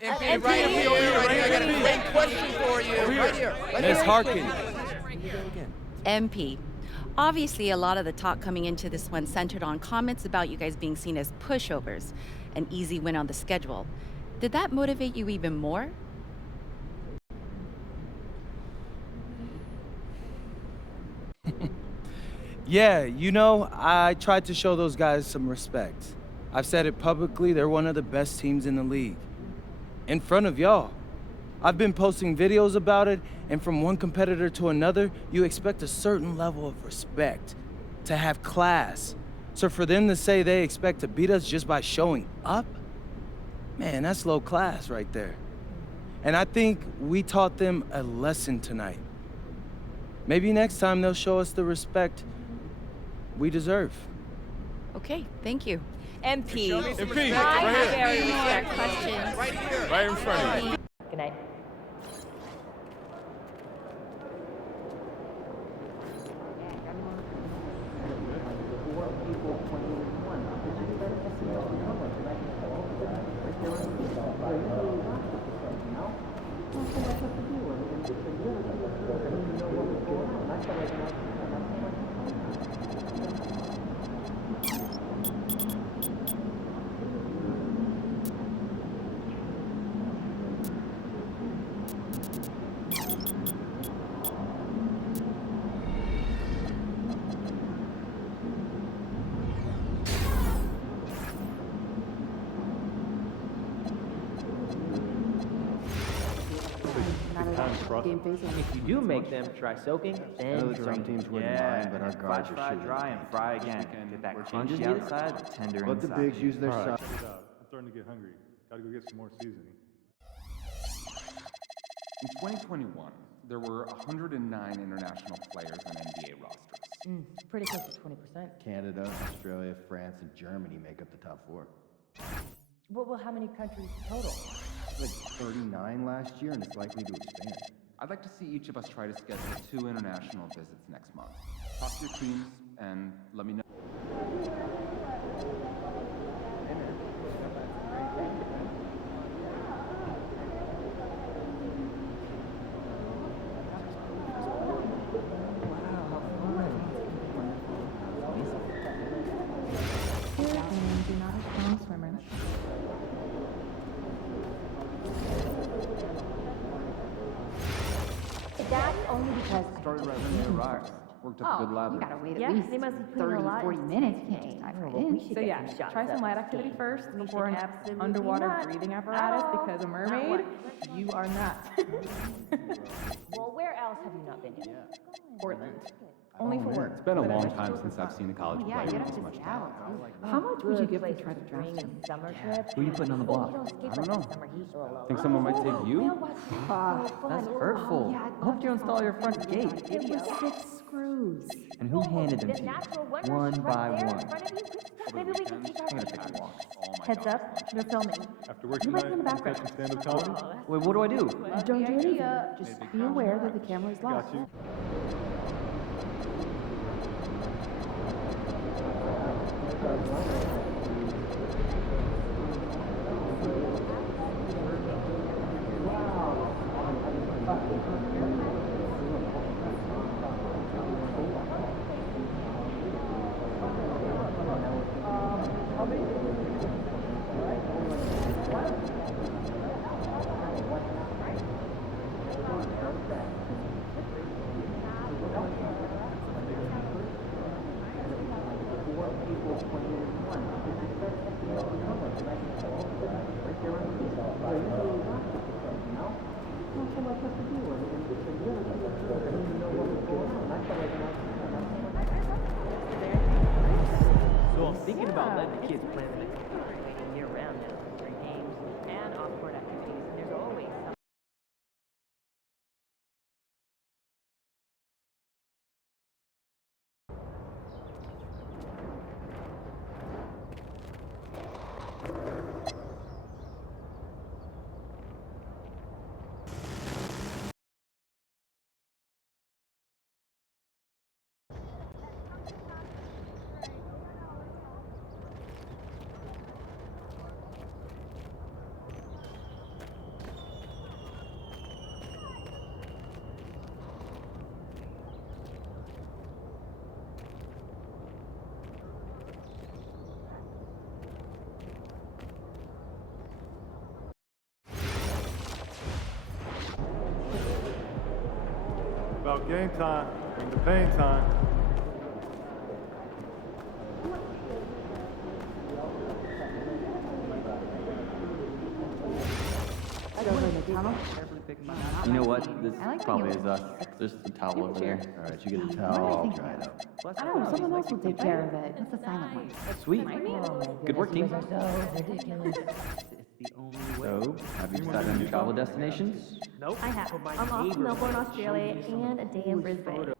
MP, right here, I got a great question for you. Right here. Miss Harkin. MP. Obviously, a lot of the talk coming into this one centered on comments about you guys being seen as pushovers, an easy win on the schedule. Did that motivate you even more? Yeah, you know, I tried to show those guys some respect. I've said it publicly, they're one of the best teams in the league. In front of y'all. I've been posting videos about it, and from one competitor to another, you expect a certain level of respect, to have class. So for them to say they expect to beat us just by showing up, Man, that's low class right there. And I think we taught them a lesson tonight. Maybe next time they'll show us the respect we deserve. Okay, thank you. MP. MP, Hi, right here. Barry. We got questions. Right here. Right in front of you. Good night. If you do make them try soaking, then Some teams wouldn't mind, but our guards are shooting. Dry and fry again. Get that crunchy outside, tender Let the inside. bigs use their All right, side. check it out. I'm starting to get hungry. Gotta go get some more seasoning. In 2021, there were 109 international players on NBA rosters. pretty close to 20%. Canada, Australia, France, and Germany make up the top 4. Well, how many countries total? Like 39 last year, and it's likely to expand. I'd like to see each of us try to schedule 2 international visits next month. Talk to your teams and let me know. Do not have strong swimmers. That's only because Started right when they arrived. Worked up a good lather. you gotta wait Yeah, at least they must be putting 30, a lot 40 into minutes. You this can't just game. dive Well, right we in. should So get yeah, some shots try some up. light activity first We before an should absolutely underwater not. breathing apparatus At all. because a Not mermaid, one. you are not. Well, where else have you not been to? Portland. Only for work. It's been a long time since I've seen a college Yeah, player you with have this to much stay talent. out. How much would you give to try to draft Spring him? and summer trip. Who are you putting on the block? I don't know. Summer heat. Think someone might take you? That's hurtful. I hope you install your front gate. It was 6 screws. And who handed them The to you? natural wonders One right by there in one. front of you. Maybe we can take our I'm gonna take a walk. Heads up, they're filming. After work You tonight, might be in the I'm background. catching stand-up comedy. Wait, what do I do? Don't do anything. Just be aware that the camera is live. Got you. So I'm thinking about letting the kids plan the year round now. During games and off-court activities. And there's always some. About game time, bring the pain time. You know what? This probably is us. There's the towel over there. All right, you get a towel, I'll dry it up. I don't know, someone else will take care of it. It's the silent one. Sweet. Good work, team. So ridiculous. So, have you decided on your travel destinations? I have. I'm off to Melbourne, Australia, and a day in Brisbane.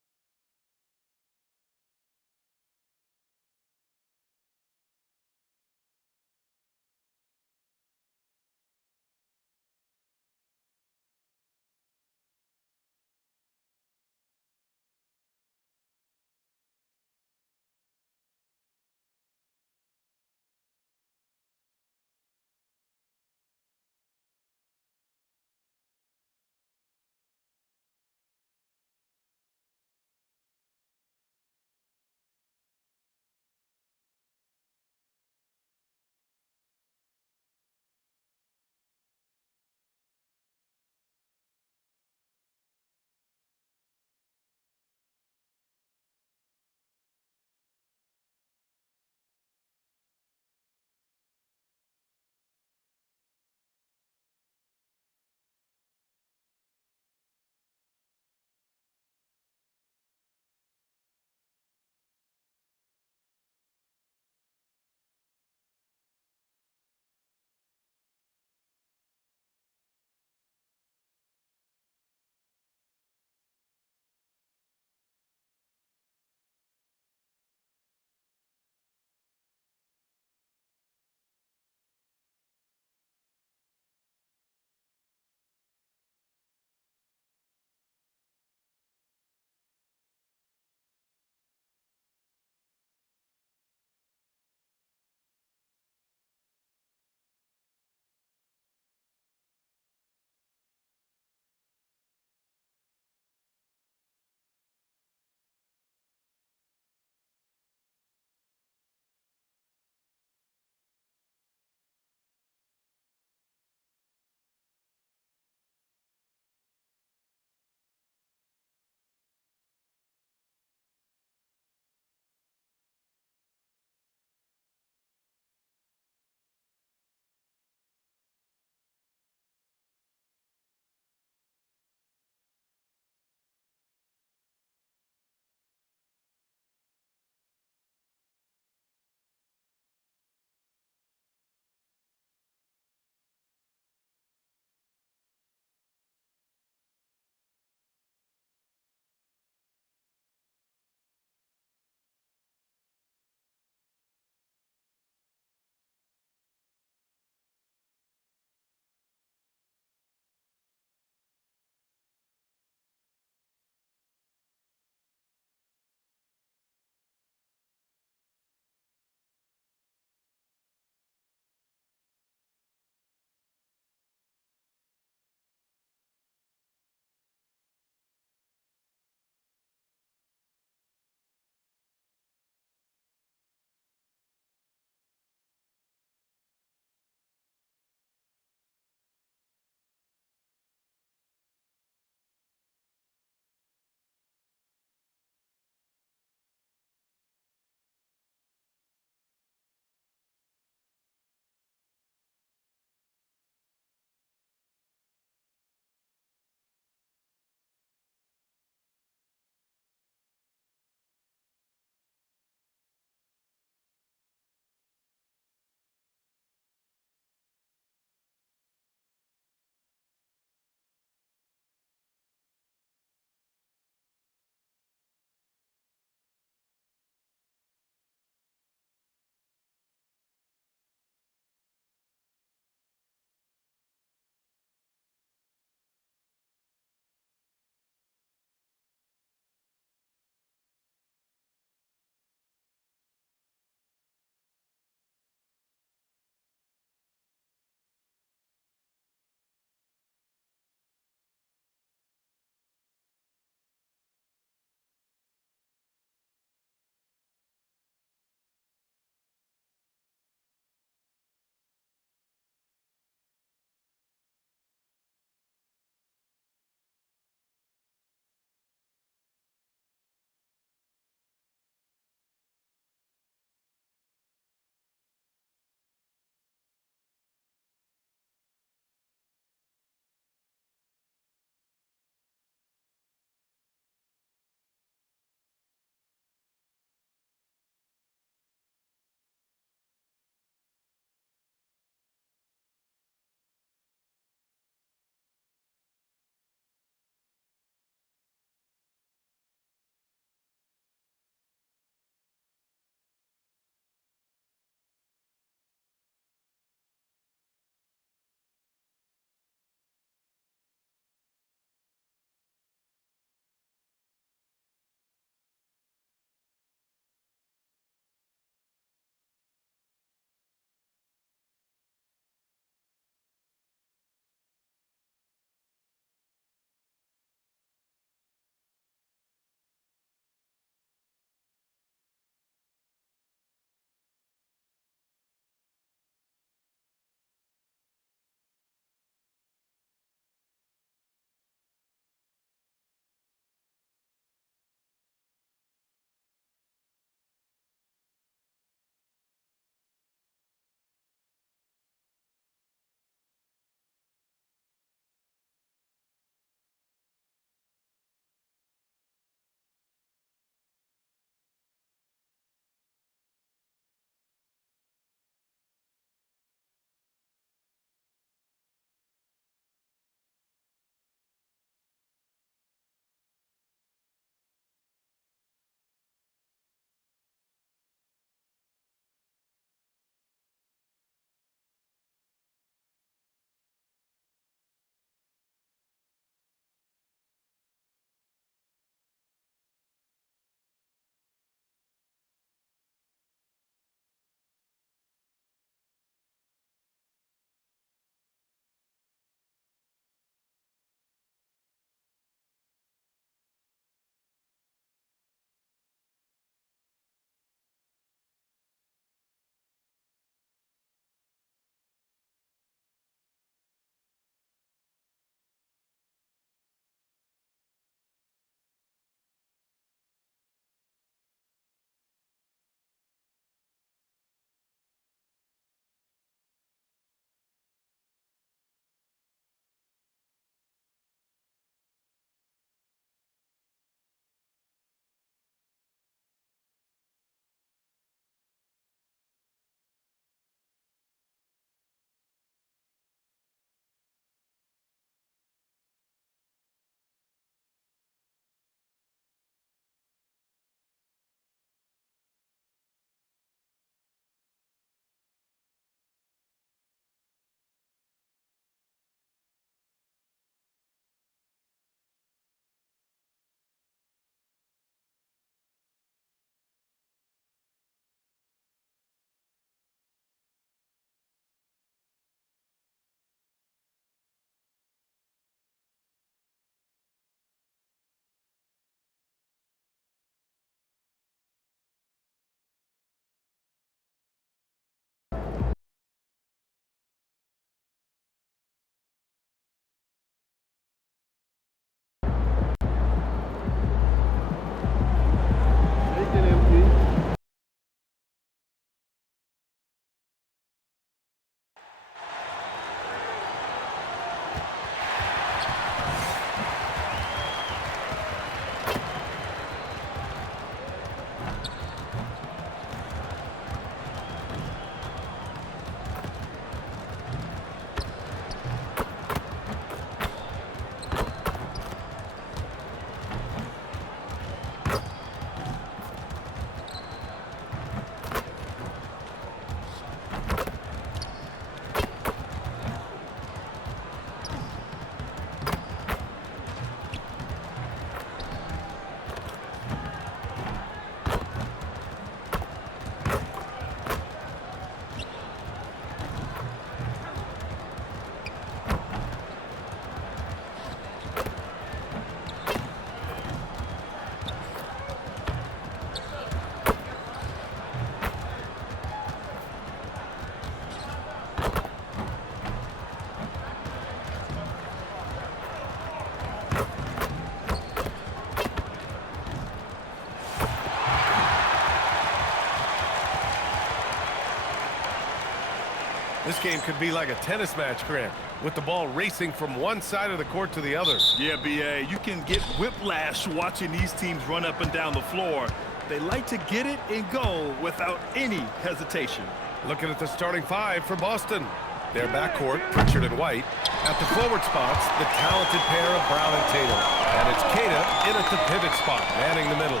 This game could be like a tennis match, Grant, with the ball racing from one side of the court to the other. Yeah, B.A., you can get whiplash watching these teams run up and down the floor. They like to get it and go without any hesitation. Looking at the starting five for Boston. Their backcourt, Pritchard and White. At the forward spots, the talented pair of Brown and Tatum. And it's Queta in at the pivot spot, manning the middle.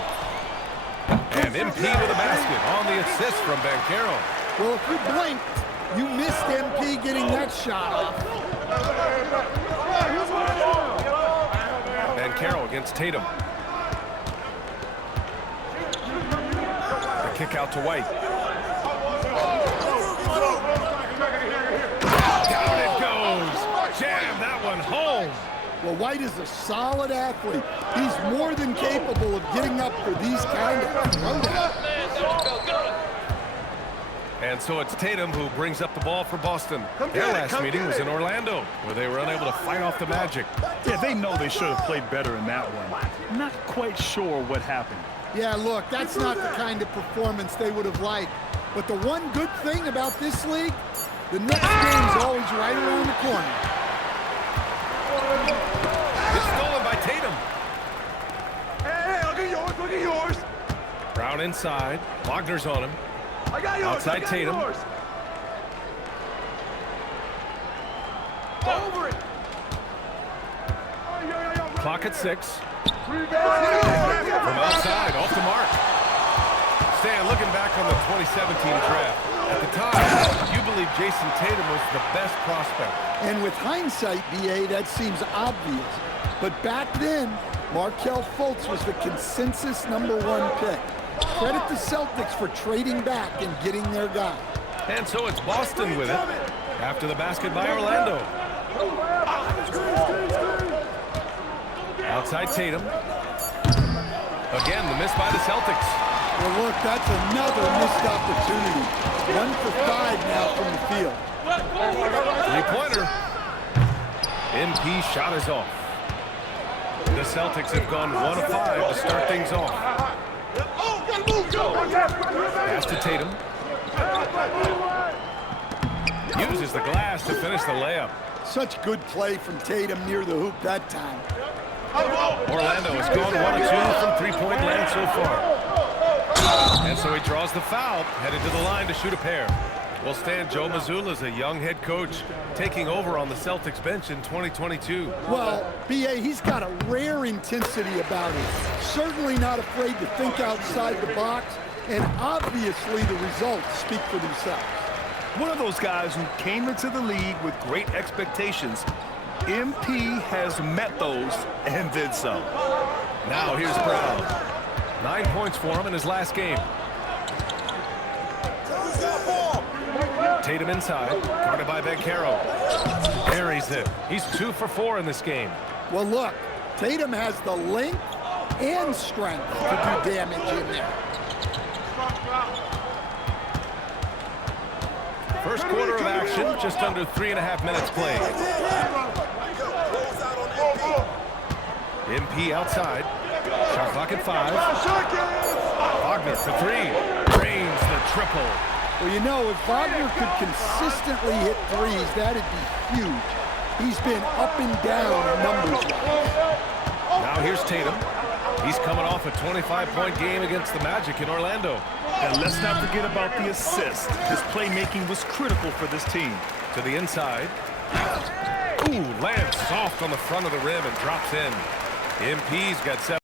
And MP with a basket on the assist from Banchero. Well, if you blinked, you missed MP getting that shot off. Banchero against Tatum. The kick out to White. Down it goes. Jam that one home. Well, White is a solid athlete. He's more than capable of getting up for these kind of throwdowns. And so it's Tatum who brings up the ball for Boston. Their last meeting was in Orlando, where they were unable to fight off the Magic. Yeah, they know they should have played better in that one. Not quite sure what happened. Yeah, look, that's not the kind of performance they would have liked. But the one good thing about this league, the next game's always right around the corner. It's stolen by Tatum. Hey, look at yours, look at yours. Brown inside. Wagner's on him. I got yours. Outside I got Tatum. Yours. Over it. Clock at 6. From outside, off the mark. Stan, looking back on the 2017 draft, at the time, you believe Jason Tatum was the best prospect. And with hindsight, B.A., that seems obvious. But back then, Markelle Fultz was the consensus #1 pick. Credit the Celtics for trading back and getting their guy. And so it's Boston with it after the basket by Orlando. Outside Tatum. Again, the miss by the Celtics. Well, look, that's another missed opportunity. 1 for 5 now from the field. Three-pointer. MP shot is off. The Celtics have gone 1 of 5 to start things off. Pass to Tatum. Uses the glass to finish the layup. Such good play from Tatum near the hoop that time. Orlando has gone 1 of 2 from three-point land so far. And so he draws the foul, headed to the line to shoot a pair. Well, Stan, Joe Mazzulla is a young head coach taking over on the Celtics bench in 2022. Well, B.A., he's got a rare intensity about him. Certainly not afraid to think outside the box, and obviously the results speak for themselves. One of those guys who came into the league with great expectations. MP has met those and did so. Now here's Brown. 9 points for him in his last game. Tatum inside, guarded by Banchero. Buries it. He's 2 for 4 in this game. Well, look, Tatum has the length and strength to do damage in there. First quarter of action, just under 3.5 minutes played. MP outside. Shot clock at 5. Wagner for 3. Drains the triple. Well, you know, if Wagner could consistently hit threes, that'd be huge. He's been up and down numbers-wise. Now here's Tatum. He's coming off a 25-point game against the Magic in Orlando. And let's not forget about the assist. His playmaking was critical for this team. To the inside. Ooh, lands soft on the front of the rim and drops in. MP's got 7.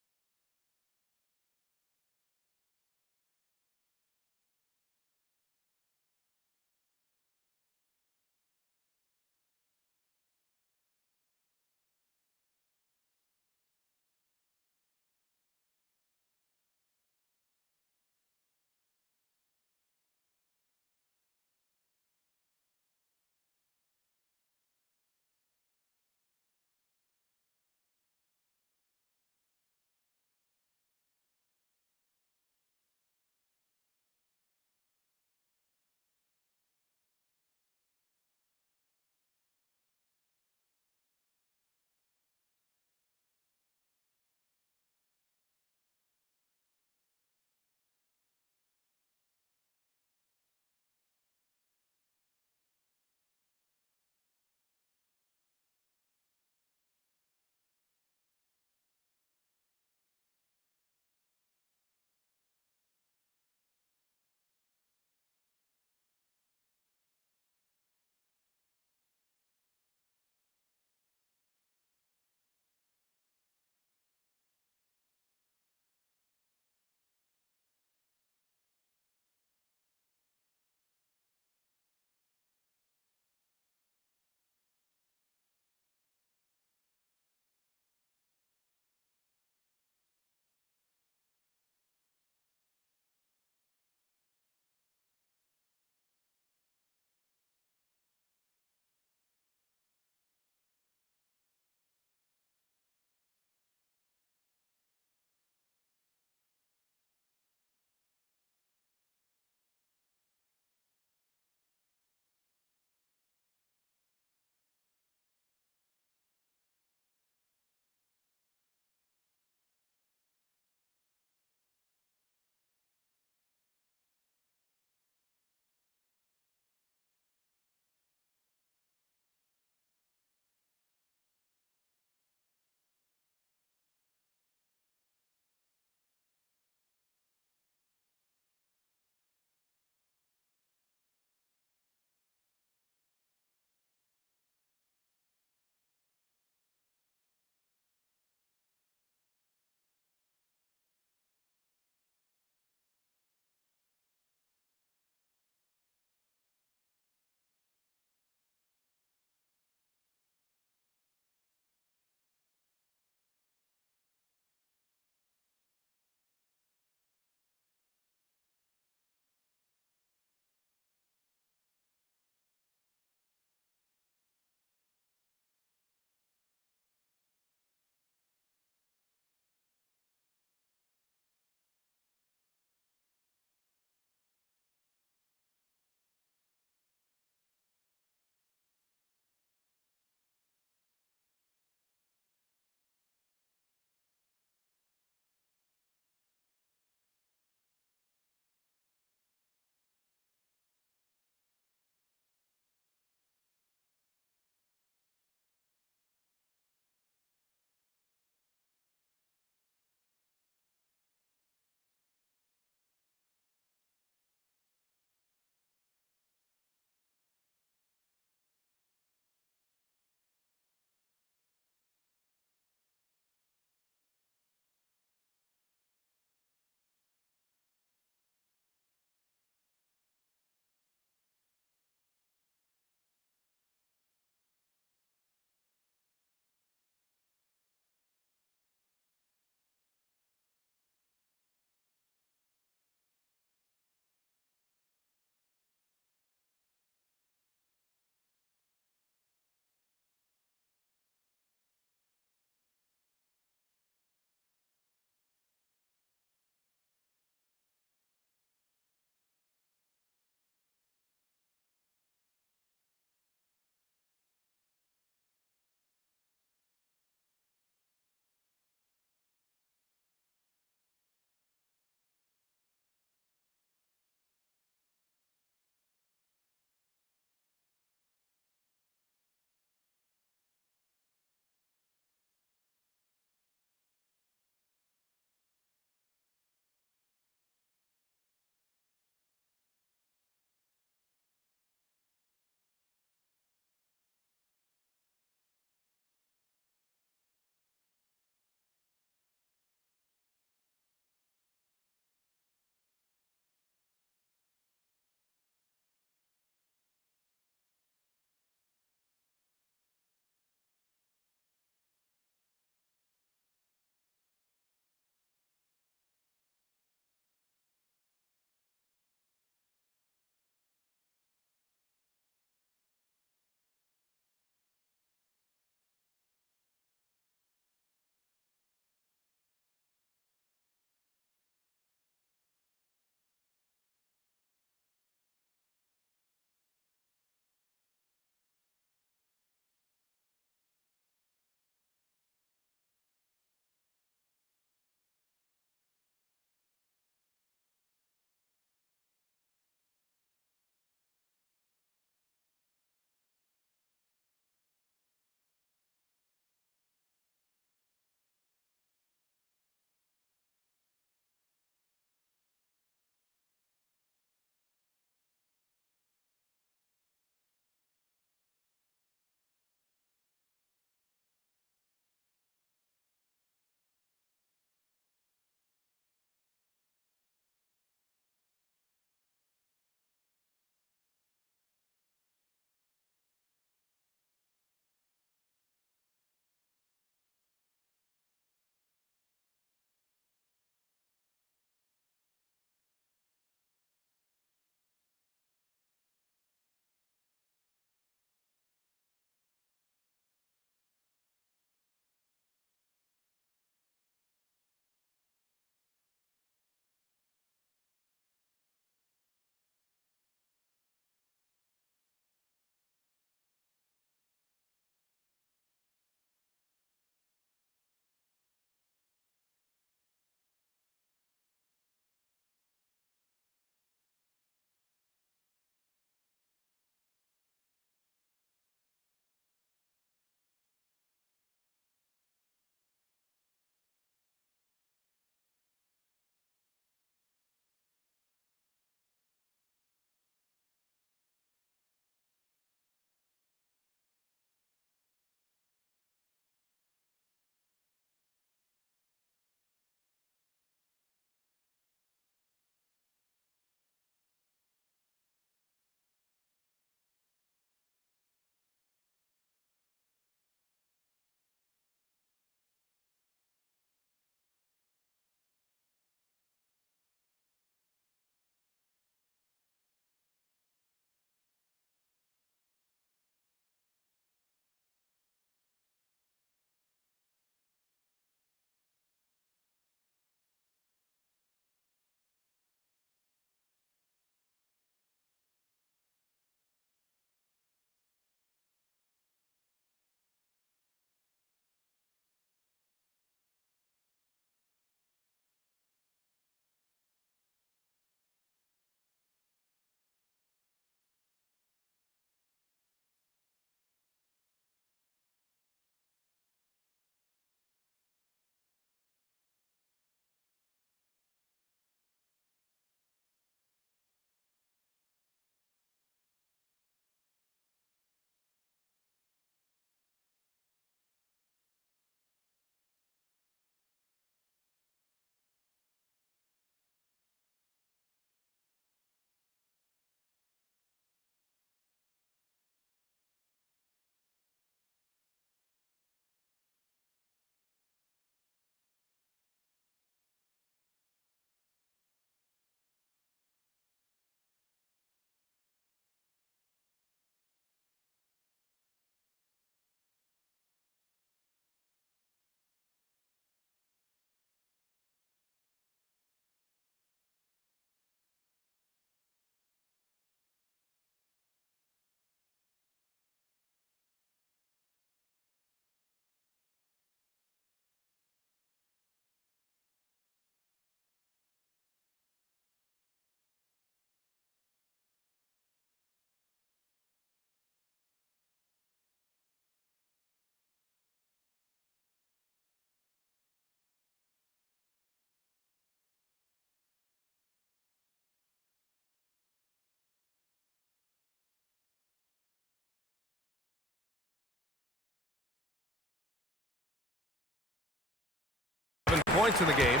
points in the game.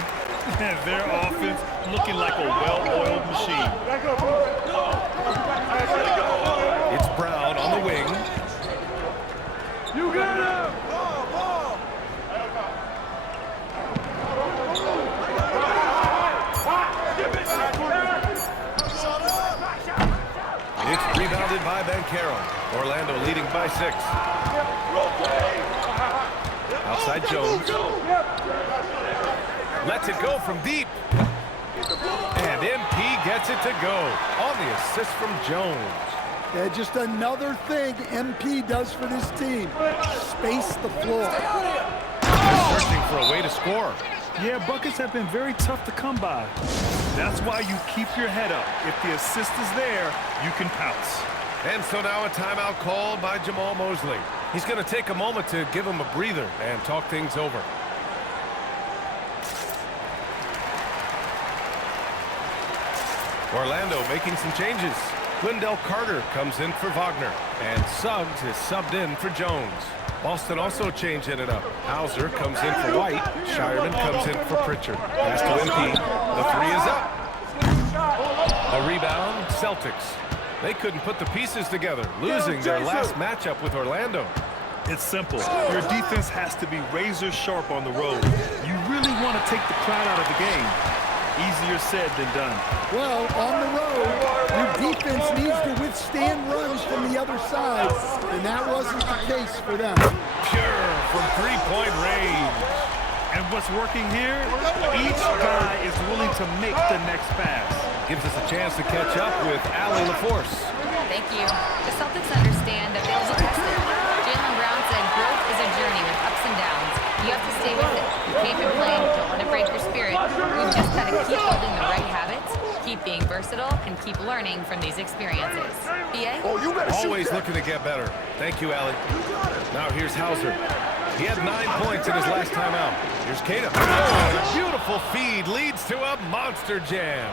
Their offense looking like a well-oiled machine. It's Brown on the wing. You got him! It's rebounded by Banchero. Orlando leading by 6. Outside Jones. Lets it go from deep. And MP gets it to go on the assist from Jones. Yeah, just another thing MP does for this team. Space the floor. They're searching for a way to score. Yeah, buckets have been very tough to come by. That's why you keep your head up. If the assist is there, you can pounce. And so now a timeout called by Jamal Mosley. He's going to take a moment to give him a breather and talk things over. Orlando making some changes. Wendell Carter comes in for Wagner, and Suggs is subbed in for Jones. Boston also changing it up. Hauser comes in for White. Shireman comes in for Pritchard. Pass to MP. The 3 is up. A rebound, Celtics. They couldn't put the pieces together, losing their last matchup with Orlando. It's simple. Your defense has to be razor sharp on the road. You really want to take the crowd out of the game. Easier said than done. Well, on the road, your defense needs to withstand runs from the other side, and that wasn't the case for them. Pure from three-point range. And what's working here? Each guy is willing to make the next pass. Gives us a chance to catch up with Allie LaForce. Thank you. The Celtics understand that they'll be tested. Jaylen Brown said growth is a journey with ups and downs. You have to stay with it. You can't complain. Don't let it break your spirit. We've just got to keep building the right habits, keep being versatile, and keep learning from these experiences. BA? Always looking to get better. Thank you, Allie. Now here's Hauser. He had 9 points in his last time out. Here's Kata. Oh, a beautiful feed leads to a monster jam.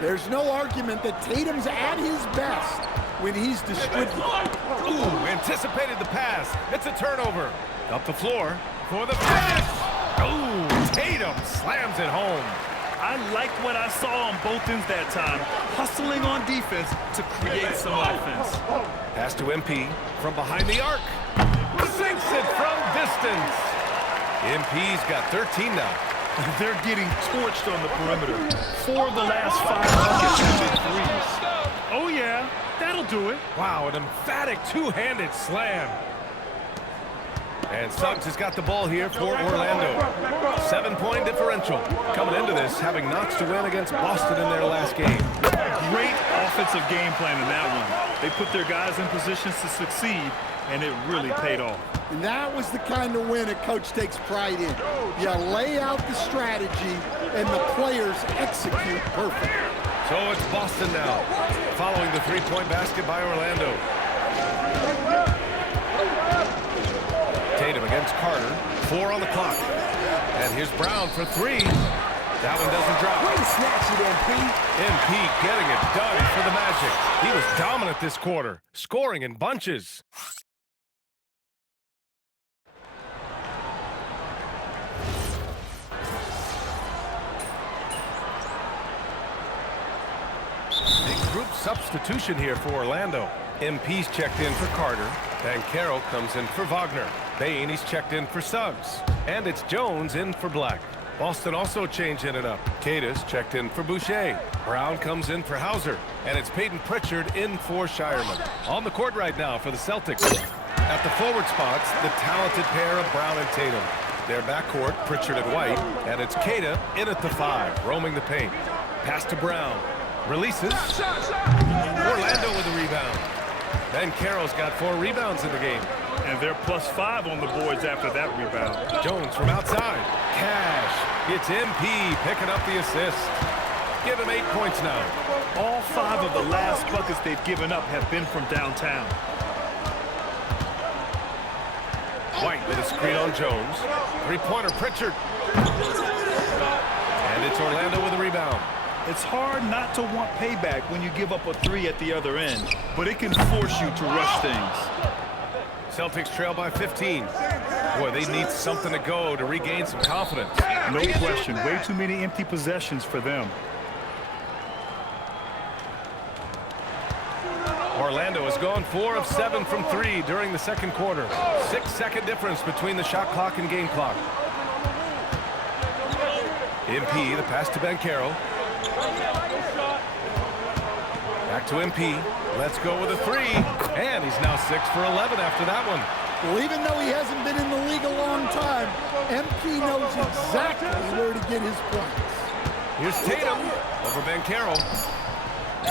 There's no argument that Tatum's at his best when he's distributed. Ooh, anticipated the pass. It's a turnover. Up the floor for the finish. Ooh, Tatum slams it home. I like what I saw on both ends that time. Hustling on defense to create some offense. Pass to MP from behind the arc. Sinks it from distance. MP's got 13 now. They're getting torched on the perimeter. 4 of the last 5 buckets have been threes. Oh yeah, that'll do it. Wow, an emphatic two-handed slam. And Suggs has got the ball here for Orlando. 7-point differential. Coming into this, having notched to win against Boston in their last game. Great offensive game plan in that one. They put their guys in positions to succeed, and it really paid off. And that was the kind of win a coach takes pride in. You lay out the strategy, and the players execute perfect. So it's Boston now, following the three-point basket by Orlando. Tatum against Carter. 4 on the clock. And here's Brown for 3. That one doesn't drop. Way to snatch it, MP. MP getting it done for the Magic. He was dominant this quarter, scoring in bunches. Big group substitution here for Orlando. MP's checked in for Carter. Banchero comes in for Wagner. Bane, he's checked in for Suggs. And it's Jones in for Black. Boston also changing it up. Kata's checked in for Boucher. Brown comes in for Hauser. And it's Peyton Pritchard in for Shireman. On the court right now for the Celtics. At the forward spots, the talented pair of Brown and Tatum. Their backcourt, Pritchard and White. And it's Kata in at the 5, roaming the paint. Pass to Brown. Releases. Orlando with a rebound. Banchero's got 4 rebounds in the game. And they're +5 on the boards after that rebound. Jones from outside. Cash. It's MP picking up the assist. Give him 8 points now. All 5 of the last buckets they've given up have been from downtown. White with a screen on Jones. 3-pointer Pritchard. And it's Orlando with a rebound. It's hard not to want payback when you give up a 3 at the other end, but it can force you to rush things. Celtics trail by 15. Boy, they need something to go to regain some confidence. No question. Way too many empty possessions for them. Orlando has gone 4 of 7 from 3 during the second quarter. 6-second difference between the shot clock and game clock. MP, the pass to Banchero. Back to MP. Let's go with a 3. And he's now 6 for 11 after that one. Well, even though he hasn't been in the league a long time, MP knows exactly where to get his points. Here's Tatum over Banchero.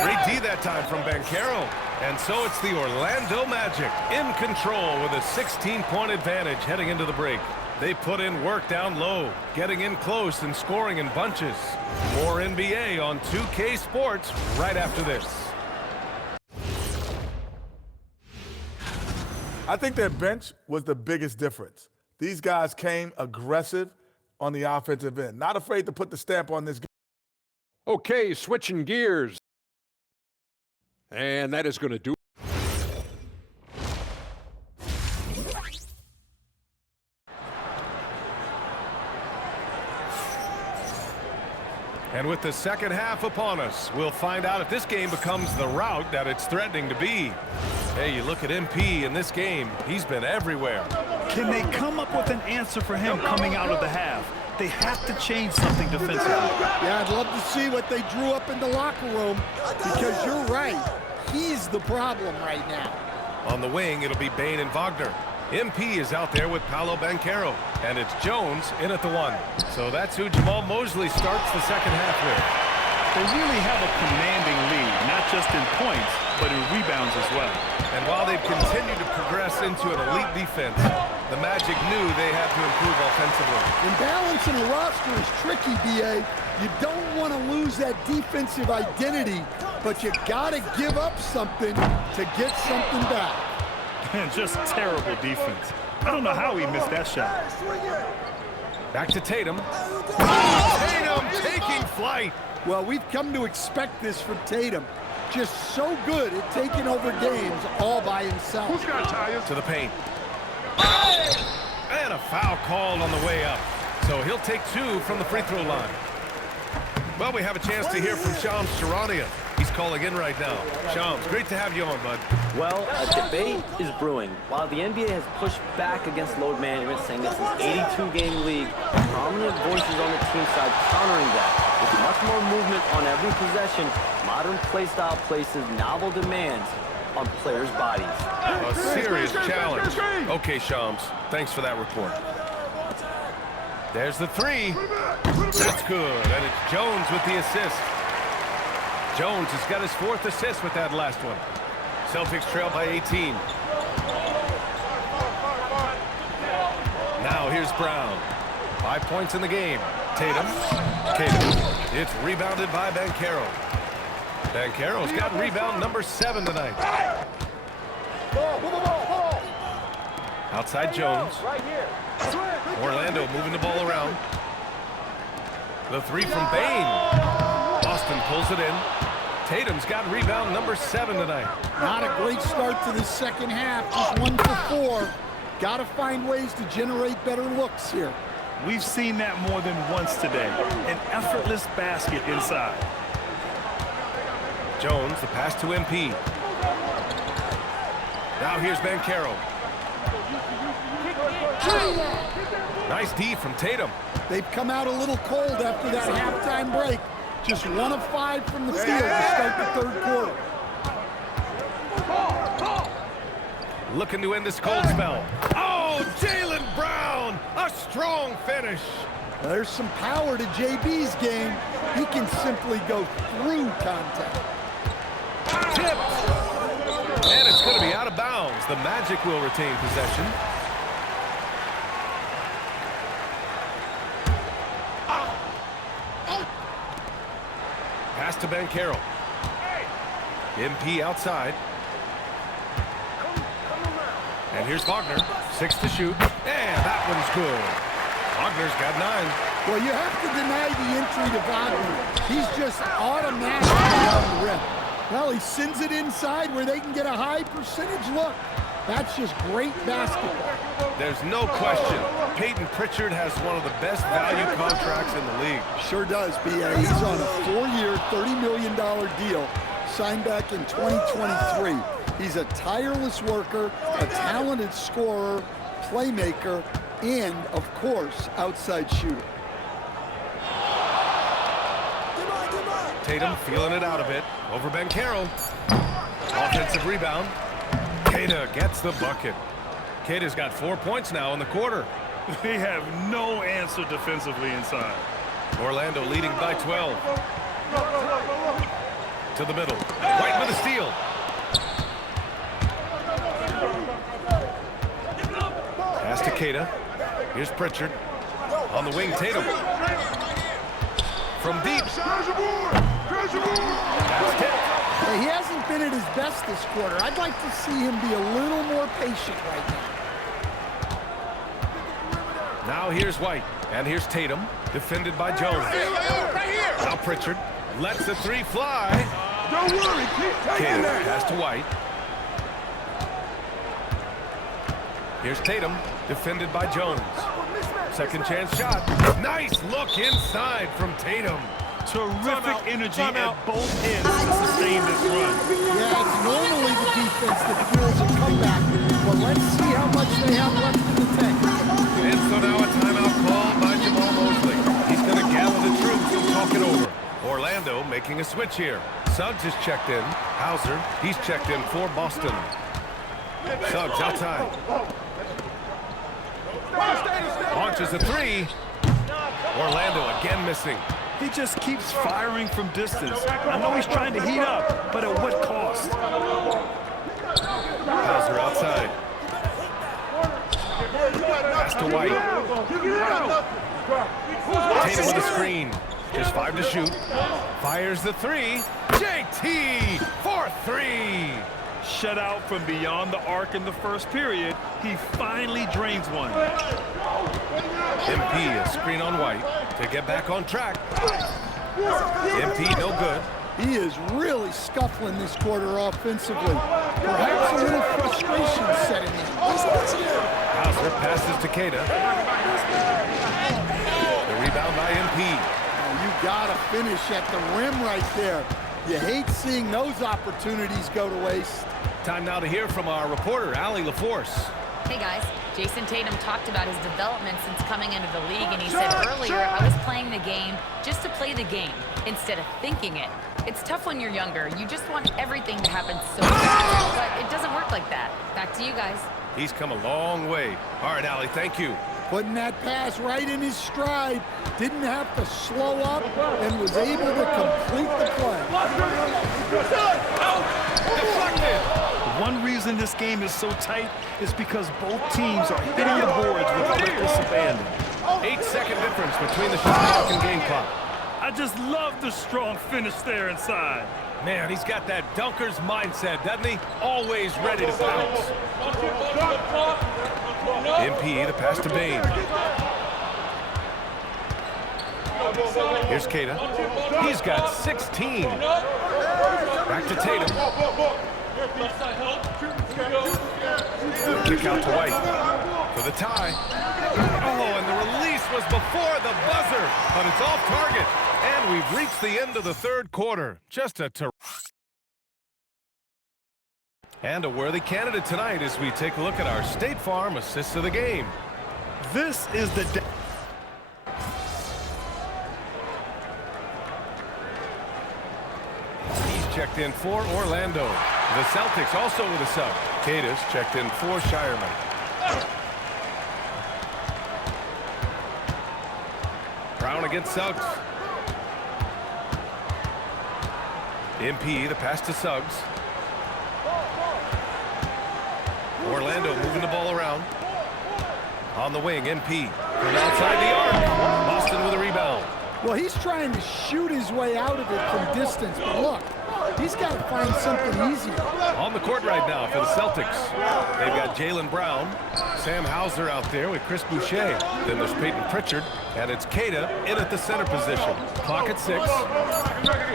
Great D that time from Banchero. And so it's the Orlando Magic in control with a 16-point advantage heading into the break. They put in work down low, getting in close and scoring in bunches. More NBA on 2K Sports right after this. I think their bench was the biggest difference. These guys came aggressive on the offensive end, not afraid to put the stamp on this game. Okay, switching gears. And that is going to do it. And with the second half upon us, we'll find out if this game becomes the rout that it's threatening to be. Hey, you look at MP in this game, he's been everywhere. Can they come up with an answer for him coming out of the half? They have to change something defensively. Yeah, I'd love to see what they drew up in the locker room, because you're right. He's the problem right now. On the wing, it'll be Bane and Wagner. MP is out there with Paolo Banchero, and it's Jones in at the 1. So that's who Jamal Mosley starts the second half with. They really have a commanding lead, not just in points, but in rebounds as well. And while they've continued to progress into an elite defense, the Magic knew they had to improve offensively. And balancing a roster is tricky, B.A. You don't want to lose that defensive identity, but you got to give up something to get something back. And just terrible defense. I don't know how he missed that shot. Back to Tatum. Tatum taking flight. Well, we've come to expect this from Tatum. Just so good at taking over games all by himself. Who's got tires? To the paint. And a foul called on the way up. So he'll take 2 from the free throw line. Well, we have a chance to hear from Shams Charania. He's calling in right now. Shams, great to have you on, bud. Well, a debate is brewing. While the NBA has pushed back against load management, saying this is an 82-game league, prominent voices on the team side countering that. With much more movement on every possession, modern play style places novel demands on players' bodies. A serious challenge. Okay, Shams, thanks for that report. There's the 3. That's good, and it's Jones with the assist. Jones has got his 4th assist with that last one. Celtics trail by 18. Now here's Brown. 5 points in the game. Tatum. It's rebounded by Banchero. Banchero's got rebound number 7 tonight. Outside Jones. Orlando moving the ball around. The 3 from Bane. Boston pulls it in. Tatum's got rebound number 7 tonight. Not a great start to the second half. Just 1 for 4. Got to find ways to generate better looks here. We've seen that more than once today. An effortless basket inside. Jones, the pass to MP. Now here's Banchero. Nice D from Tatum. They've come out a little cold after that halftime break. Just 1 of 5 from the field to start the third quarter. Looking to end this cold spell. Oh, Jaylen Brown! A strong finish. Well, there's some power to JB's game. He can simply go through contact. Tipped. And it's going to be out of bounds. The Magic will retain possession. Pass to Banchero. MP outside. And here's Wagner. 6 to shoot. And that one's good. Wagner's got 9. Well, you have to deny the entry to Wagner. He's just automatically on the rim. Well, he sends it inside where they can get a high percentage look. That's just great basketball. There's no question. Peyton Pritchard has one of the best value contracts in the league. Sure does, B.A. He's on a 4-year, $30 million deal, signed back in 2023. He's a tireless worker, a talented scorer, playmaker, and, of course, outside shooter. Tatum feeling it out a bit. Over Banchero. Offensive rebound. Queta gets the bucket. Queta's got 4 points now in the quarter. They have no answer defensively inside. Orlando leading by 12. To the middle. White with a steal. Pass to Queta. Here's Pritchard. On the wing, Tatum. From deep. That's tipped. Hey, he hasn't been at his best this quarter. I'd like to see him be a little more patient right now. Now here's White. And here's Tatum. Defended by Jones. Now Pritchard lets the three fly. Don't worry, keep taking that. Pass to White. Here's Tatum. Defended by Jones. Second chance shot. Nice look inside from Tatum. Terrific energy at both ends to sustain this run. Yeah, it's normally the defense that fuels a comeback, but let's see how much they have left in the tank. And so now a timeout called by Jamal Mosley. He's going to gather the troops and talk it over. Orlando making a switch here. Suggs is checked in. Hauser, he's checked in for Boston. Suggs outside. Launches a three. Orlando again missing. He just keeps firing from distance. I know he's trying to heat up, but at what cost? Hauser outside. Pass to White. Tatum with a screen. Just 5 to shoot. Fires the three. JT for 3. Shut out from beyond the arc in the first period. He finally drains one. MP, a screen on White to get back on track. MP, no good. He is really scuffling this quarter offensively. Perhaps a little frustration setting in. Hauser passes to Queta. The rebound by MP. Oh, you gotta finish at the rim right there. You hate seeing those opportunities go to waste. Time now to hear from our reporter, Allie LaForce. Hey guys, Jason Tatum talked about his development since coming into the league, and he said earlier, I was playing the game just to play the game instead of thinking it. It's tough when you're younger. You just want everything to happen so fast, but it doesn't work like that. Back to you guys. He's come a long way. All right, Allie, thank you. Putting that pass right in his stride. Didn't have to slow up and was able to complete the play. Deflected. One reason this game is so tight is because both teams are hitting the boards with reckless abandon. 8-second difference between the shot clock and game clock. I just love the strong finish there inside. Man, he's got that dunker's mindset, doesn't he? Always ready to pounce. MP, the pass to Bane. Here's Queta. He's got 16. Back to Tatum. Kick out to White for the tie. Oh, and the release was before the buzzer, but it's off target. And we've reached the end of the third quarter. Just a and a worthy candidate tonight as we take a look at our State Farm assists of the game. This is the He's checked in for Orlando. The Celtics also with a sub. Queta's checked in for Shireman. Brown against Suggs. MP, the pass to Suggs. Orlando moving the ball around. On the wing, MP. From outside the arc. Boston with a rebound. Well, he's trying to shoot his way out of it from distance, but look, he's got to find something easier. On the court right now for the Celtics. They've got Jaylen Brown, Sam Hauser out there with Chris Boucher. Then there's Peyton Pritchard, and it's Queta in at the center position. Clock at 6.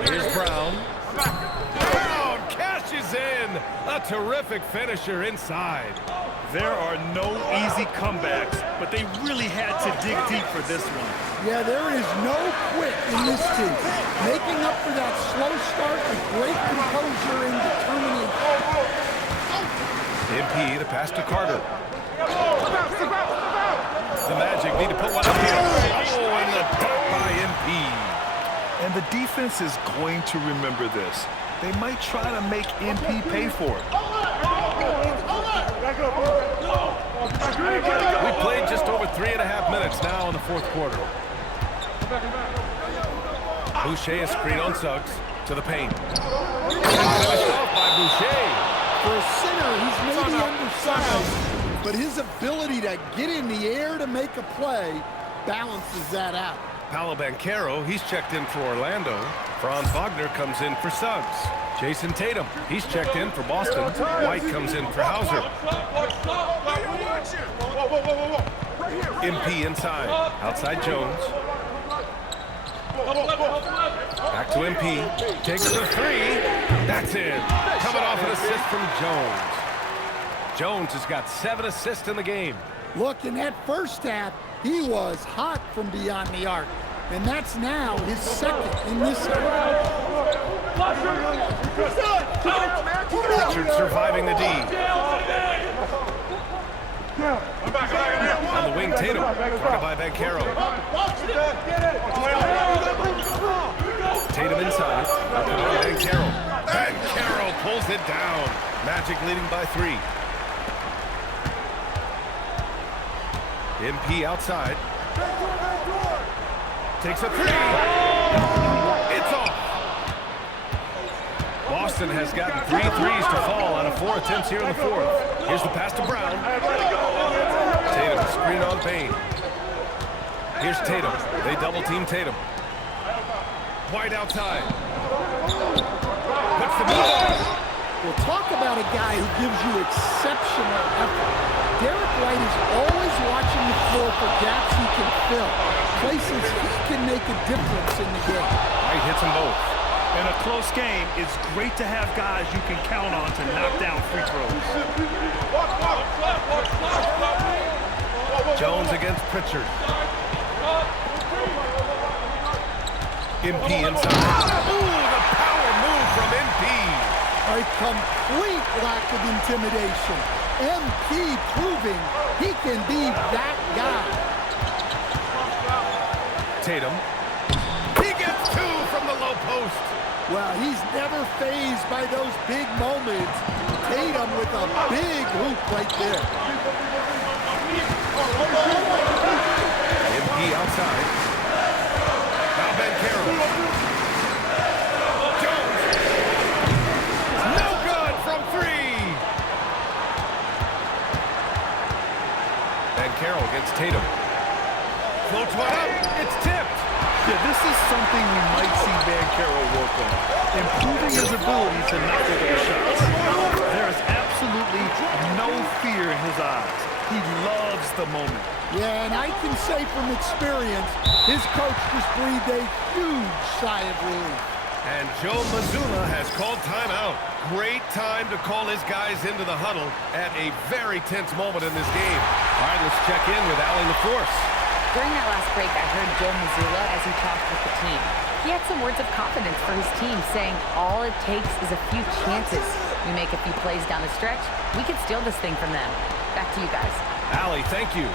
Here's Brown. Brown cashes Dishes in. A terrific finisher inside. There are no easy comebacks, but they really had to dig deep for this one. Yeah, there is no quit in this team. Making up for that slow start with great composure and determination. MP, the pass to Carter. The Magic need to put one up here. Oh, and the dunk by MP. And the defense is going to remember this. They might try to make MP pay for it. We played just over 3.5 minutes now in the fourth quarter. Boucher is screen on Suggs to the paint. Finished off by Boucher. For a center, he's maybe undersized, but his ability to get in the air to make a play balances that out. Paolo Banchero, he's checked in for Orlando. Franz Wagner comes in for Suggs. Jason Tatum, he's checked in for Boston. White comes in for Hauser. MP inside. Outside Jones. Back to MP. Takes the three. That's in. Coming off an assist from Jones. Jones has got 7 assists in the game. Look, in that first half, he was hot from beyond the arc. And that's now his second in this half. Richard surviving the D. On the wing, Tatum. Guarded by Banchero. Tatum inside. Banchero. Banchero pulls it down. Magic leading by 3. MP outside. Takes a 3. It's off. Boston has gotten 3 threes to fall out of 4 attempts here in the fourth. Here's the pass to Brown. Tatum, screen on Payne. Here's Tatum. They double team Tatum. White outside. Puts the ball on. Well, talk about a guy who gives you exceptional effort. Derek White is always watching the floor for gaps he can fill, places he can make a difference in the game. White hits them both. In a close game, it's great to have guys you can count on to knock down free throws. Jones against Pritchard. MP inside. Ooh, the power move from MP. A complete lack of intimidation. MP proving he can be that guy. Tatum. He gets 2 from the low post. Well, he's never fazed by those big moments. Tatum with a big hoop right there. MP outside. Now Banchero. Jones. No good from 3. Banchero against Tatum. Floats one up. It's tipped. Yeah, this is something we might see Banchero work on. Improving his ability to knock over the shots. There is absolutely no fear in his eyes. He loves the moment. Yeah, and I can say from experience, his coach just breathed a huge sigh of relief. And Joe Mazzulla has called timeout. Great time to call his guys into the huddle at a very tense moment in this game. All right, let's check in with Allie LaForce. During that last break, I heard Joe Mazzulla as he talked with the team. He had some words of confidence for his team, saying all it takes is a few chances. We make a few plays down the stretch, we could steal this thing from them. Back to you guys. Allie, thank you.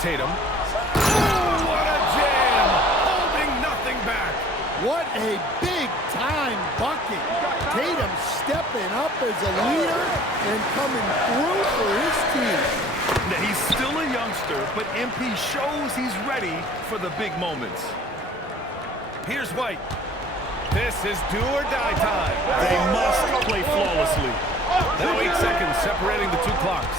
Tatum. Oh, what a jam! Holding nothing back. What a big-time bucket. Tatum stepping up as a leader and coming through for his team. Now, he's still a youngster, but MP shows he's ready for the big moments. Here's White. This is do or die time. They must play flawlessly. Now 8 seconds separating the 2 clocks.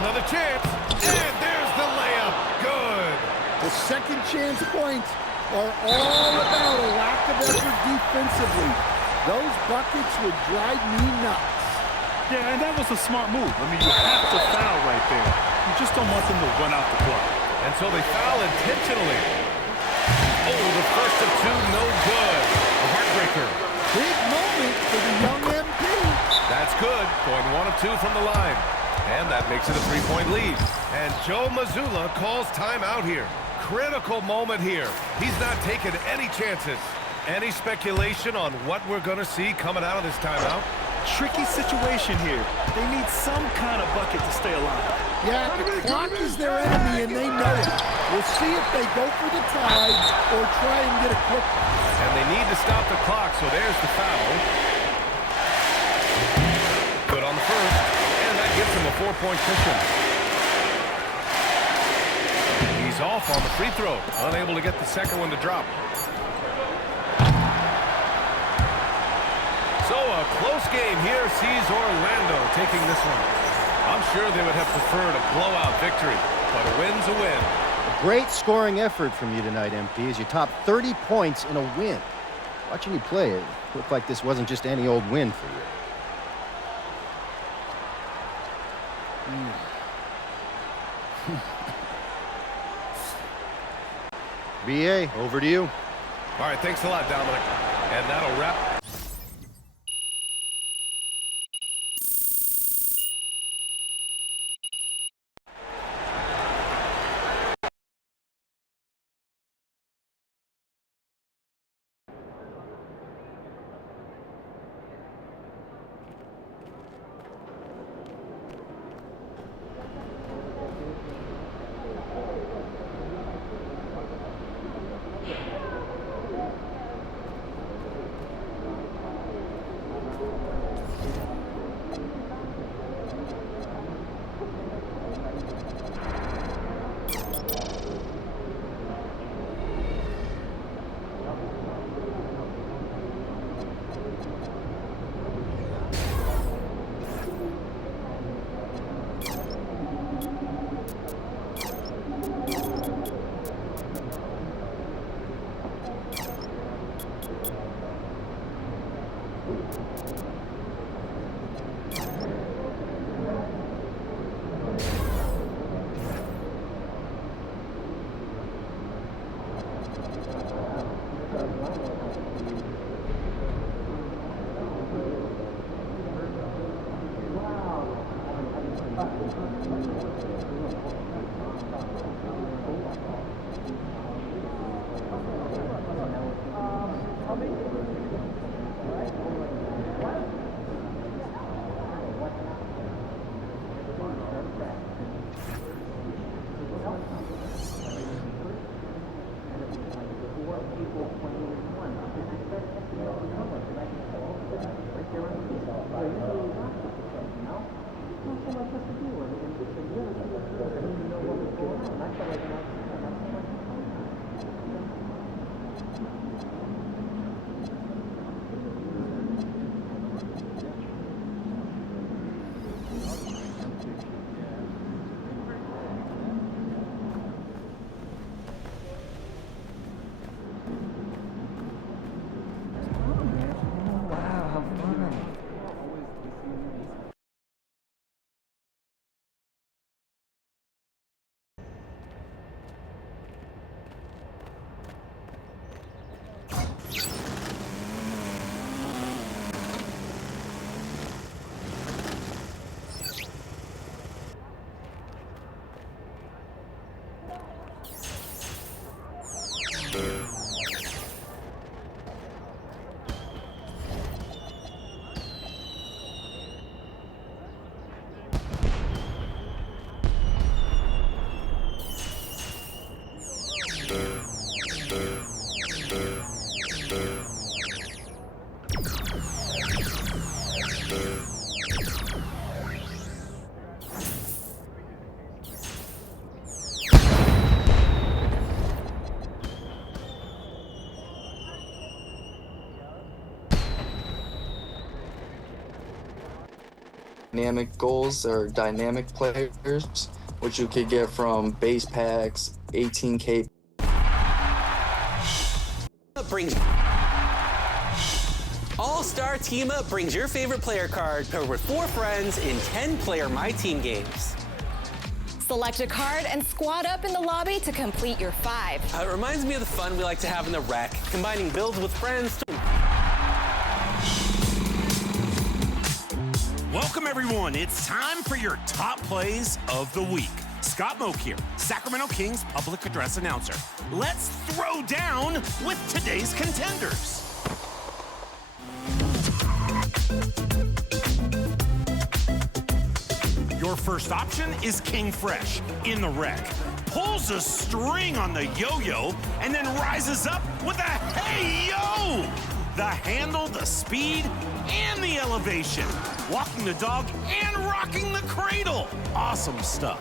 Another chance, and there's the layup. Good. The second chance points are all about a lack of effort defensively. Those buckets would drive me nuts. Yeah, and that was a smart move. I mean, you have to foul right there. You just don't want them to run out the clock. And so they foul intentionally. Oh, the first of two, no good. A heartbreaker. Big moment for the young MP. That's good. Going 1 of 2 from the line. And that makes it a 3-point lead. And Joe Mazzulla calls timeout here. Critical moment here. He's not taking any chances. Any speculation on what we're going to see coming out of this timeout? Tricky situation here. They need some kind of bucket to stay alive. Yeah, the clock is their enemy, and they know it. We'll see if they go for the tie or try and get a quick. And they need to stop the clock, so there's the foul. Good on the first, and that gives him a 4-point cushion. He's off on the free throw, unable to get the second one to drop. So a close game here sees Orlando taking this one. I'm sure they would have preferred a blowout victory, but a win's a win. A great scoring effort from you tonight, MP, as you top 30 points in a win. Watching you play, it looked like this wasn't just any old win for you. BA, over to you. All right, thanks a lot, Dominic. And that'll wrap. Dynamic goals or dynamic players, which you could get from base packs, 18K. All-Star Team Up brings your favorite player card paired with 4 friends in 10-player My Team games. Select a card and squad up in the lobby to complete your 5. It reminds me of the fun we like to have in the rec, combining builds with friends. Welcome, everyone. It's time for your top plays of the week. Scott Moak here, Sacramento Kings public address announcer. Let's throw down with today's contenders. Your first option is King Fresh in the wreck. Pulls a string on the yo-yo and then rises up with a hey-yo! The handle, the speed, and the elevation. Walking the dog and rocking the cradle. Awesome stuff.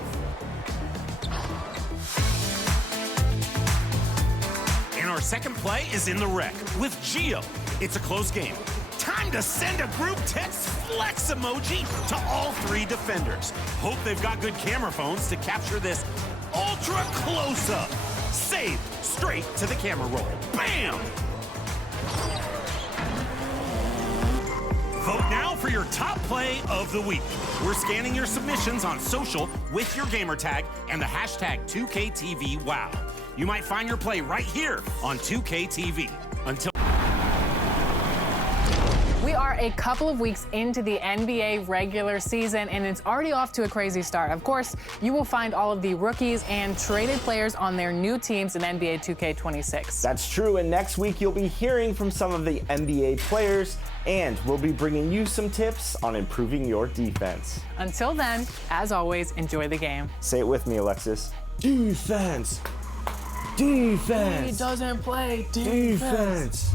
And our second play is in the wreck with Gio. It's a close game. Time to send a group text flex emoji to all 3 defenders. Hope they've got good camera phones to capture this ultra close-up. Saved straight to the camera roll. Bam! Vote now for your top play of the week. We're scanning your submissions on social with your gamer tag and the hashtag 2KTVWow. You might find your play right here on 2KTV. Until we are a couple of weeks into the NBA regular season, and it's already off to a crazy start. Of course, you will find all of the rookies and traded players on their new teams in NBA 2K26. That's true, and next week you'll be hearing from some of the NBA players, and we'll be bringing you some tips on improving your defense. Until then, as always, enjoy the game. Say it with me, Alexis. Defense! Defense! He doesn't play defense!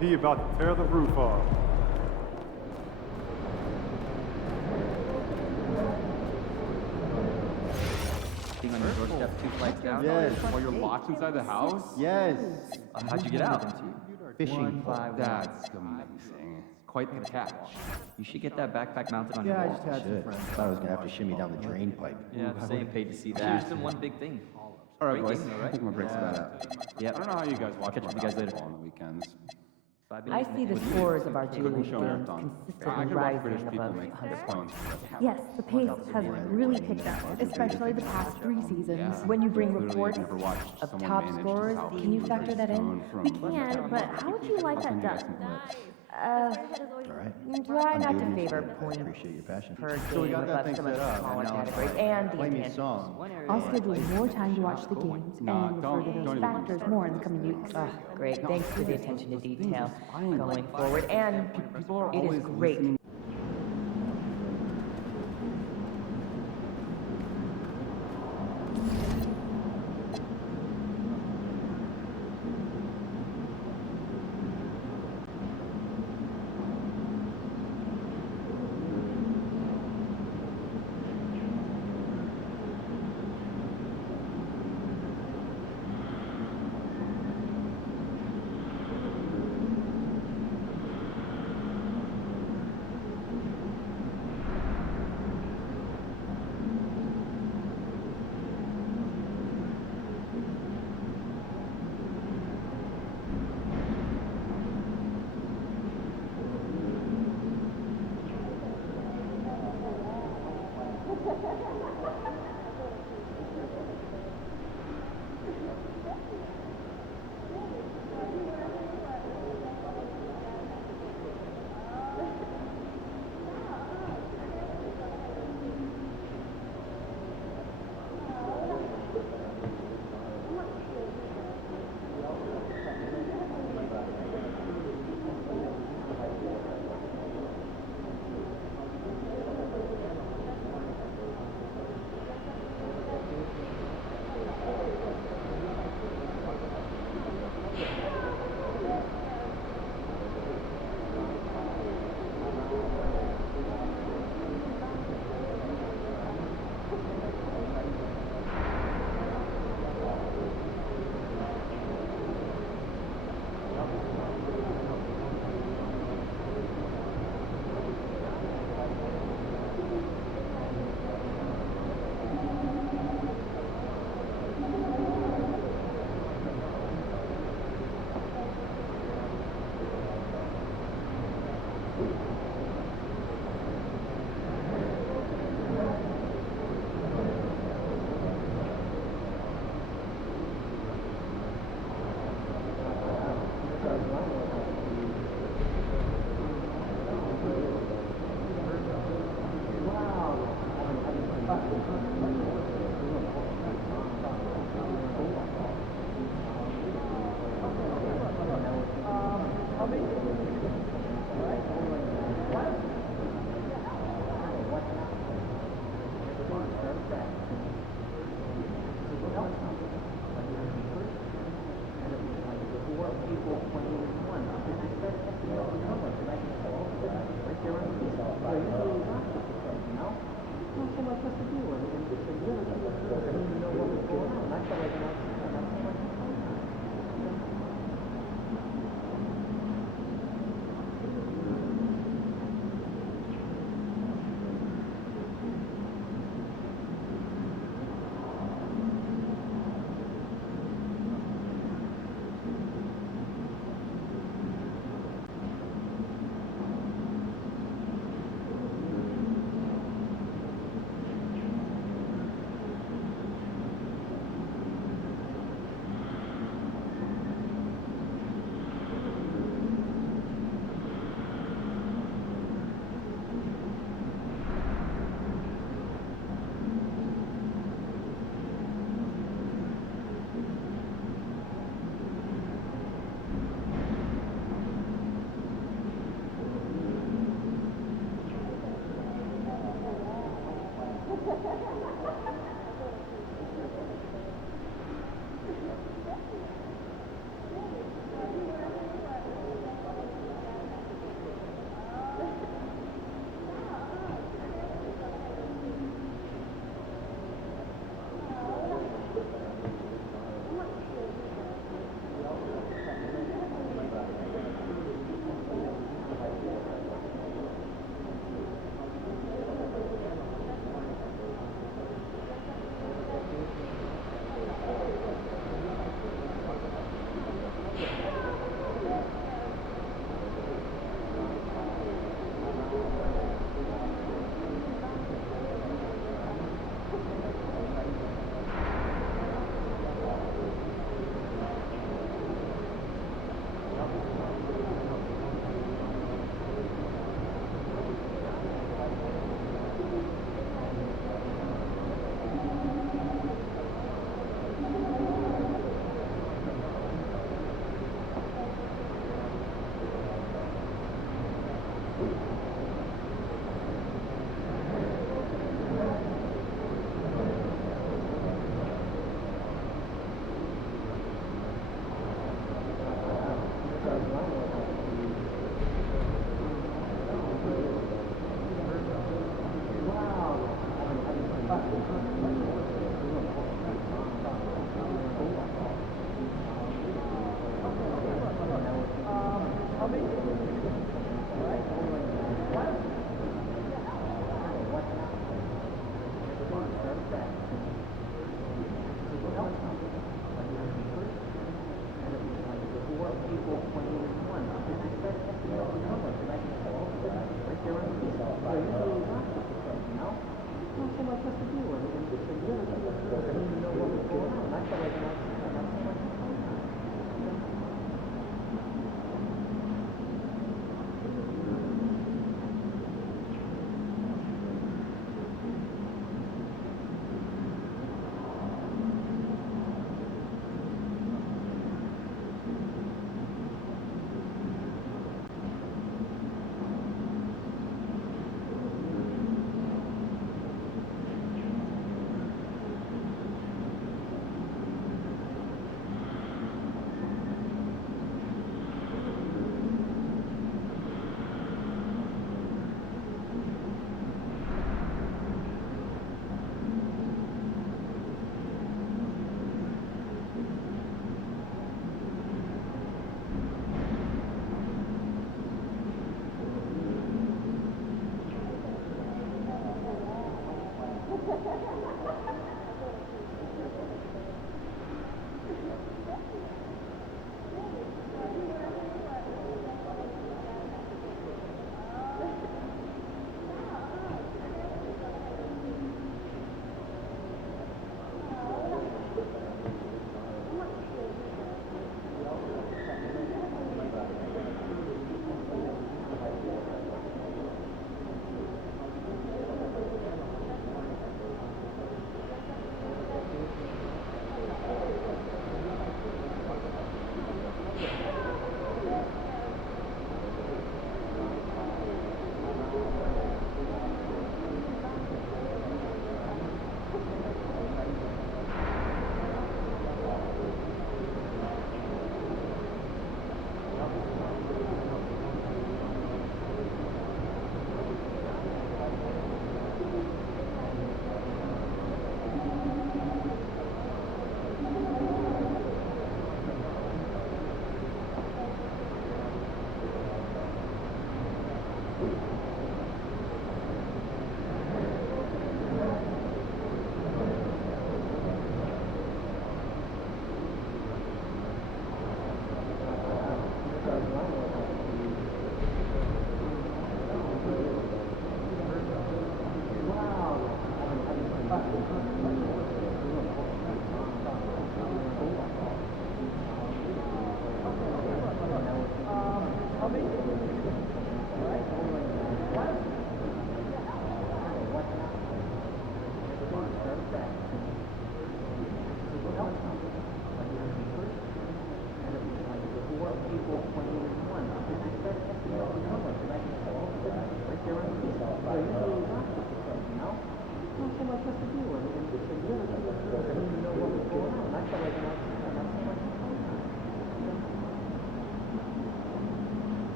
He about to tear the roof off. Being on your doorstep 2 flights down? Yes. While you're locked inside the house? Yes. How'd you get out? Fishing. That's amazing. Quite the catch. You should get that backpack mounted on your Yeah, I wall. just had some friends. Thought I was gonna have to shimmy down the drain pipe. Yeah, the same. Paid to see that. It's been one big thing. All right, Great boys. game, though, I right? think my break's about up. Yep. I don't know how you guys watch. Catch up with you guys later. On the weekends. I see the scores of our G League games consistently rising above 100 points. Yes, the pace has really picked up, especially the past 3 seasons. When you bring reports of top scorers, can you factor that in? We can, but how would you like that done? Try not to favor points Appreciate your passion. per So we game got that above thing some of set the up, smaller and now categories and the play me a advanced. song. I'll schedule more time to watch the games and refer to those factors more in the coming weeks. Great, thanks for the attention to detail going forward. And it is great.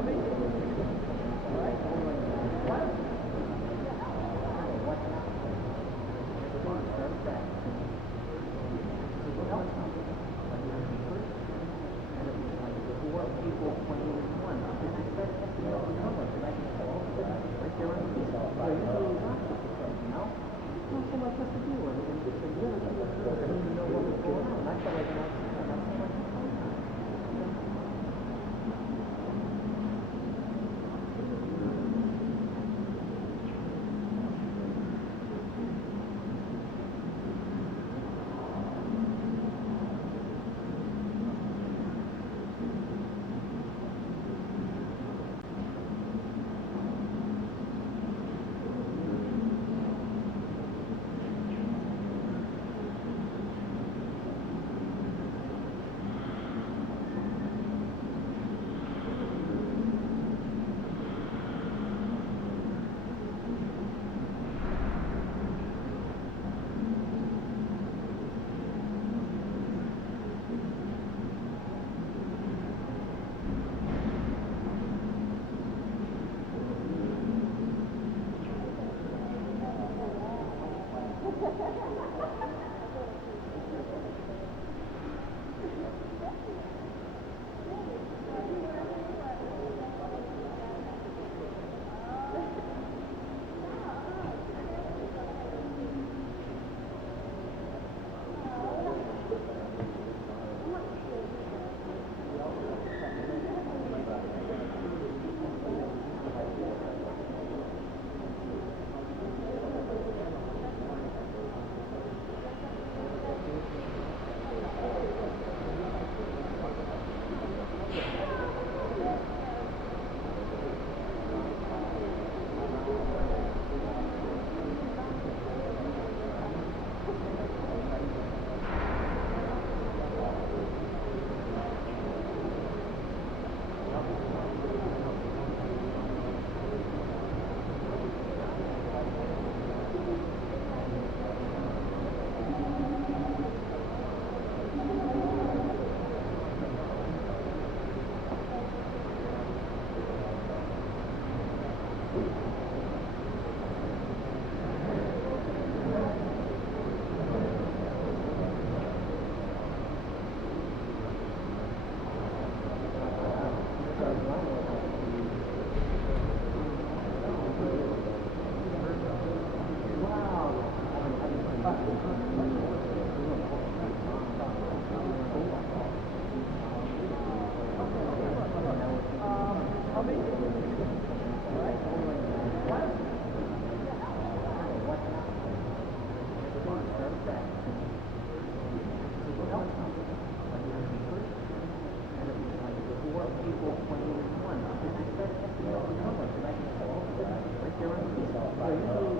Right there on the